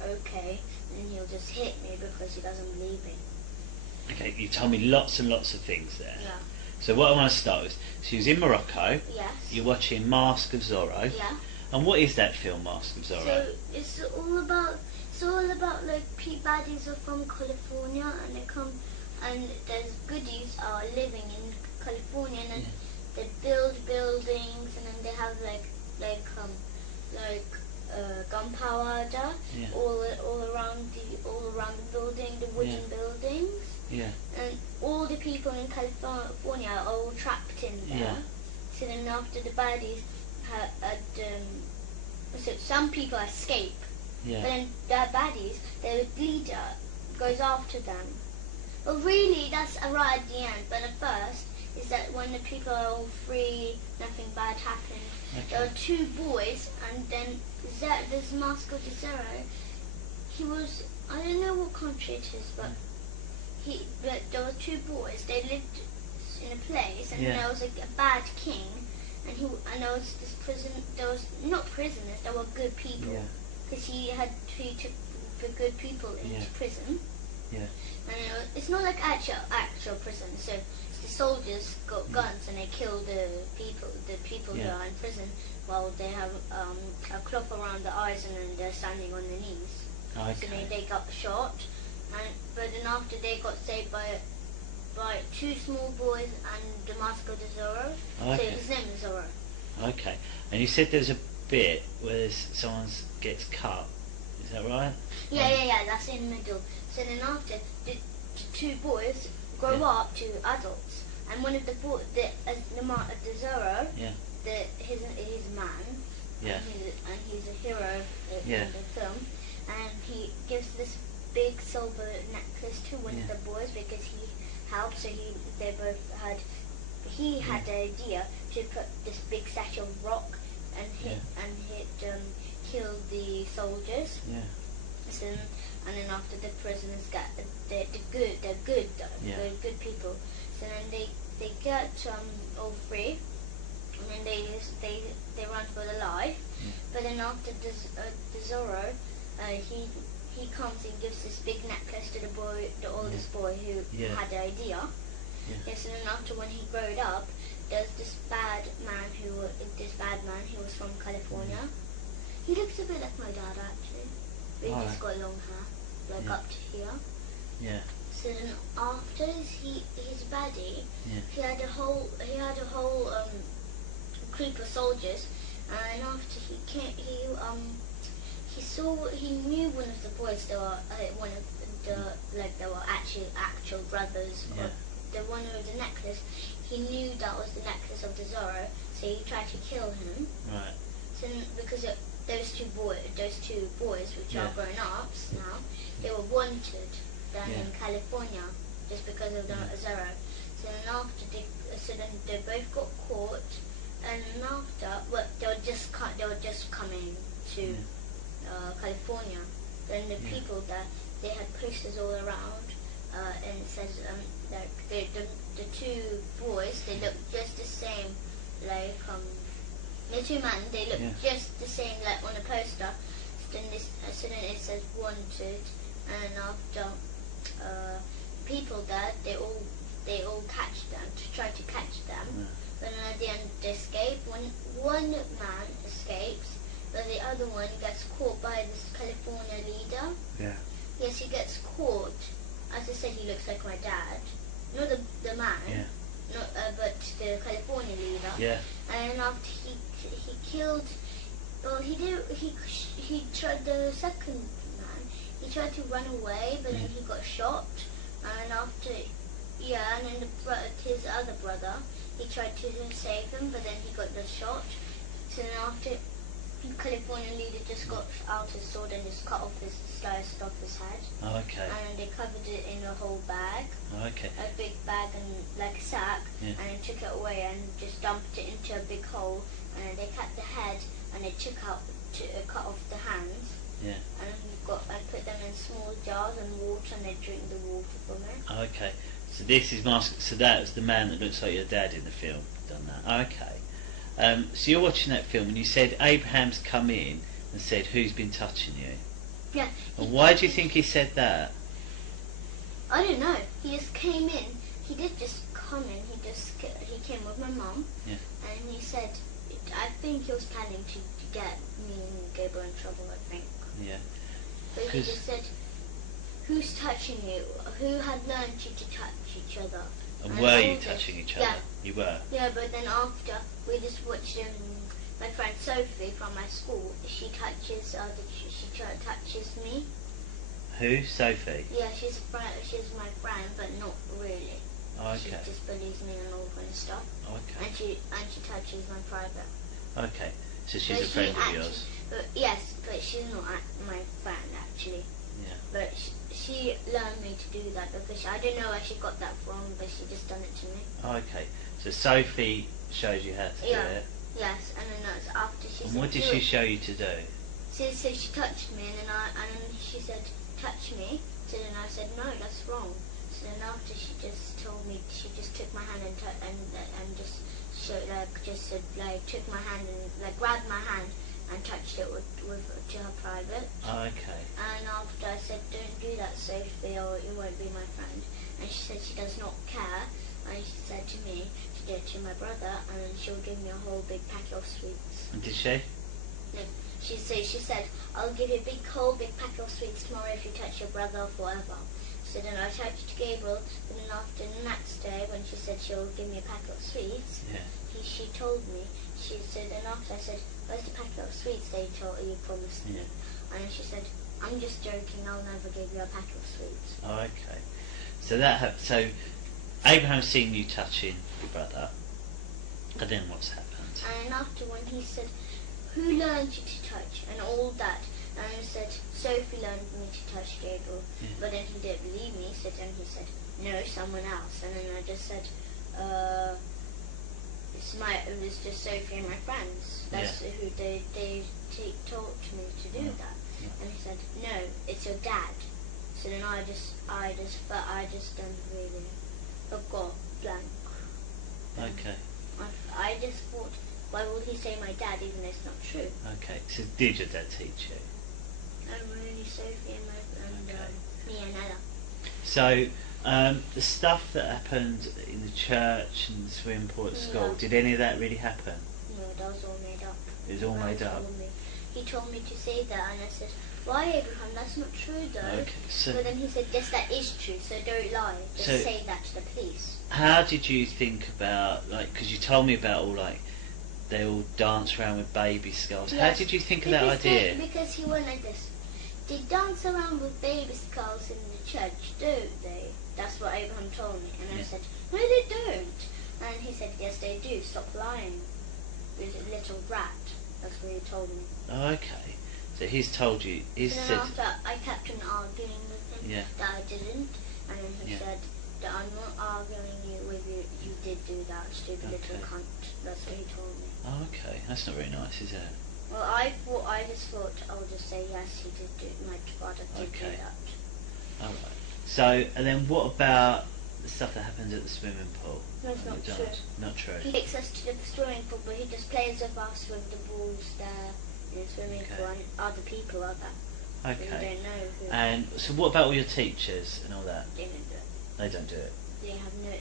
okay, then he'll just hit me because he doesn't believe me. Okay, you told me lots and lots of things there. Yeah. So what I want to start with, she was in Morocco. Yes. You're watching Mask of Zorro. Yeah. And what is that film, Mask of Zorro? So it's all about like baddies are from California and they come and there's goodies are living in California and then they build buildings and then they have like gunpowder all around the building, the wooden buildings. Yeah. And all the people in California are all trapped in there. Yeah. So then after the baddies so some people escape. Yeah. But then the baddies, their leader goes after them. Well, really, that's right at the end. But at first, is that when the people are all free, nothing bad happened. Okay. There are two boys, and then this Mask of the Zero, he was, I don't know what country it is, but there were two boys. They lived in a place, and there was like a bad king, and there was this prison. There was not prisoners. There were good people. Yeah. Because he took the good people into prison. Yeah. And it's not like actual prison. So the soldiers got guns and they kill the people who are in prison while they have a cloth around their eyes and then they're standing on their knees. Okay. So they got shot, but then after they got saved by two small boys and the Mask of the Zorro. Okay. So his name is Zorro. Okay. And you said there's a bit where someone gets cut. Is that right? Yeah. That's in the middle. So then after the two boys grow up to adults, and one of the Zorro, his man, and he's a hero in the film, and he gives this big silver necklace to one of the boys because he helped. So he had the idea to put this big satchel of rock and kill the soldiers. Yeah. So, and then after the prisoners get they're good people. So then they get all free, and then they run for their life. Yeah. But then after the Zorro, he comes and gives this big necklace to the oldest boy who had the idea. Yeah. Yes, and then after when he growed up, there's this bad man who was from California. He looks a bit like my dad actually, but he's got long hair, up to here. Yeah. So then after his baddie, he had a whole group of soldiers, and after he knew one of the boys. They were they were actual brothers. Yeah. The one with the necklace, he knew that was the necklace of the Zorro, so he tried to kill him. Right. So because those two boys, which are grown ups now, they were wanted down in California just because of the Zorro. So then they both got caught, and after they were just coming to California. Then the people that they had posters all around. And it says the two boys, they look just the same, the two men, they look just the same on a poster. So then it says wanted, and after people there, they all catch them to try to catch them. But then at the end they escape. One man escapes, but the other one gets caught by this California leader. Yeah. Yes, he gets caught. As I said, he looks like my dad. not the man. Yeah. Not, but the California leader. Yeah. And then after he killed, well, he tried the second man. He tried to run away, but then he got shot. And after, and then his other brother, he tried to save him, but then he got the shot. So then after, the California leader just got out his sword and just sliced off his head. Oh, okay. And they covered it in a whole bag. Oh, okay. A big bag and like a sack, Yeah. and then took it away and just dumped it into a big hole. And then they cut the head and they cut off the hands. Yeah. And put them in small jars and water, and they drink the water from it. Oh, okay. So this is So that was the man that looks like your dad in the film. Done that. Oh, okay. So you're watching that film, and you said Abraham's come in and said, "Who's been touching you?" Yeah. And why do you think he said that? I don't know. He just came in. He did just come in. He came with my mum. Yeah. And he said, I think he was planning to get me and Gabriel in trouble. I think. Yeah. But he just said, "Who's touching you? Who had learned you to touch each other?" And were you touching each other? Yeah. You were. Yeah, but then after we just watched my friend Sophie from my school. She touches me. Who? Sophie. Yeah, she's a friend. She's my friend, but not really. Oh, She okay. just bullies me and all kind of stuff. Oh, okay. And she touches my private. Okay. So she's But a friend of yours. But yes, but she's not my friend actually. Yeah. But she learned me to do that because I don't know where she got that from, but she just done it to me. Oh, okay. So Sophie shows you how to do it. Yes, and then that's after she. And said, what did she show you to do? So she touched me, and then she said, "Touch me." So then I said, "No, that's wrong." So then after she just told me, she just took my hand and just showed took my hand and grabbed my hand and touched it to her private. Oh, okay. And after I said, "Don't do that, Sophie, or you won't be my friend." And she said she does not care. And she said to me to do it to my brother, and then she'll give me a whole big packet of sweets. And did she? No. She said, "I'll give you a whole big packet of sweets tomorrow if you touch your brother forever." So then I touched Gabriel, and then after the next day, when she said she'll give me a packet of sweets, she told me. She said, and after I said, "Where's the packet of sweets that you promised me?" And then she said, "I'm just joking. I'll never give you a packet of sweets." Oh, okay. So so Abraham's seen you touching your brother, and then what's happened? And after when he said, "Who learned you to touch?" and all that, and I said, "Sophie learned me to touch Gabriel." But then he didn't believe me, so then he said, "No, someone else." And then I just said, it was just Sophie and my friends. That's who they taught me to do that. And he said, "No, it's your dad." So then I just really got blank. Okay. I just thought, why would he say my dad even though it's not true? Okay. So did your dad teach you? Only Sophie and me and Ella. So the stuff that happened in the church and the swimming pool at school, did any of that really happen? No, that was all made up. It was all made up? He told me to say that, and I said, "Why, Abraham? That's not true, though." Okay, so but then he said, "Yes, that is true, so don't lie. Just say that to the police." How did you think about, because you told me about they all dance around with baby skulls. Yes, how did you think of that idea? Because he went like this. They dance around with baby skulls in the church, don't they? That's what Abraham told me. And I said, "No, they don't." And he said, "Yes, they do. Stop lying. You're a little rat." That's what he told me. Oh, okay. So he's told you. He and then said. after I kept on arguing with him that I didn't, and then he said that I'm not arguing with you. You did do that, stupid little cunt. That's what he told me. Oh, okay. That's not very nice, is it? Well, I just thought I'll just say yes. He did do. My father did do that. All right. So, and then what about the stuff that happens at the swimming pool? That's not true. Not true. He takes us to the swimming pool, but he just plays with us with the balls there in the swimming pool, and other people are there. Okay. We don't know who. And so, what about all your teachers and all that? They don't do it. They don't do it.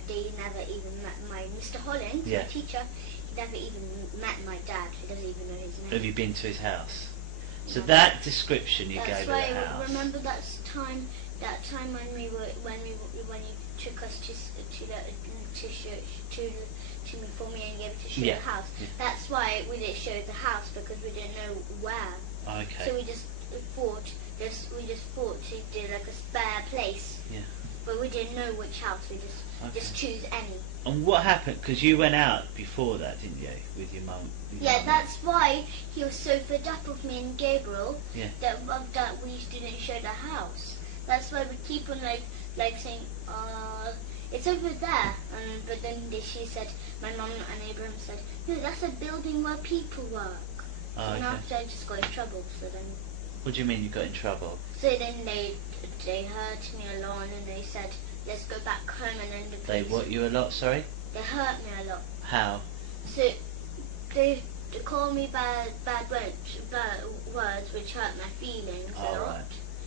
They never even met my Mr. Hollins, my teacher. He never even met my dad. He doesn't even know his name. Have you been to his house? So that description you gave of the house. Remember that time when took us to show to me for me and gave it to show Yeah. the house. Yeah. That's why we didn't show the house because we didn't know where. Okay. So we just thought to do like a spare place. Yeah. But we didn't know which house. We just choose any. And what happened? Because you went out before that, didn't you, with your mum? Yeah, that's why he was so fed up with me and Gabriel. Yeah. That we didn't show the house. That's why we keep on like saying, it's over there. But then she said, my mum and Abraham said, no, that's a building where people work. Oh, And okay. after I just got in trouble. So then. What do you mean you got in trouble? So then they hurt me a lot and they said, let's go back home and then the They police. what you a lot? Sorry. They hurt me a lot. How? So they called me bad words which hurt my feelings a lot. Right.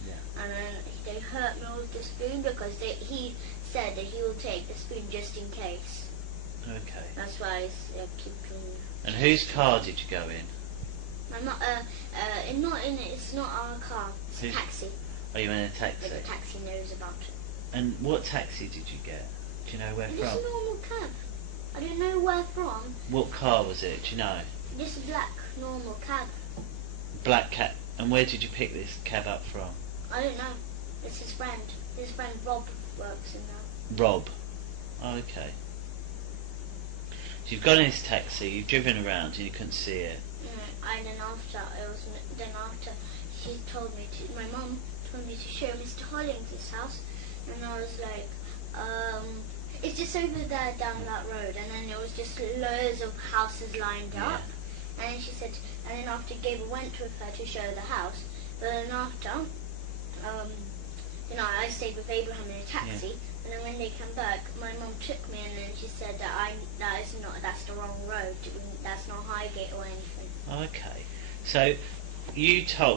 Yeah. And then they hurt me with the spoon because he said that he will take the spoon just in case. Okay. That's why I keep And whose car did you go in? I'm not it's not our car. It's a taxi. Are you in a taxi? But the taxi knows about it. And what taxi did you get? Do you know where Just from? a normal cab. I don't know where from. What car was it? Do you know? Just a black normal cab. Black cab. And where did you pick this cab up from? I don't know. It's his friend. His friend Rob works in there. Rob. Oh, okay. So you've got in this taxi, you've driven around and you couldn't see it. And then after she told me to, my mum told me to show Mr. Hollings' house, and I was like, it's just over there down that road, and then there was just loads of houses lined up, and then she said, and then after Gabriel went with her to show the house, but then after, I stayed with Abraham in a taxi, and then when they come back, my mum took me, and then she said that that's the wrong road, that's not Highgate or anything. Okay. So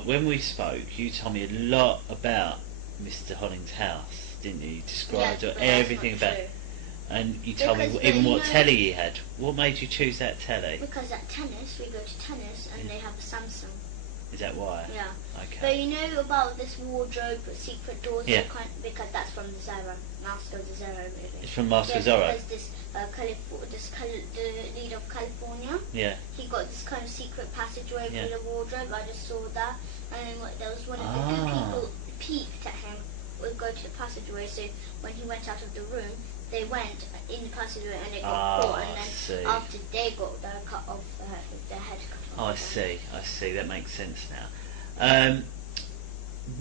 when we spoke, you told me a lot about Mr. Hollings' house, didn't you? You described but everything that's not about true. And you told me Because even they what know- telly he had. What made you choose that telly? Because at tennis, we go to tennis and they have a Samsung. Is that why? Yeah. Okay. But you know about this wardrobe with secret doors? Yeah. Because that's from the Zorro, Master of the Zorro movie. It's from Master Yeah, Zorro. because the leader of California, Yeah. he got this kind of secret passageway Yeah. through the wardrobe. I just saw that, and then there was one of the good people peeked at him. Would go to the passageway. So when he went out of the room, they went in the passageway and they got caught. And I then see. after they got their head cut off. Oh, I see. That makes sense now.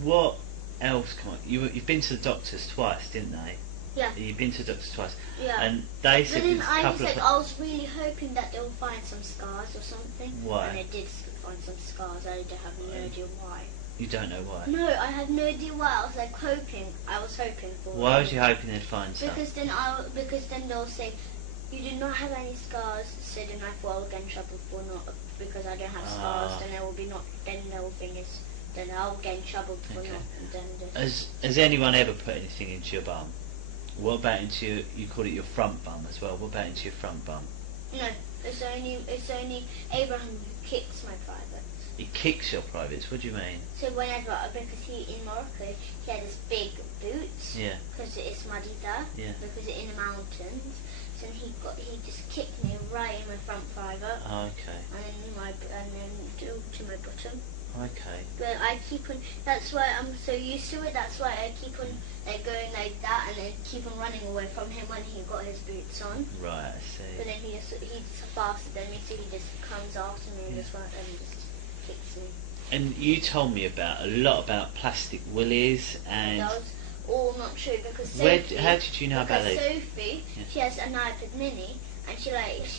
What else? Come on, you've been to the doctors twice, didn't they? Yeah. You've been to the doctors twice, Yeah. and they But said then there's a I couple said of. I was really hoping that they'll find some scars or something. Why? And they did find some scars. I have no idea why. You don't know why. No, I have no idea why. I was like hoping. I was hoping for. Why was you hoping they'd find some? Because then they'll say you did not have any scars. So then I thought I'll get in trouble for not because I don't have scars. Then there will be not. Then the whole thing is. Then I'll get in trouble for Okay. not. And then Has anyone ever put anything into your bum? What about into your? You call it your front bum as well. What about into your front bum? no, it's only Abraham who kicks my private. He kicks your privates. What do you mean? So whenever, because in Morocco, he had this big boots. Yeah. Because it's muddy there. Yeah. Because it's in the mountains. So he just kicked me right in my front private. Oh, okay. And then to my bottom. Okay. But I keep on. That's why I'm so used to it. That's why I keep on going like that, and then keep on running away from him when he got his boots on. Right. I see. But then he's faster than me, so he just comes after me and just kicks me. And you told me a lot about plastic willies and. That was all not true because Where? Sophie, How did you know about because those? Sophie, Yeah. she has an iPad Mini, and she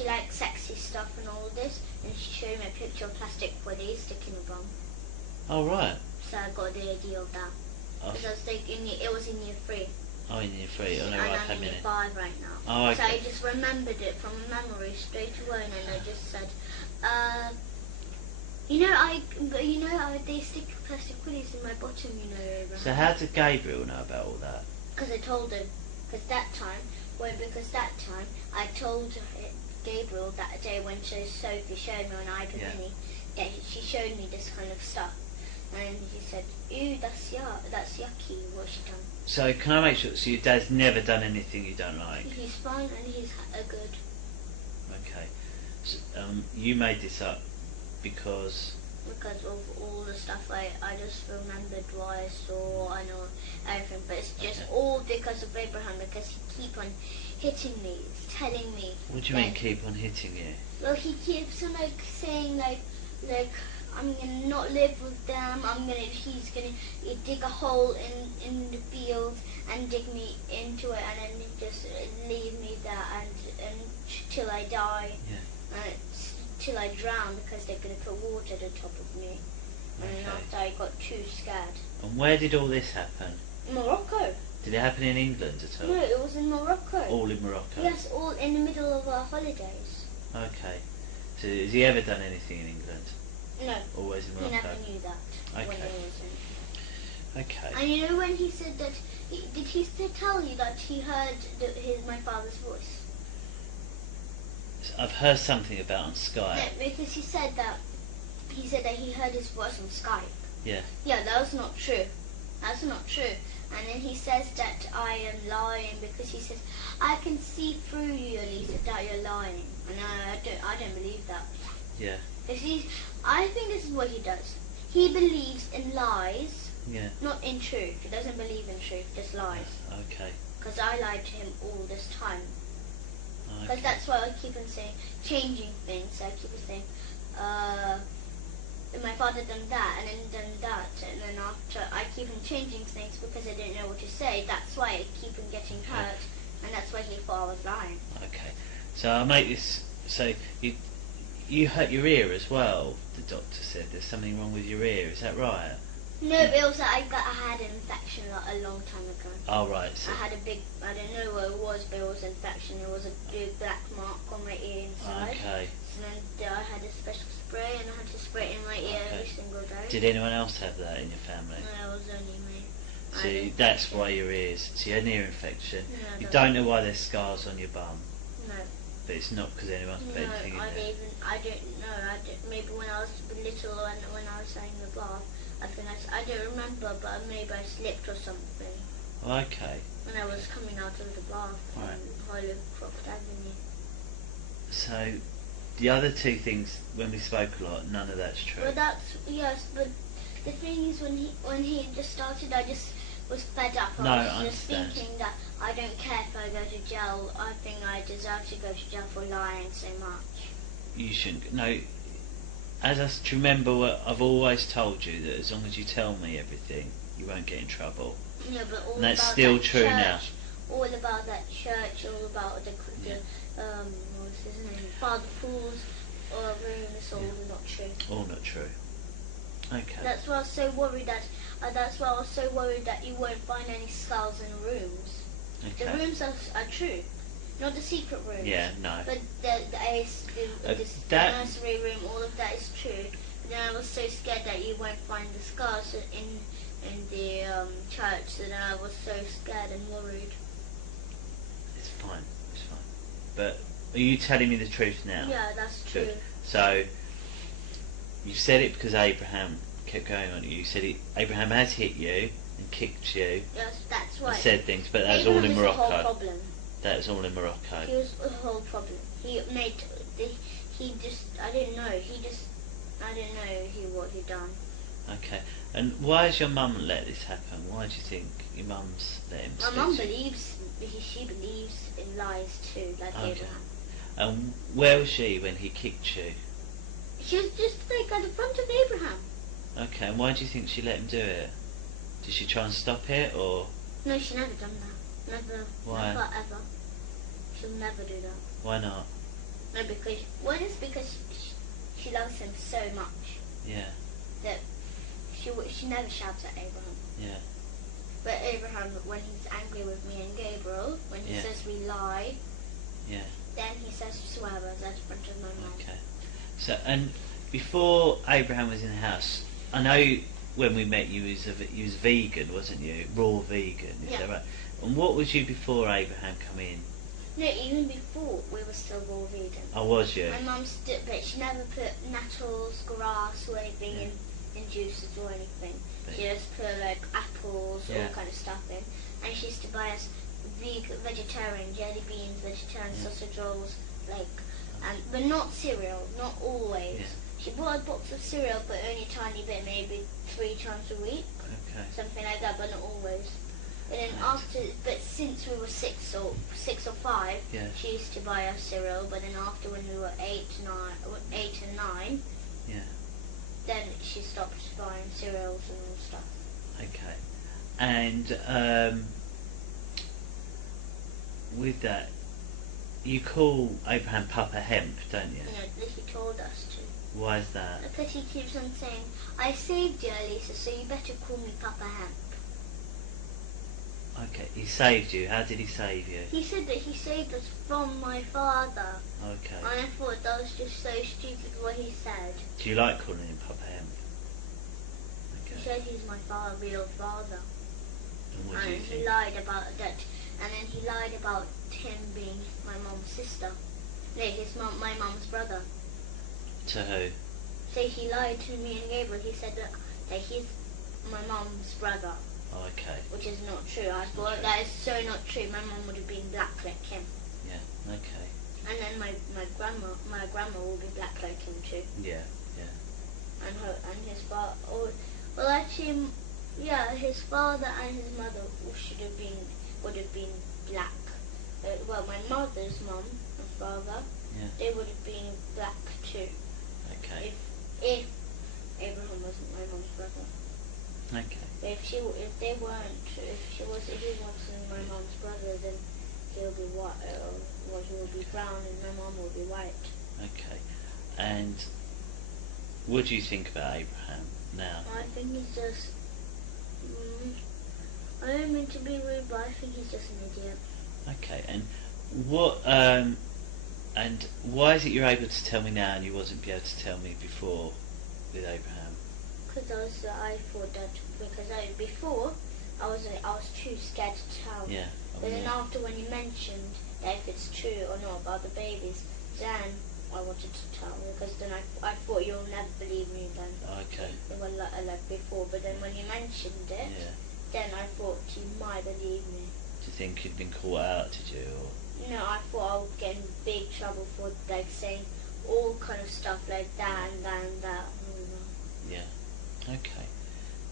likes sexy stuff and all this, and she showed me a picture of plastic willies sticking a bum. Oh right. So I got the idea of that. Oh, Because I was thinking it was in year 3. oh in year 3. Oh no, And right. I'm in year 5 right now. Oh, So okay. I just remembered it from memory straight away, and then I just said, they stick plastic willies in my bottom, Abraham. So how did Gabriel know about all that? Because I told him. Because that time I told Gabriel that day when Sophie showed me on iPad Yeah. Mini that she showed me this kind of stuff. And he said, "Ew, that's yucky. What she done?" So can I make sure? So your dad's never done anything you don't like? He's fine and he's good. Okay. So, you made this up because of all the stuff I just remembered what I saw. I know everything, but it's just all because of Abraham, because he keep on hitting me, telling me. What do you mean keep on hitting you? Well, he keeps on saying like I'm gonna not live with them. He's gonna dig a hole in the field and dig me into it, and then just leave me there and till I die. Yeah. Till I drown, because they're gonna put water at the top of me. And then after I got too scared. And where did all this happen? Morocco. Did it happen in England at all? No, it was in Morocco. All in Morocco? Yes, all in the middle of our holidays. Okay. So has he ever done anything in England? No. Always in Morocco? He never knew that. Okay. When he was in. Okay. And you know when he said that, did he tell you that he heard my father's voice? I've heard something about on Skype. No, because he said that he heard his voice on Skype. Yeah. Yeah, that was not true. That's not true. And then he says that I am lying, because he says, I can see through you, Elisa, that you're lying. And I don't believe that. Yeah. I think this is what he does. He believes in lies, Yeah. not in truth. He doesn't believe in truth, just lies. Okay. Because I lied to him all this time. Because Okay. that's why I keep on saying, changing things. I keep on saying, my father done that, and then done that, and then after I keep on changing things because I didn't know what to say. That's why I keep on getting hurt, and that's why he thought I was lying. Okay. So I'll make this. So you hurt your ear as well. The doctor said there's something wrong with your ear. Is that right? No, but it was I had an infection a long time ago. Oh right. So I had a big, I don't know what it was, but it was an infection. It was a big black mark on my ear inside. okay. And then I had a special spray, and I had to spray it in my ear every single day. Did anyone else have that in your family? No, it was only me. See, that's why your ears. So you had an ear infection. No, You don't know why there's scars on your bum, No. but it's not because anyone's put anything in I there. don't know. Maybe when I was little, when I was in the bath, I don't remember, but maybe I slipped or something Okay. when I was coming out of the bath Right. on Holycroft Avenue. So the other two things, when we spoke a lot, none of that's true. Well, yes, but the thing is, when he just started, I just was fed up. No, I I was just understand. thinking that I don't care if I go to jail. I think I deserve to go to jail for lying so much. You shouldn't. No. As I remember, what I've always told you, that as long as you tell me everything, you won't get in trouble. Yeah, but all And that's about still that true church, now. All about that church, all about the what's his name, Father Paul's room. It's all not true. All not true. Okay. That's why I was so worried that. That's why I was so worried that you won't find any skulls in rooms. The Okay. rooms are true, not the secret rooms. Yeah. No. But the that- nursery room, all of that is true. But then I was so scared that you won't find the skulls in the church, so then I was so scared and worried. It's fine. It's fine. But are you telling me the truth now? Yeah, that's true. Good. So you said it because Abraham kept going on you. You said Abraham has hit you and kicked you Yes, that's and right. said things, but that was all Abraham in is the whole Morocco. problem. That was all in Morocco. He was the whole problem. He made. He just. I didn't know. I didn't know what he done. Okay. And why has your mum let this happen? Why do you think your mum's let him My speak mum to you? believes. She believes in lies too, like Okay. Abraham. And where was she when he kicked you? She was just like at the front of Abraham. Okay. And why do you think she let him do it? Did she try and stop it, or No, she never done that. Never. Why? Never ever. She'll never do that. why not? No, because one is because she loves him so much Yeah. that she never shouts at Abraham. Yeah. But Abraham, when he's angry with me and Gabriel, when he Yeah. says we lie, Yeah. then he says swear words at the front of my mouth. Okay. So, and before Abraham was in the house, I know when we met you was vegan, wasn't you? Raw vegan, is Yeah. that right? And what was you before Abraham come in? No, even before we were still raw vegan. Oh, was you? My mum but she never put nettles, grass, or anything in juices or anything. But- She just put like apples, Yeah. all kind of stuff in. And she used to buy us vegetarian jelly beans, vegetarian Yeah. sausage rolls, like, but not cereal, not always. Yeah. She bought a box of cereal, but only a tiny bit, maybe 3 times a week, Okay. something like that, but not always. But then Right. but since we were 6 or 5, Yeah. she used to buy us cereal. But then after when we were 8 and 9, Yeah. then she stopped buying cereals and all stuff. Okay. And with that, you call Abraham Papa Hemp, don't you? You know, he told us to. Why is that? Because he keeps on saying, I saved you, Elisa, so you better call me Papa Hemp. Okay, he saved you. How did he save you? He said that he saved us from my father. Okay. And I thought that was just so stupid what he said. Do you like calling him Papa Hemp? He Okay. said he's my real father. And what do you And he think? lied about that. And then he lied about him being my mum's sister. No, my mum's brother. To who? So he lied to me and Gabriel. He said that he's my mum's brother, Oh, okay. which is not true. I It's not thought true. that is so not true. My mum would have been black like him. Yeah. Okay. And then my grandma will be black like him too. Yeah. Yeah. And his father. Oh, well, actually, yeah, his father and his mother would have been black. Well, my mother's mum and father, Yeah. they would have been black too. Okay. If Abraham wasn't my mum's brother. Okay. But if he wasn't my mum's brother, then he'll be white. Well, he will be brown, and my mum will be white. Okay. And what do you think about Abraham now? I think he's just. I don't mean to be rude, but I think he's just an idiot. Okay. And what? And why is it you're able to tell me now and you wasn't able to tell me before with Abraham? Because I thought that before I was too scared to tell. Yeah. But then after when you mentioned that if it's true or not about the babies, then I wanted to tell, because then I thought you'll never believe me then. Okay. Well, like before, but then when you mentioned it, Yeah. then I thought you might believe me. Do you think you'd been caught out, did you? Or? No, I thought I would get in big trouble for like saying all kind of stuff like that and that and that. Yeah. Okay.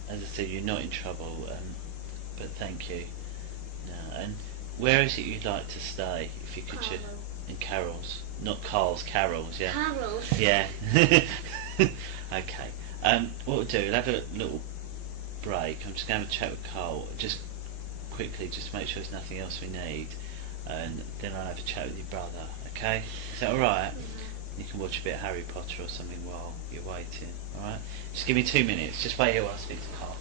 As I said, you're not in trouble, but thank you. No. And where is it you'd like to stay, if you could? Carol. In Carol's, not Carl's. Carol's, yeah. Carol. Yeah. Okay. What we'll do, we'll have a little break. I'm just going to have a chat with Carl, just quickly, just to make sure there's nothing else we need, and then I'll have a chat with your brother. Okay? Is that all right? You can watch a bit of Harry Potter or something while you're waiting. All right? Just give me 2 minutes. Just wait here while I speak to Carl.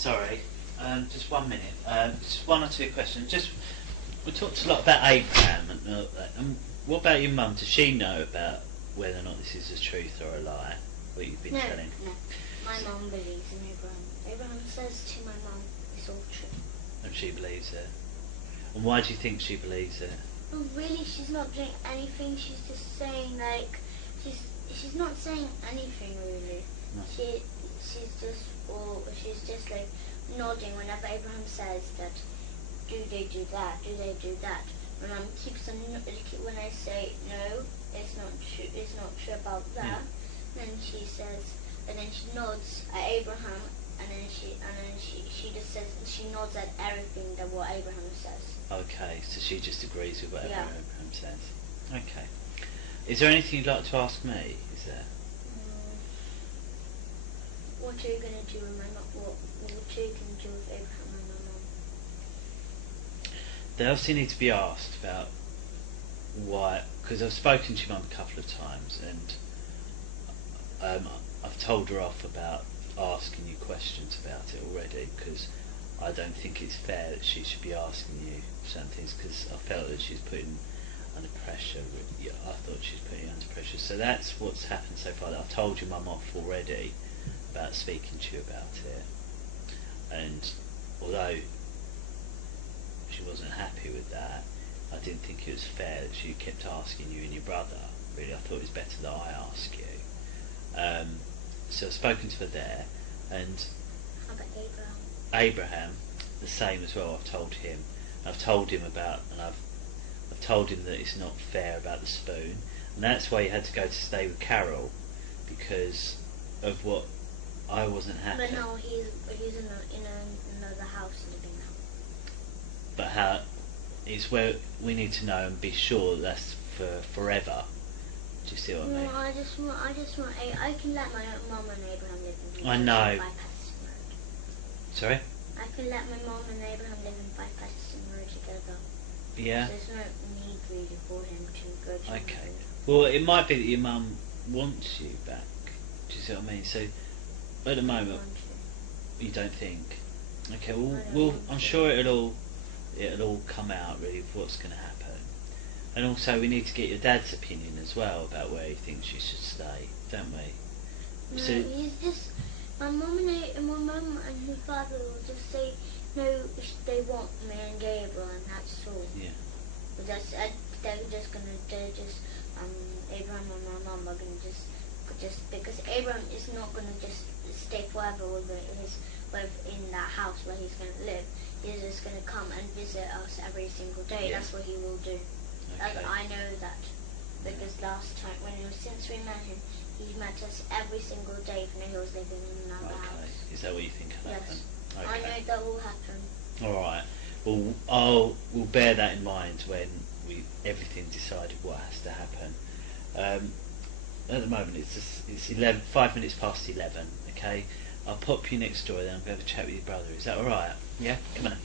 Sorry, just 1 minute. Just one or two questions. We talked a lot about Abraham, and what about your mum? Does she know about whether or not this is a truth or a lie? What you've been telling? No. My mum believes in Abraham. Abraham says to my mum, it's all true. And she believes it. And why do you think she believes it? Well, really, she's not doing anything. She's just saying she's not saying anything really. No. She's just like nodding whenever Abraham says that. Do they do that? Do they do that? My mum keeps on when I say no, it's not true. It's not true about that. Then she says, and then she nods at Abraham, and then she just says she nods at everything that what Abraham says. Okay, so she just agrees with whatever Abraham says. Okay. Is there anything you'd like to ask me? Is there? What are you gonna do with my mum? What are you gonna do with Abraham and my mum? They obviously need to be asked about why, because I've spoken to your mum a couple of times, and I've told her off about asking you questions about it already, because I don't think it's fair that she should be asking you certain things, because I felt that she's putting under pressure. I thought she was putting you under pressure. So that's what's happened so far. I've told your mum off already about speaking to you about it, and although she wasn't happy with that, I didn't think it was fair that she kept asking you and your brother. Really, I thought it was better that I ask you. So I've spoken to her there, and How about Abraham? Abraham, the same as well. I've told him. I've told him about, and I've told him that it's not fair about the spoon, and that's why he had to go to stay with Carol, because of what I wasn't happy. But no, he's in another house living now. But how is where we need to know and be sure that's for forever. Do you see what I mean? No, I just want. I can let my mum and Abraham live in. I know. 5 Patterson Road. Sorry? I can let my mum and Abraham live in 5 Patterson Road together. Yeah. There's no need really for him to go to. Okay. Well, it might be that your mum wants you back. Do you see what I mean? So at the moment, you don't think. Okay. Well, I'm sure it'll all come out really of what's going to happen. And also, we need to get your dad's opinion as well about where he thinks you should stay, don't we? No, So, he's just my mum and his father will just say no. They want me and Gabriel, and that's all. yeah. But they're just Abraham and my mum are gonna just because Abraham is not gonna just stay forever in that house where he's gonna live. He's just gonna come and visit us every single day. Yeah. That's what he will do. Okay. I know that because last time since we met him, he met us every single day even though he was living in another house. Is that what you think will happen? Yes. Okay. I know that will happen. All right. Well, we'll bear that in mind when everything decided what has to happen. At the moment, it's 5 minutes past 11. Okay. I'll pop you next door. Then I'm going to have a chat with your brother. Is that all right? Yeah. Come on.